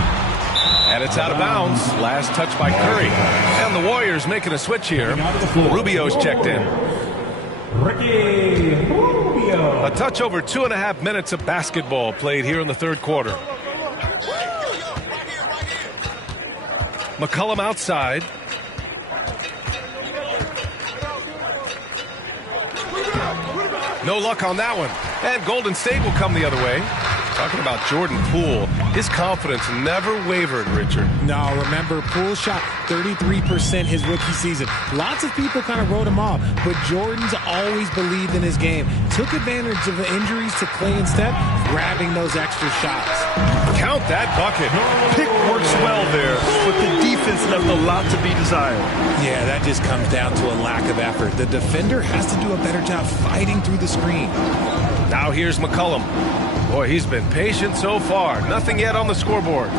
And it's out of bounds. Last touch by Curry. And the Warriors making a switch here. Rubio's checked in. Ricky Rubio. A touch over 2.5 minutes of basketball played here in the third quarter. McCollum outside. No luck on that one. And Golden State will come the other way. Talking about Jordan Poole, his confidence never wavered, Richard. No, remember, Poole shot 33% his rookie season. Lots of people kind of wrote him off, but Jordan's always believed in his game. Took advantage of the injuries to Clay and Steph, grabbing those extra shots. Count that bucket. Pick works well there, but the defense left a lot to be desired. Yeah, that just comes down to a lack of effort. The defender has to do a better job fighting through the screen. Now here's McCollum. Boy, he's been patient so far. Nothing yet on the scoreboard.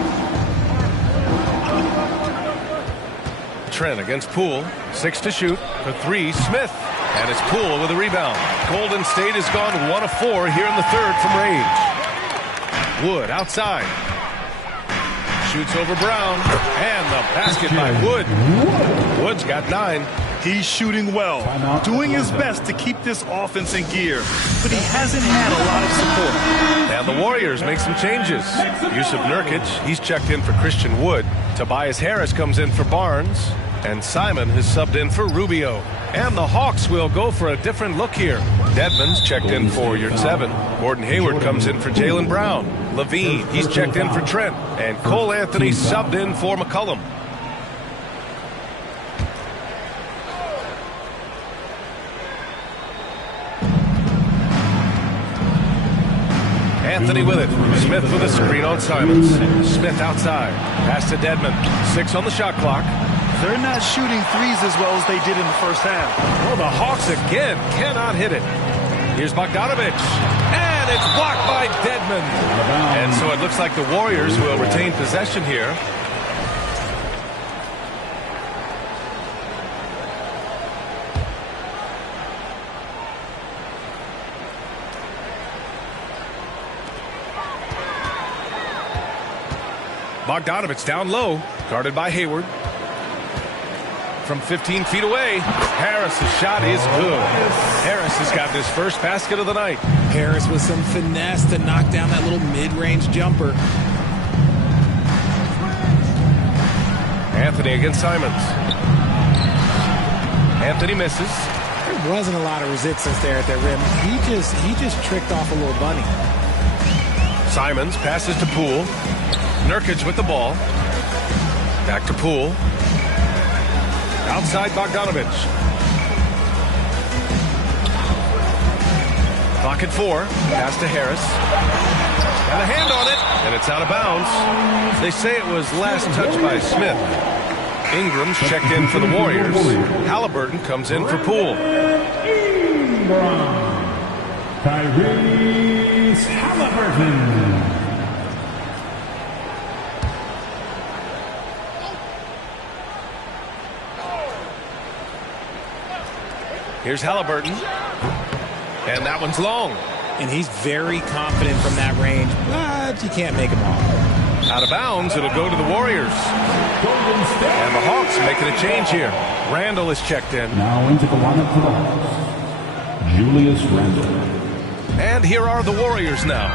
Trent against Poole. 6 to shoot. For 3, Smith. And it's Poole with a rebound. Golden State has gone 1 of 4 here in the third from range. Wood outside. Shoots over Brown. And the basket by Wood. Wood's got 9. He's shooting well, doing his best to keep this offense in gear, but he hasn't had a lot of support. And the Warriors make some changes. Yusuf Nurkic, he's checked in for Christian Wood. Tobias Harris comes in for Barnes. And Simon has subbed in for Rubio. And the Hawks will go for a different look here. Dedmon's checked in for Yurtseven. Gordon Hayward comes in for Jaylen Brown. Levine, he's checked in for Trent. And Cole Anthony subbed in for McCollum. Anthony with it. Smith with a screen on Simons. Smith outside. Pass to Dedmon. 6 on the shot clock. They're not shooting threes as well as they did in the first half. Oh, the Hawks again cannot hit it. Here's Bogdanovich. And it's blocked by Dedmon. And so it looks like the Warriors will retain possession here. Bogdanovich down low, guarded by Hayward. From 15 feet away, Harris's shot is good. Harris has got his first basket of the night. Harris with some finesse to knock down that little mid-range jumper. Anthony against Simons. Anthony misses. There wasn't a lot of resistance there at the rim. He just tricked off a little bunny. Simons passes to Poole. Nurkic with the ball. Back to Poole. Outside Bogdanovich. Clock at 4. Pass to Harris. And a hand on it. And it's out of bounds. They say it was last touched by Smith. Ingram's checked in for the Warriors. Halliburton comes in for Poole. Tyrese Halliburton. Here's Halliburton. And that one's long. And he's very confident from that range, but you can't make him all. Out of bounds, it'll go to the Warriors. And the Hawks making a change here. Randall is checked in. Now into the lineup for the Hawks, Julius Randle. And here are the Warriors now.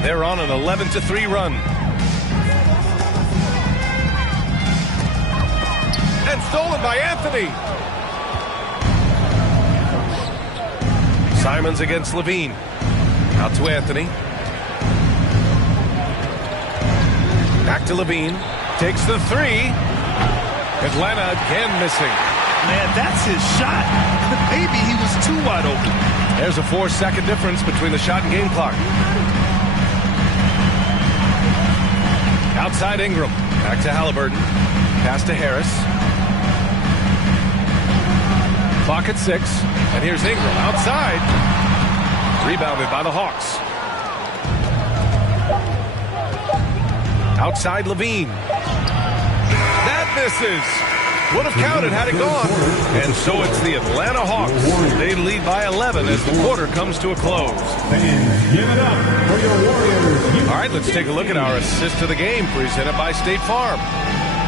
They're on an 11-3 run. And stolen by Anthony. Simons against Levine. Out to Anthony. Back to Levine. Takes the 3. Atlanta again missing. Man, that's his shot. Maybe he was too wide open. There's a 4-second difference between the shot and game clock. Outside Ingram. Back to Halliburton. Pass to Harris. Clock at 6. And here's Ingram outside. Rebounded by the Hawks. Outside Levine. That misses. Would have counted had it gone. And so it's the Atlanta Hawks. They lead by 11 as the quarter comes to a close. Give it up for your Warriors. All right, let's take a look at our assist of the game presented by State Farm.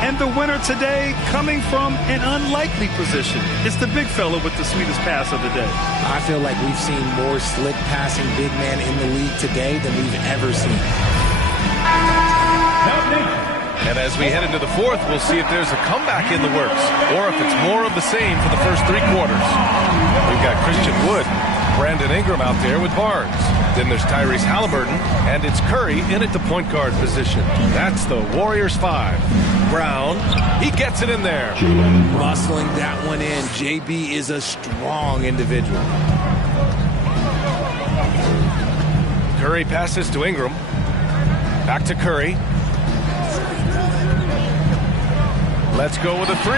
And the winner today coming from an unlikely position. It's the big fella with the sweetest pass of the day. I feel like we've seen more slick passing big man in the league today than we've ever seen. And as we head into the fourth, we'll see if there's a comeback in the works or if it's more of the same for the first 3 quarters. We've got Christian Wood, Brandon Ingram out there with Barnes. Then there's Tyrese Halliburton, and it's Curry in at the point guard position. That's the Warriors 5. Brown, he gets it in there. Muscling that one in. JB is a strong individual. Curry passes to Ingram. Back to Curry. Let's go with a 3.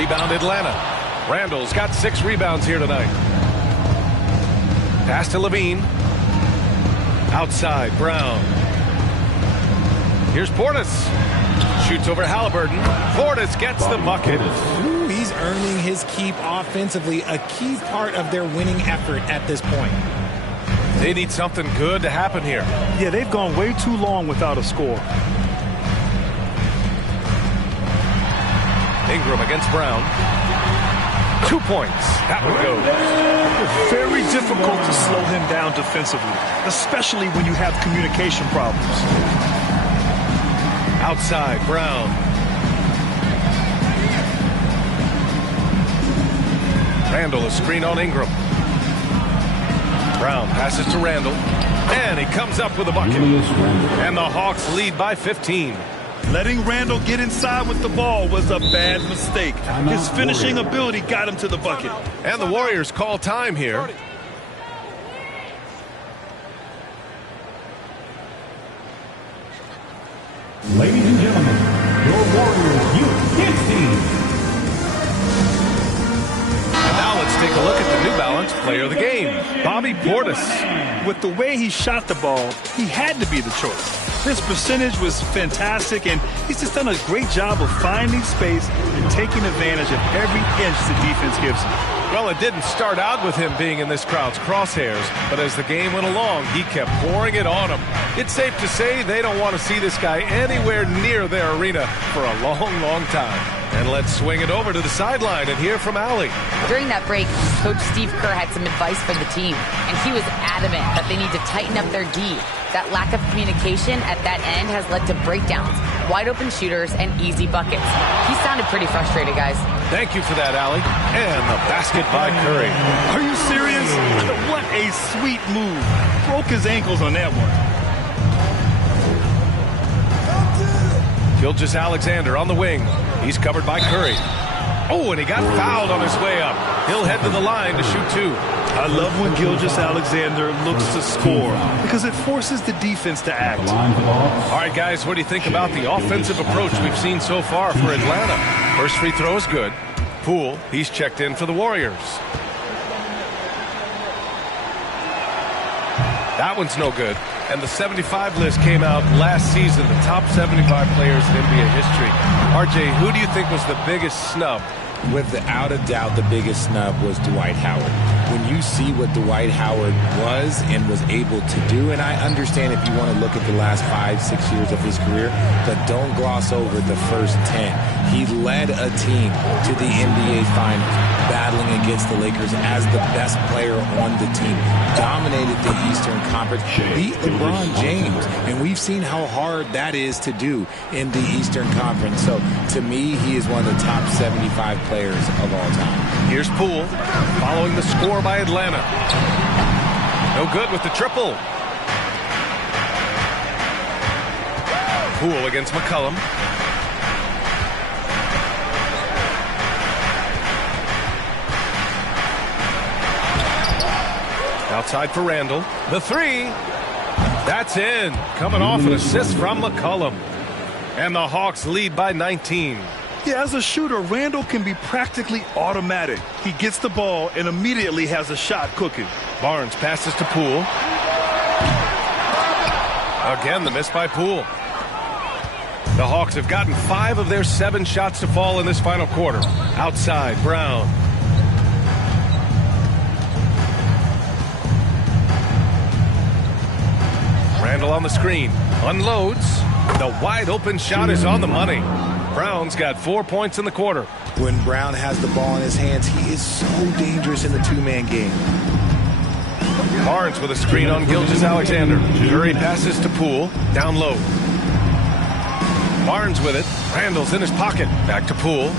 Rebound Atlanta. Randall's got 6 rebounds here tonight. Pass to Levine. Outside, Brown. Here's Portis. Shoots over Halliburton. Portis gets the bucket. Ooh, he's earning his keep offensively, a key part of their winning effort at this point. They need something good to happen here. Yeah, they've gone way too long without a score. Ingram against Brown. 2 points. That one goes. Very difficult to slow him down defensively, especially when you have communication problems. Outside, Brown. Randall a screen on Ingram. Brown passes to Randall. And he comes up with a bucket. And the Hawks lead by 15. Letting Randall get inside with the ball was a bad mistake. His finishing ability got him to the bucket. And the Warriors call time here. Ladies and gentlemen, your Warriors Youth Kids team. And now let's take a look at the New Balance player of the game, Bobby Portis. With the way he shot the ball, he had to be the choice. His percentage was fantastic, and he's just done a great job of finding space and taking advantage of every inch the defense gives him. Well, it didn't start out with him being in this crowd's crosshairs, but as the game went along, he kept pouring it on him. It's safe to say they don't want to see this guy anywhere near their arena for a long, long time. And let's swing it over to the sideline and hear from Allie. During that break, Coach Steve Kerr had some advice for the team, and he was adamant that they need to tighten up their D. That lack of communication at that end has led to breakdowns, wide open shooters, and easy buckets. He sounded pretty frustrated, guys. Thank you for that, Allie. And the basket by Curry. Are you serious? What a sweet move. Broke his ankles on that one. Gilgeous-Alexander on the wing. He's covered by Curry. Oh, and he got fouled on his way up. He'll head to the line to shoot 2. I love when Gilgeous-Alexander looks to score because it forces the defense to act. All right, guys, what do you think about the offensive approach we've seen so far for Atlanta? First free throw is good. Poole, he's checked in for the Warriors. That one's no good. And the 75 list came out last season, the top 75 players in NBA history. RJ, who do you think was the biggest snub? Without a doubt, the biggest snub was Dwight Howard. When you see what Dwight Howard was and was able to do, and I understand if you want to look at the last 5-6 years of his career, but don't gloss over the first 10. He led a team to the NBA Finals, battling against the Lakers as the best player on the team, dominated the Eastern Conference, beat LeBron James, and we've seen how hard that is to do in the Eastern Conference. So, to me, he is one of the top 75 players of all time. Here's Poole, following the score by Atlanta. No good with the triple. Poole against McCollum. Outside for Randall. The 3. That's in. Coming off an assist from McCollum. And the Hawks lead by 19. Yeah, as a shooter, Randall can be practically automatic. He gets the ball and immediately has a shot cooking. Barnes passes to Poole. Again, the miss by Poole. The Hawks have gotten 5 of their 7 shots to fall in this final quarter. Outside, Brown. Randall on the screen. Unloads. The wide open shot is on the money. Brown's got 4 points in the quarter. When Brown has the ball in his hands, he is so dangerous in the two-man game. Barnes with a screen on Gilgeous-Alexander. Curry passes to Poole. Down low. Barnes with it. Randall's in his pocket. Back to Poole.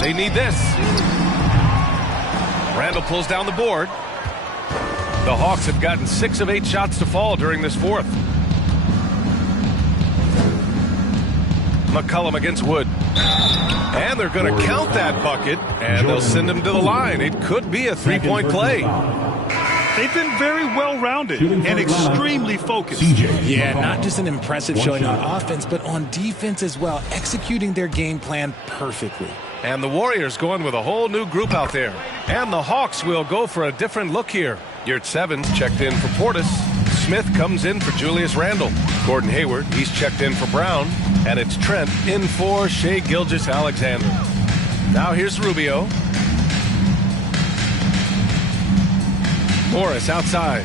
They need this. Randall pulls down the board. The Hawks have gotten 6 of 8 shots to fall during this fourth. McCollum against Wood. And they're going to count that bucket, and they'll send him to the line. It could be a three-point play. They've been very well-rounded and extremely focused. Yeah, not just an impressive showing on offense, but on defense as well, executing their game plan perfectly. And the Warriors going with a whole new group out there. And the Hawks will go for a different look here. Yurt Evans checked in for Portis. Smith comes in for Julius Randle. Gordon Hayward, he's checked in for Brown. And it's Trent in for Shai Gilgeous-Alexander. Now here's Rubio. Morris outside.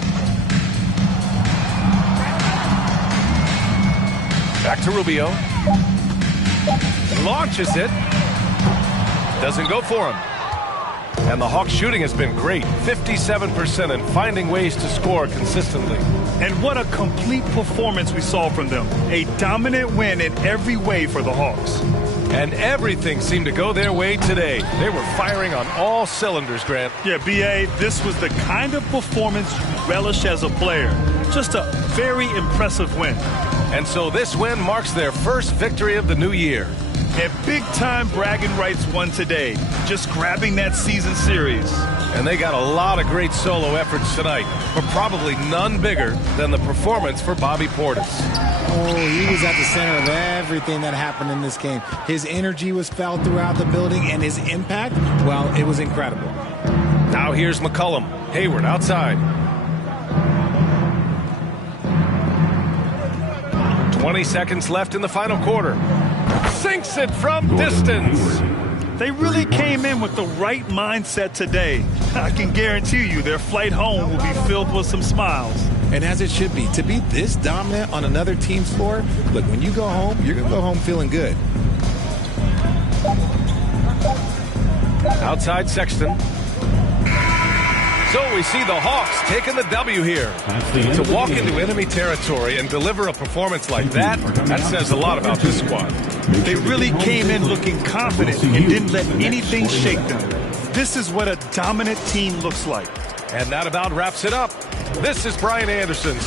Back to Rubio. Launches it. Doesn't go for him. And the Hawks shooting has been great. 57% and finding ways to score consistently. And what a complete performance we saw from them. A dominant win in every way for the Hawks. And everything seemed to go their way today. They were firing on all cylinders, Grant. Yeah, B.A., this was the kind of performance you relish as a player. Just a very impressive win. And so this win marks their first victory of the new year. And big-time bragging rights won today, just grabbing that season series. And they got a lot of great solo efforts tonight, but probably none bigger than the performance for Bobby Portis. Oh, he was at the center of everything that happened in this game. His energy was felt throughout the building, and his impact, well, it was incredible. Now here's McCollum. Hayward outside. 20 seconds left in the final quarter. Sinks it from distance. They really came in with the right mindset today. I can guarantee you their flight home will be filled with some smiles. And as it should be. To be this dominant on another team's floor, look, when you go home, you're going to go home feeling good. Outside Sexton. So we see the Hawks taking the W here. To walk into enemy territory and deliver a performance like that, that says a lot about this squad. They really came in looking confident and didn't let anything shake them. This is what a dominant team looks like. And that about wraps it up. This is Brian Anderson.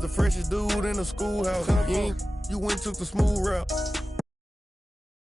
The freshest dude in the schoolhouse. You went took the smooth route.